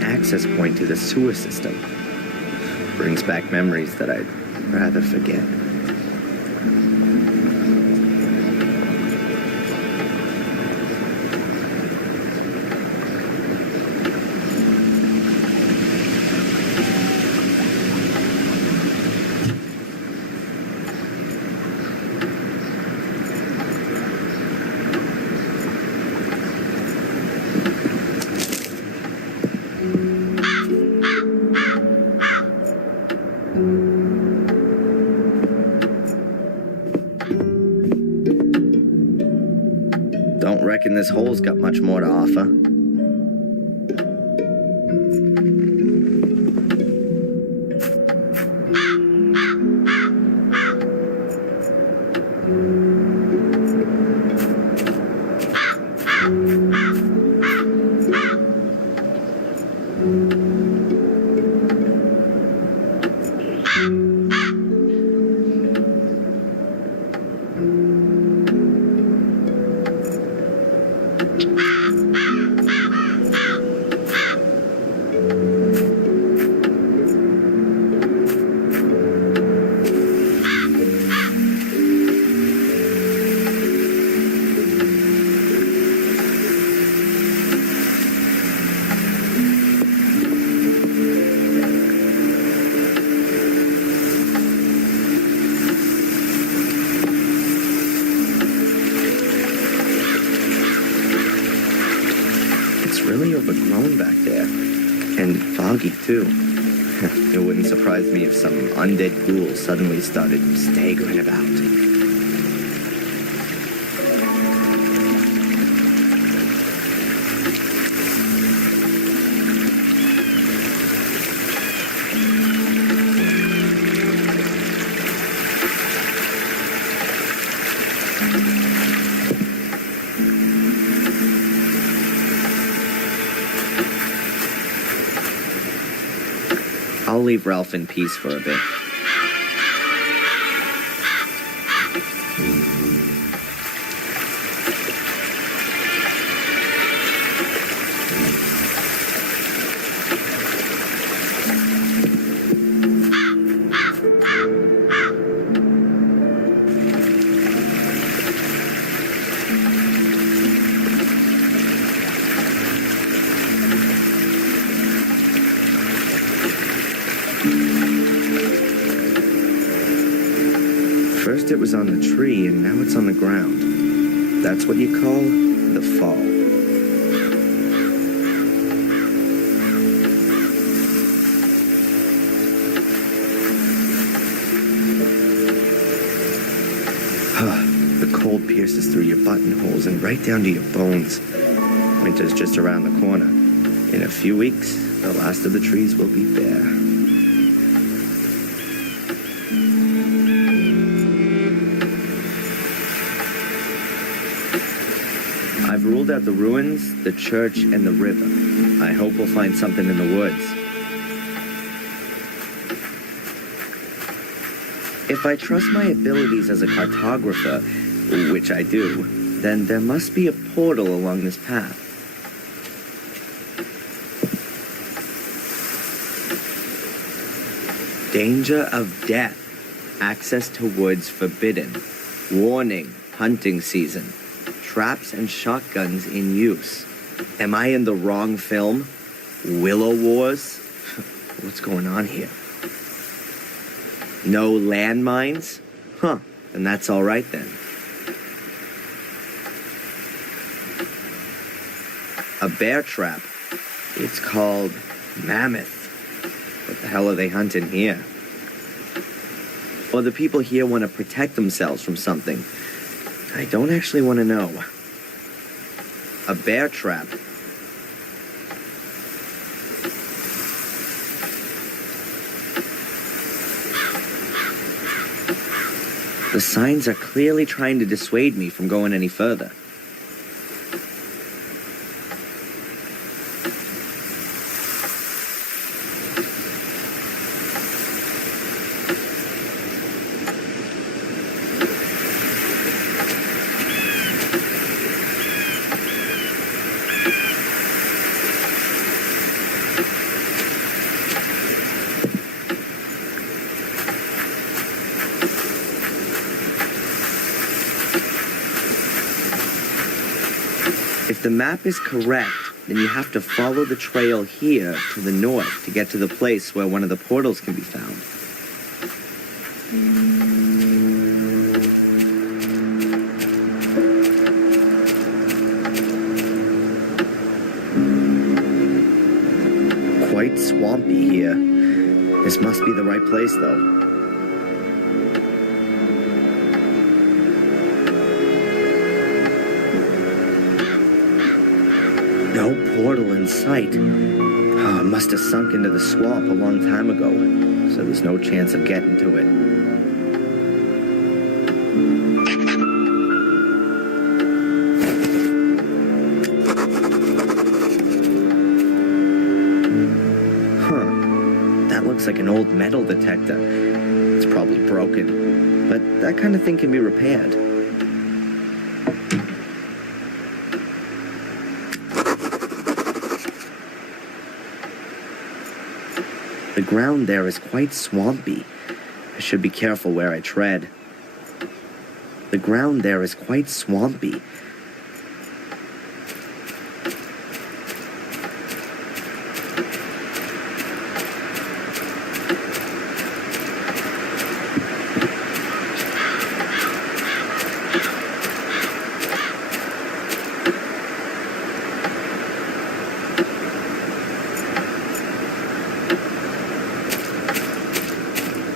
Access point to the sewer system. Brings back memories that I'd rather forget. Don't reckon this hole's got much more to offer. Really overgrown back there. And foggy, too. It wouldn't surprise me if some undead ghoul suddenly started staggering about. I'll leave Ralph in peace for a bit. First it was on the tree, and now it's on the ground. That's what you call the fall. The cold pierces through your buttonholes and right down to your bones. Winter's just around the corner. In a few weeks, the last of the trees will be bare. I've ruled out the ruins, the church, and the river. I hope we'll find something in the woods. If I trust my abilities as a cartographer, which I do, then there must be a portal along this path. Danger of death. Access to woods forbidden. Warning, hunting season. Traps and shotguns in use. Am I in the wrong film? Willow Wars? What's going on here? No landmines? Huh, and that's all right then. A bear trap. It's called Mammoth. What the hell are they hunting here? Or the people here want to protect themselves from something. I don't actually want to know. A bear trap. The signs are clearly trying to dissuade me from going any further. If the map is correct, then you have to follow the trail here to the north to get to the place where one of the portals can be found. Quite swampy here. This must be the right place, though. No portal in sight. Oh, it must have sunk into the swamp a long time ago, so there's no chance of getting to it. Huh. That looks like an old metal detector. It's probably broken, but that kind of thing can be repaired. The ground there is quite swampy. I should be careful where I tread. The ground there is quite swampy.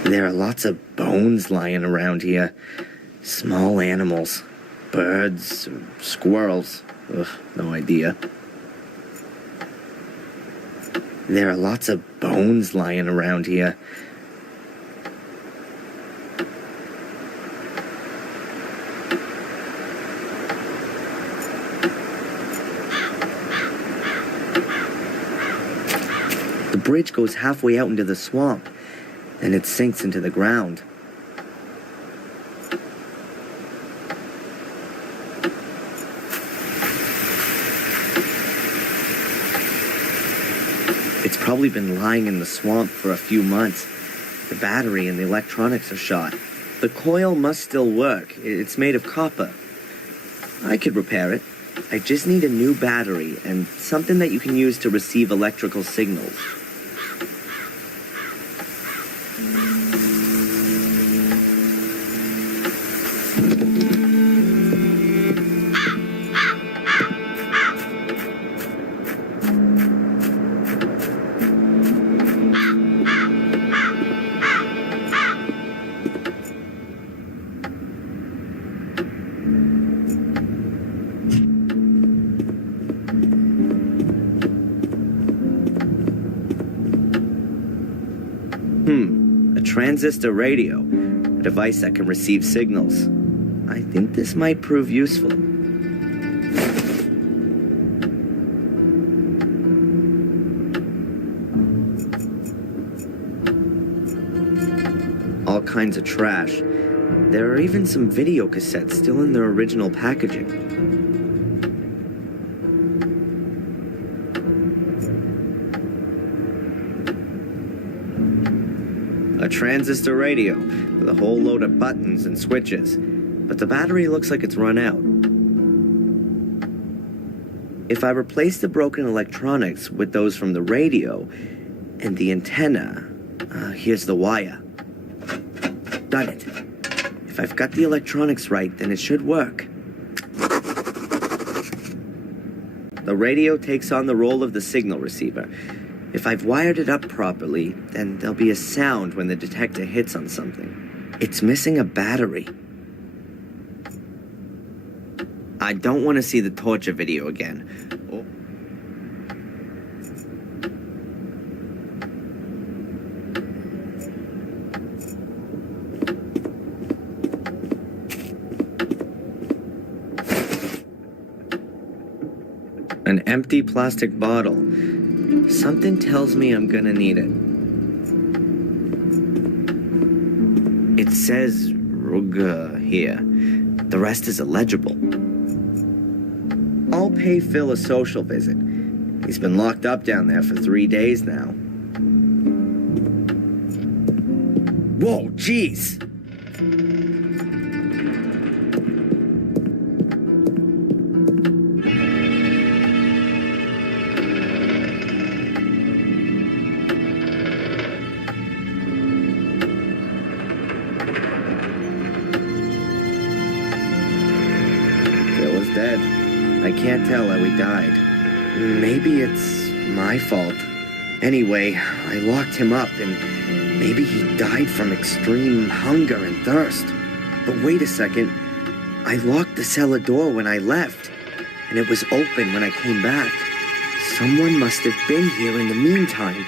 There are lots of bones lying around here. Small animals. Birds, squirrels. Ugh, no idea. There are lots of bones lying around here. The bridge goes halfway out into the swamp. Then it sinks into the ground. It's probably been lying in the swamp for a few months. The battery and the electronics are shot. The coil must still work. It's made of copper. I could repair it. I just need a new battery and something that you can use to receive electrical signals. A transistor radio, a device that can receive signals. I think this might prove useful. All kinds of trash. There are even some video cassettes still in their original packaging. A transistor radio with a whole load of buttons and switches, but the battery looks like it's run out. If I replace the broken electronics with those from the radio and the antenna, here's the wire. Done it. If I've got the electronics right, then it should work. The radio takes on the role of the signal receiver. If I've wired it up properly, then there'll be a sound when the detector hits on something. It's missing a battery. I don't want to see the torture video again. An empty plastic bottle. Something tells me I'm gonna need it. It says Ruger here. The rest is illegible. I'll pay Phil a social visit. He's been locked up down there for 3 days now. Whoa, jeez! Dead. I can't tell how he died. Maybe it's my fault. Anyway, I locked him up and maybe he died from extreme hunger and thirst. But wait a second. I locked the cellar door when I left, and it was open when I came back. Someone must have been here in the meantime.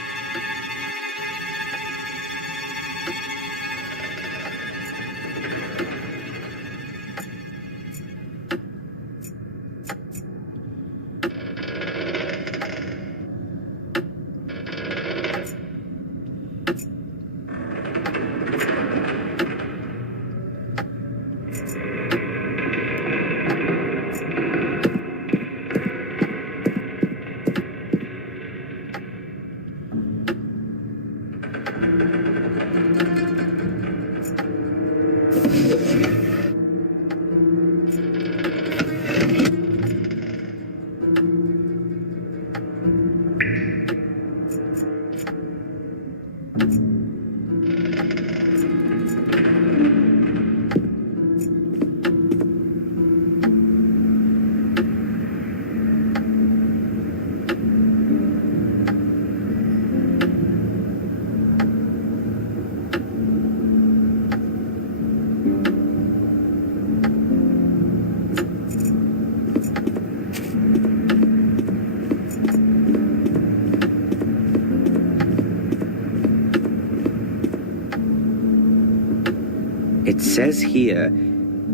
It says here,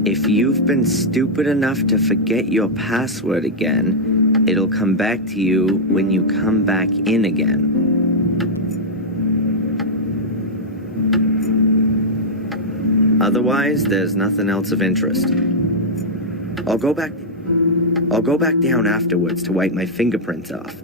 if you've been stupid enough to forget your password again, it'll come back to you when you come back in again. Otherwise, there's nothing else of interest. I'll go back down afterwards to wipe my fingerprints off.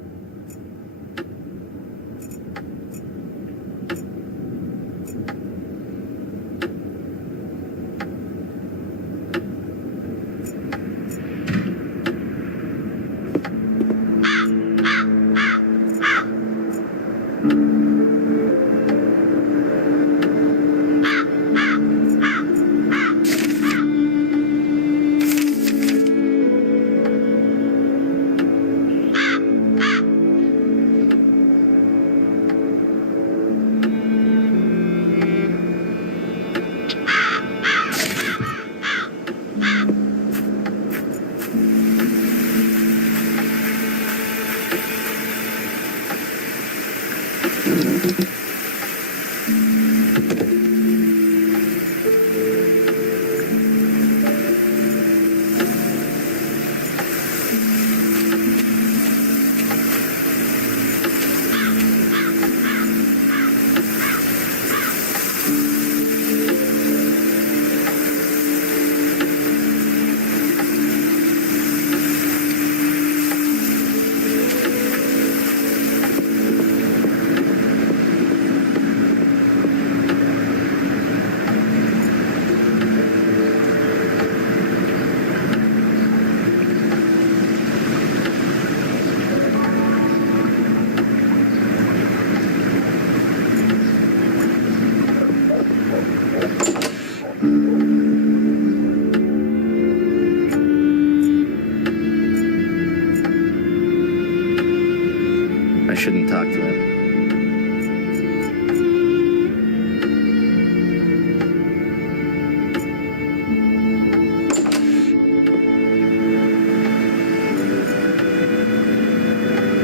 shouldn't talk to him.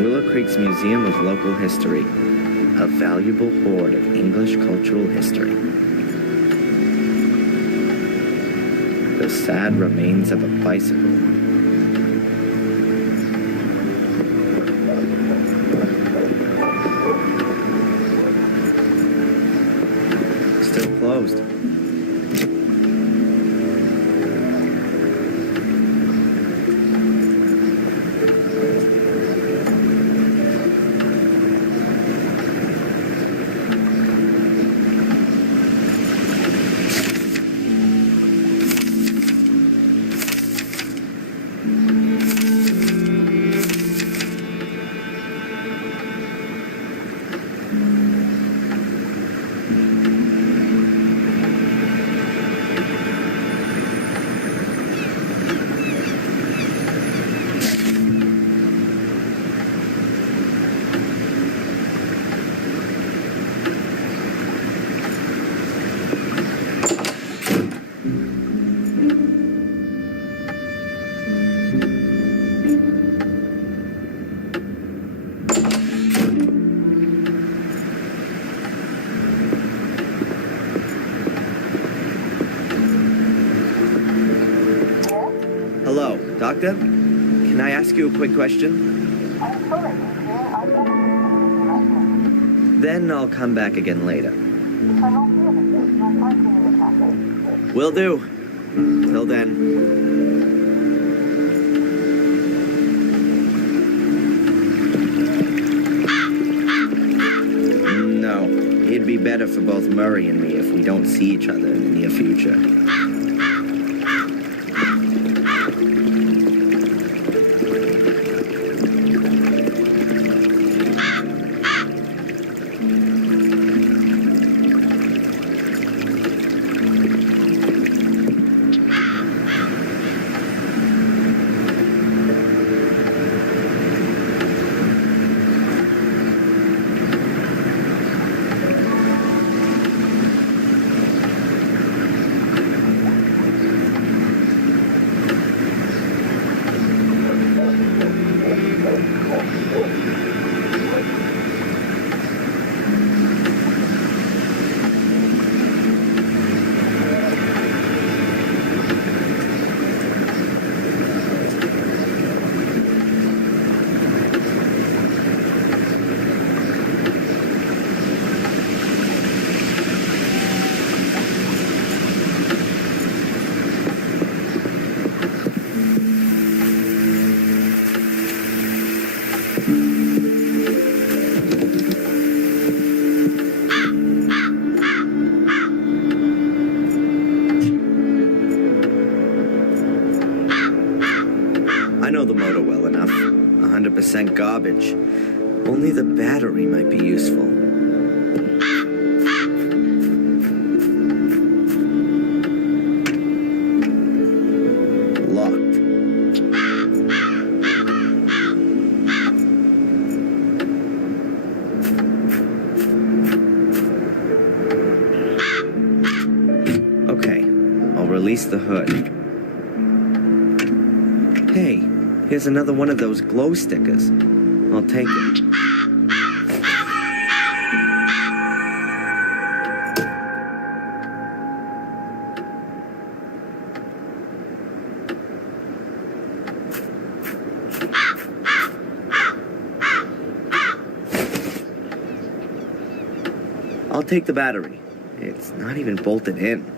Willow Creek's Museum of Local History, a valuable hoard of English cultural history. The sad remains of a bicycle. Still closed. Hello, Doctor? Can I ask you a quick question? Then I'll come back again later. Will do. Till then. No, it'd be better for both Murray and me if we don't see each other in the near future. I know the motor well enough. 100% garbage. Only the battery might be useful. Locked. Okay, I'll release the hood. Hey, here's another one of those glow stickers. I'll take it. I'll take the battery. It's not even bolted in.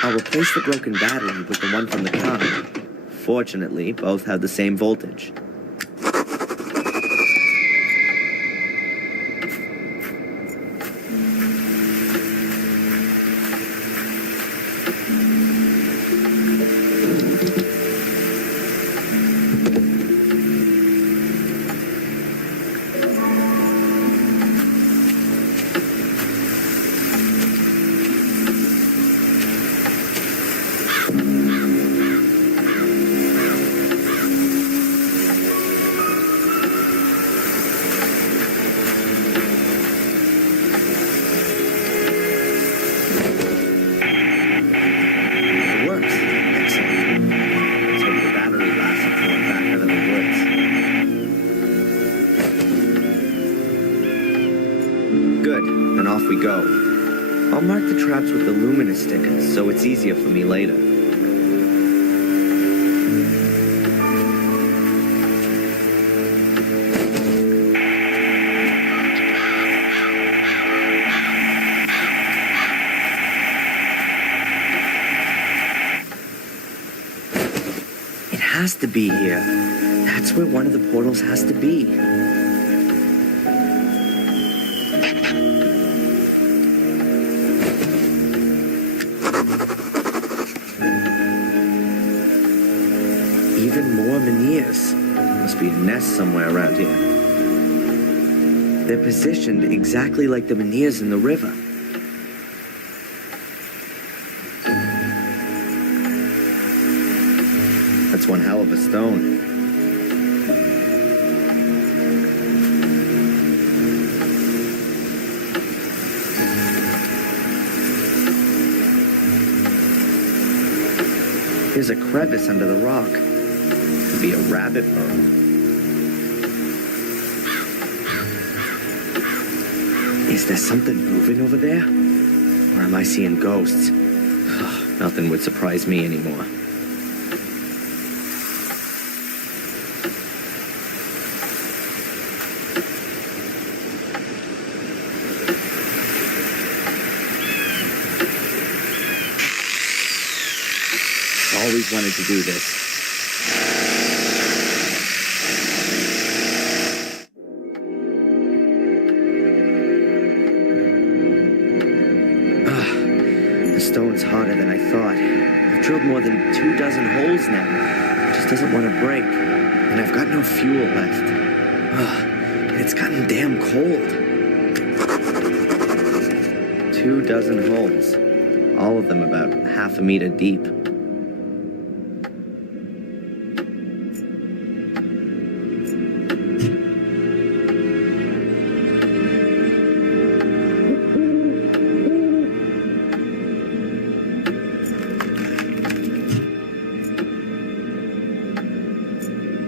I'll replace the broken battery with the one from the car. Fortunately, both have the same voltage. Good, then off we go. I'll mark the traps with the luminous stickers so it's easier for me later. It has to be here. That's where one of the portals has to be. Even more Menhirs. Must be a nest somewhere around here. They're positioned exactly like the Menhirs in the river. That's one hell of a stone. There's a crevice under the rock. Could be a rabbit burrow. Is there something moving over there? Or am I seeing ghosts? Nothing would surprise me anymore. Always wanted to do this. The stone's harder than I thought. I've drilled more than 24 holes now. It just doesn't want to break. And I've got no fuel left. And it's gotten damn cold. 24 holes. All of them about half a meter deep.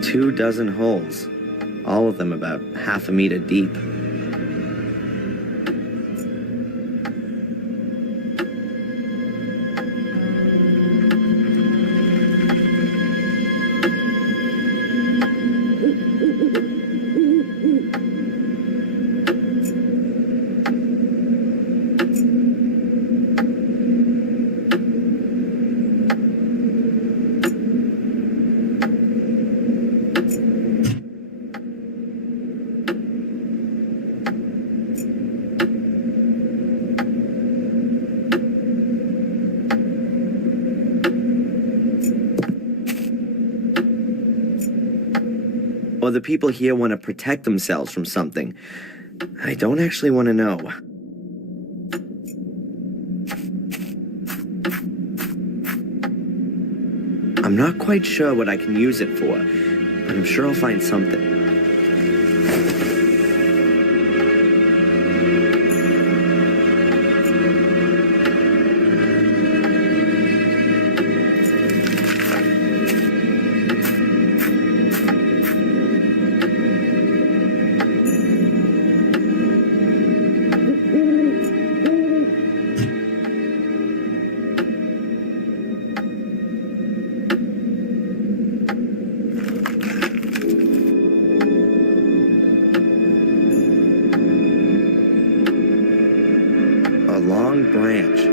Two dozen holes, all of them about half a meter deep. Or the people here want to protect themselves from something. I don't actually want to know. I'm not quite sure what I can use it for, but I'm sure I'll find something. Long branch.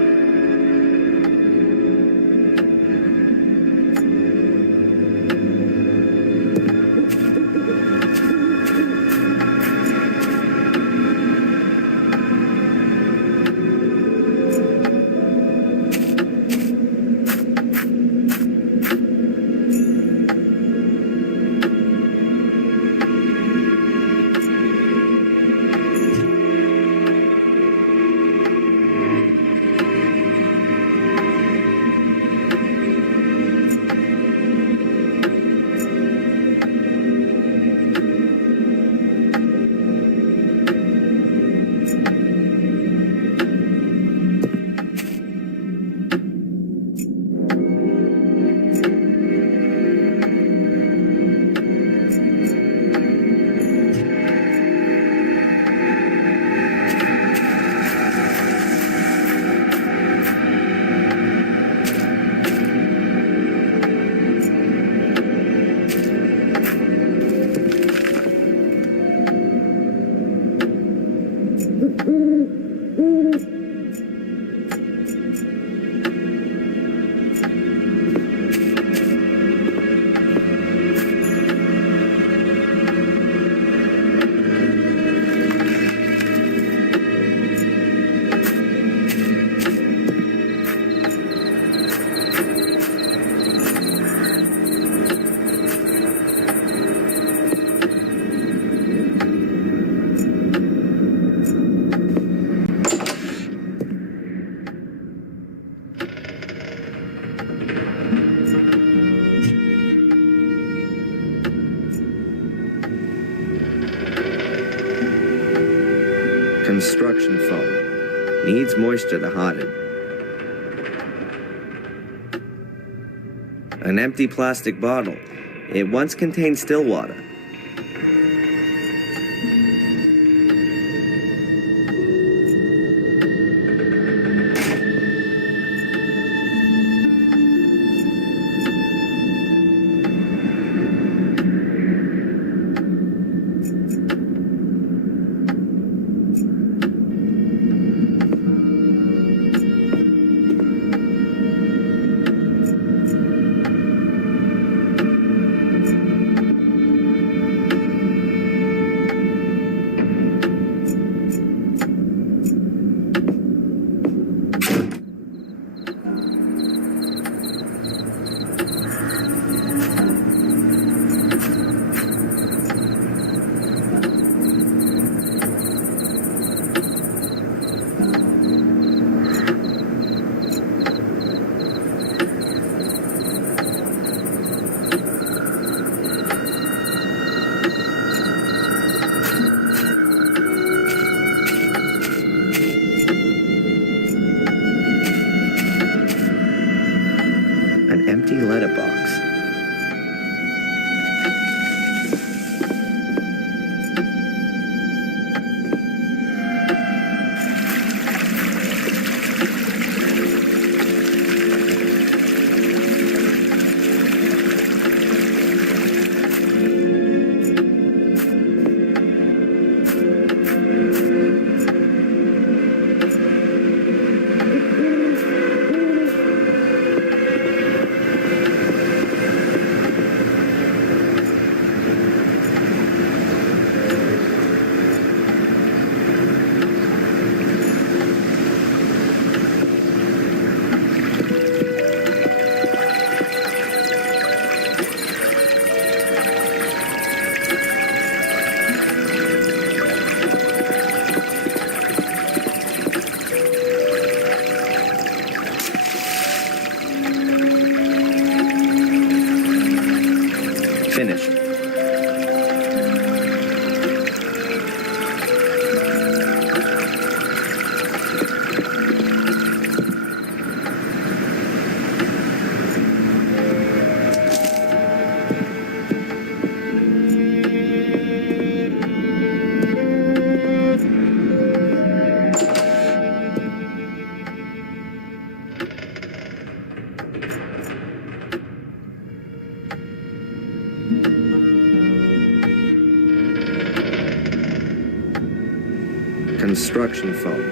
Construction foam. Needs moisture to harden. An empty plastic bottle. It once contained still water. Empty letterbox. Finished. Construction foam.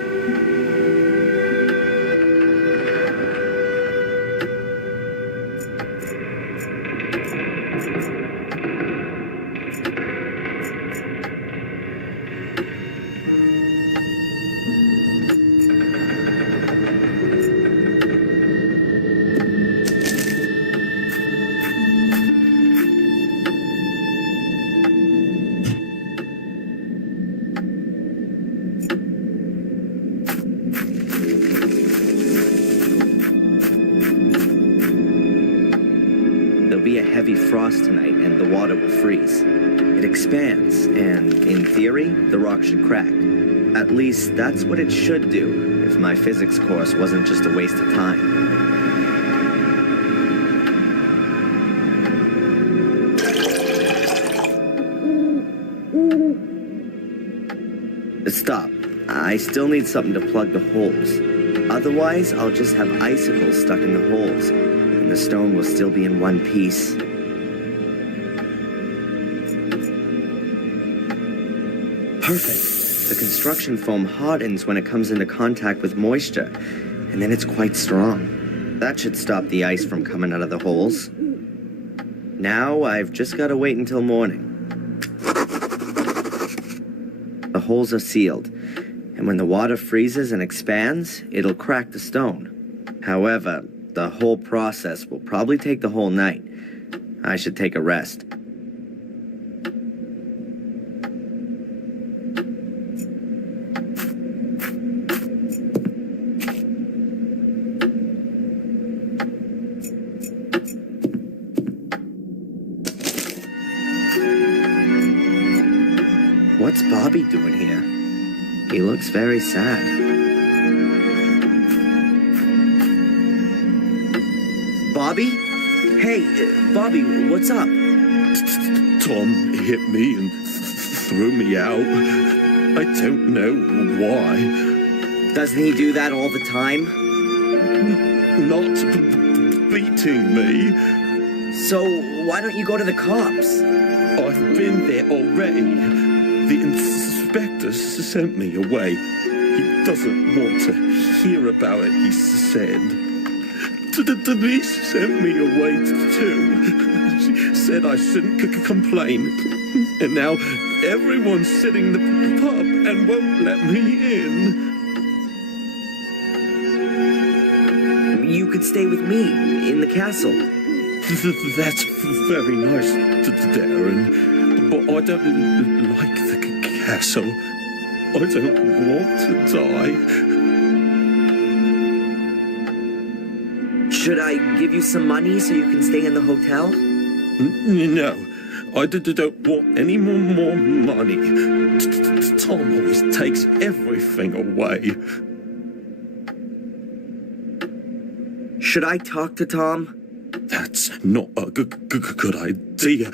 Be a heavy frost tonight and the water will freeze. It expands, and in theory, the rock should crack. At least that's what it should do if my physics course wasn't just a waste of time. Stop. I still need something to plug the holes. Otherwise, I'll just have icicles stuck in the holes. And the stone will still be in one piece. Perfect. The construction foam hardens when it comes into contact with moisture, and then it's quite strong. That should stop the ice from coming out of the holes. Now I've just got to wait until morning. The holes are sealed, and when the water freezes and expands, it'll crack the stone. However, the whole process will probably take the whole night. I should take a rest. What's Bobby doing here? He looks very sad. Bobby? Hey, Bobby, what's up? Tom hit me and threw me out. I don't know why. Doesn't he do that all the time? Not beating me. So why don't you go to the cops? I've been there already. The inspector sent me away. He doesn't want to hear about it, he said. Denise sent me away too. She said I shouldn't complain. And now everyone's sitting in the pub and won't let me in. You could stay with me in the castle. That's very nice, Darren. But I don't like the castle. I don't want to die. Should I give you some money so you can stay in the hotel? No, I don't want any more money. Tom always takes everything away. Should I talk to Tom? That's not a good idea.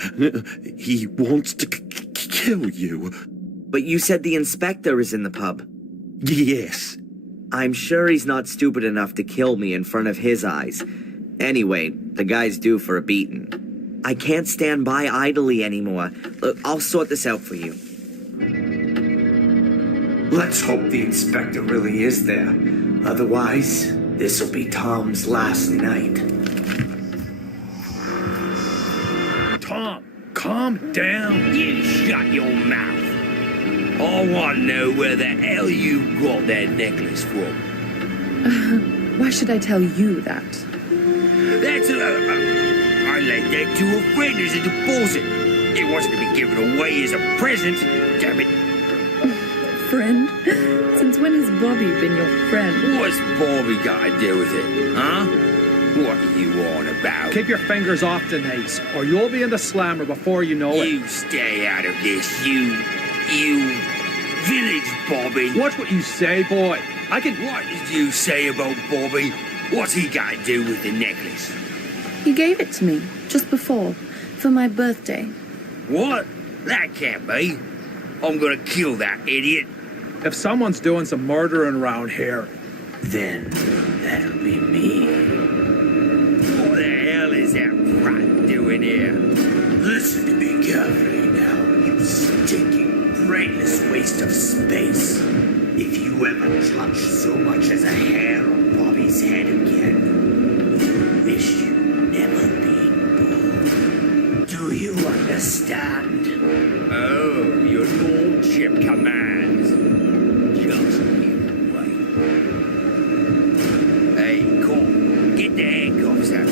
He wants to kill you. But you said the inspector is in the pub. Yes. I'm sure he's not stupid enough to kill me in front of his eyes. Anyway, the guy's due for a beating. I can't stand by idly anymore. Look, I'll sort this out for you. Let's hope the inspector really is there. Otherwise, this'll be Tom's last night. Tom, calm down. You shut your mouth. I want to know where the hell you got that necklace from. Why should I tell you that? That's I lent that to a friend as a deposit. It wasn't to be given away as a present. Damn it. Friend? Since when has Bobby been your friend? What's Bobby got to do with it, huh? What are you on about? Keep your fingers off Denise, or you'll be in the slammer before you know it. You stay out of this, you village Bobby. Watch what you say, boy. What did you say about Bobby? What's he got to do with the necklace? He gave it to me just before, for my birthday. What? That can't be. I'm gonna kill that idiot. If someone's doing some murdering around here, then that'll be me. What the hell is that rat doing here? Listen to me carefully now, you stinking, brainless waste of space. If you ever touch so much as a hair on Bobby's head again, wish you'd never been born. Do you understand? Oh, your lordship commands. Just you wait. Hey, Cole, get the handcuffs out.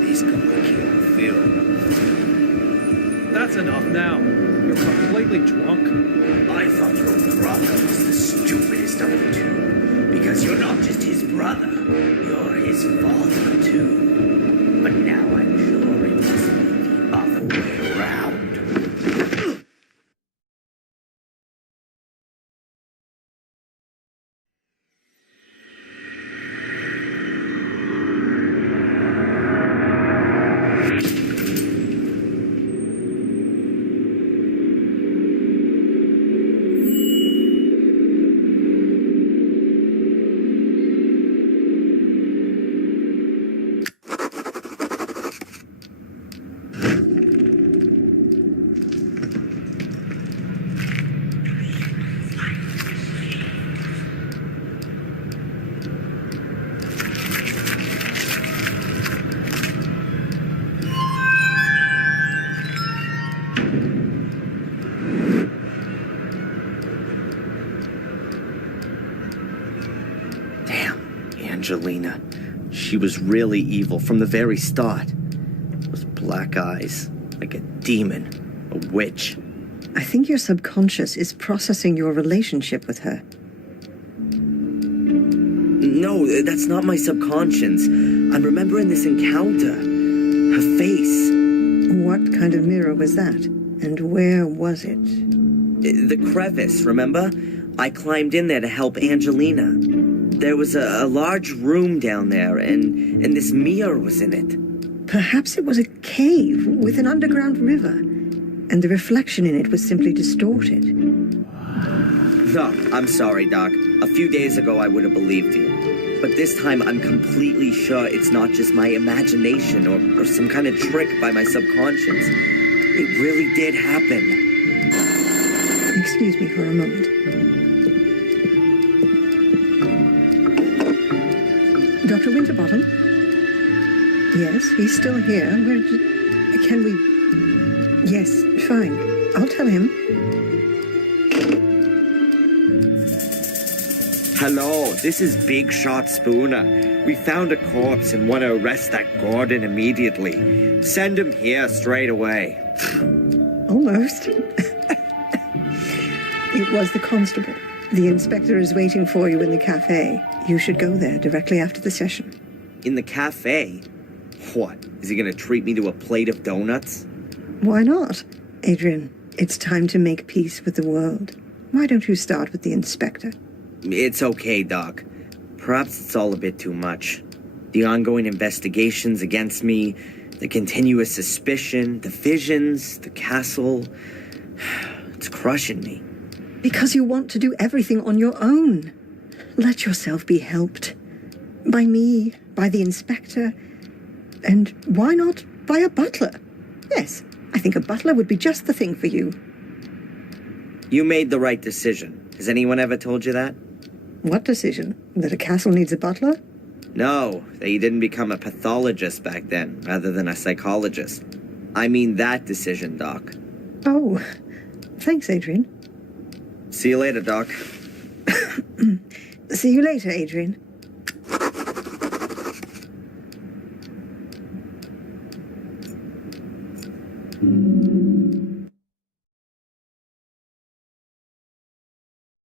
This gonna kill Phil. that's enough now. You're completely drunk. I thought your brother was the stupidest of the two. Because you're not just his brother, you're his father too. But now I'm sure it must be the other way around. Angelina. She was really evil from the very start. Those black eyes, like a demon, a witch. I think your subconscious is processing your relationship with her. No, that's not my subconscious. I'm remembering this encounter. Her face. What kind of mirror was that? And where was it? The crevice, remember? I climbed in there to help Angelina. There was a large room down there, and this mirror was in it. Perhaps it was a cave with an underground river, and the reflection in it was simply distorted. No, I'm sorry, Doc. A few days ago I would have believed you. But this time I'm completely sure it's not just my imagination or some kind of trick by my subconscious. It really did happen. Excuse me for a moment. Dr. Winterbottom? Yes, he's still here. Can we... Yes, fine. I'll tell him. Hello, this is Big Shot Spooner. We found a corpse and want to arrest that Gordon immediately. Send him here straight away. Almost. It was the constable. The inspector is waiting for you in the cafe. You should go there directly after the session. In the cafe? What? Is he going to treat me to a plate of donuts? Why not? Adrian, it's time to make peace with the world. Why don't you start with the inspector? It's okay, Doc. Perhaps it's all a bit too much. The ongoing investigations against me, the continuous suspicion, the visions, the castle. It's crushing me. Because you want to do everything on your own. Let yourself be helped. By me, by the inspector, and why not by a butler? Yes, I think a butler would be just the thing for you. You made the right decision. Has anyone ever told you that? What decision? That a castle needs a butler? No, that you didn't become a pathologist back then, rather than a psychologist. I mean that decision, Doc. Oh, thanks, Adrian. See you later, Doc. See you later, Adrian.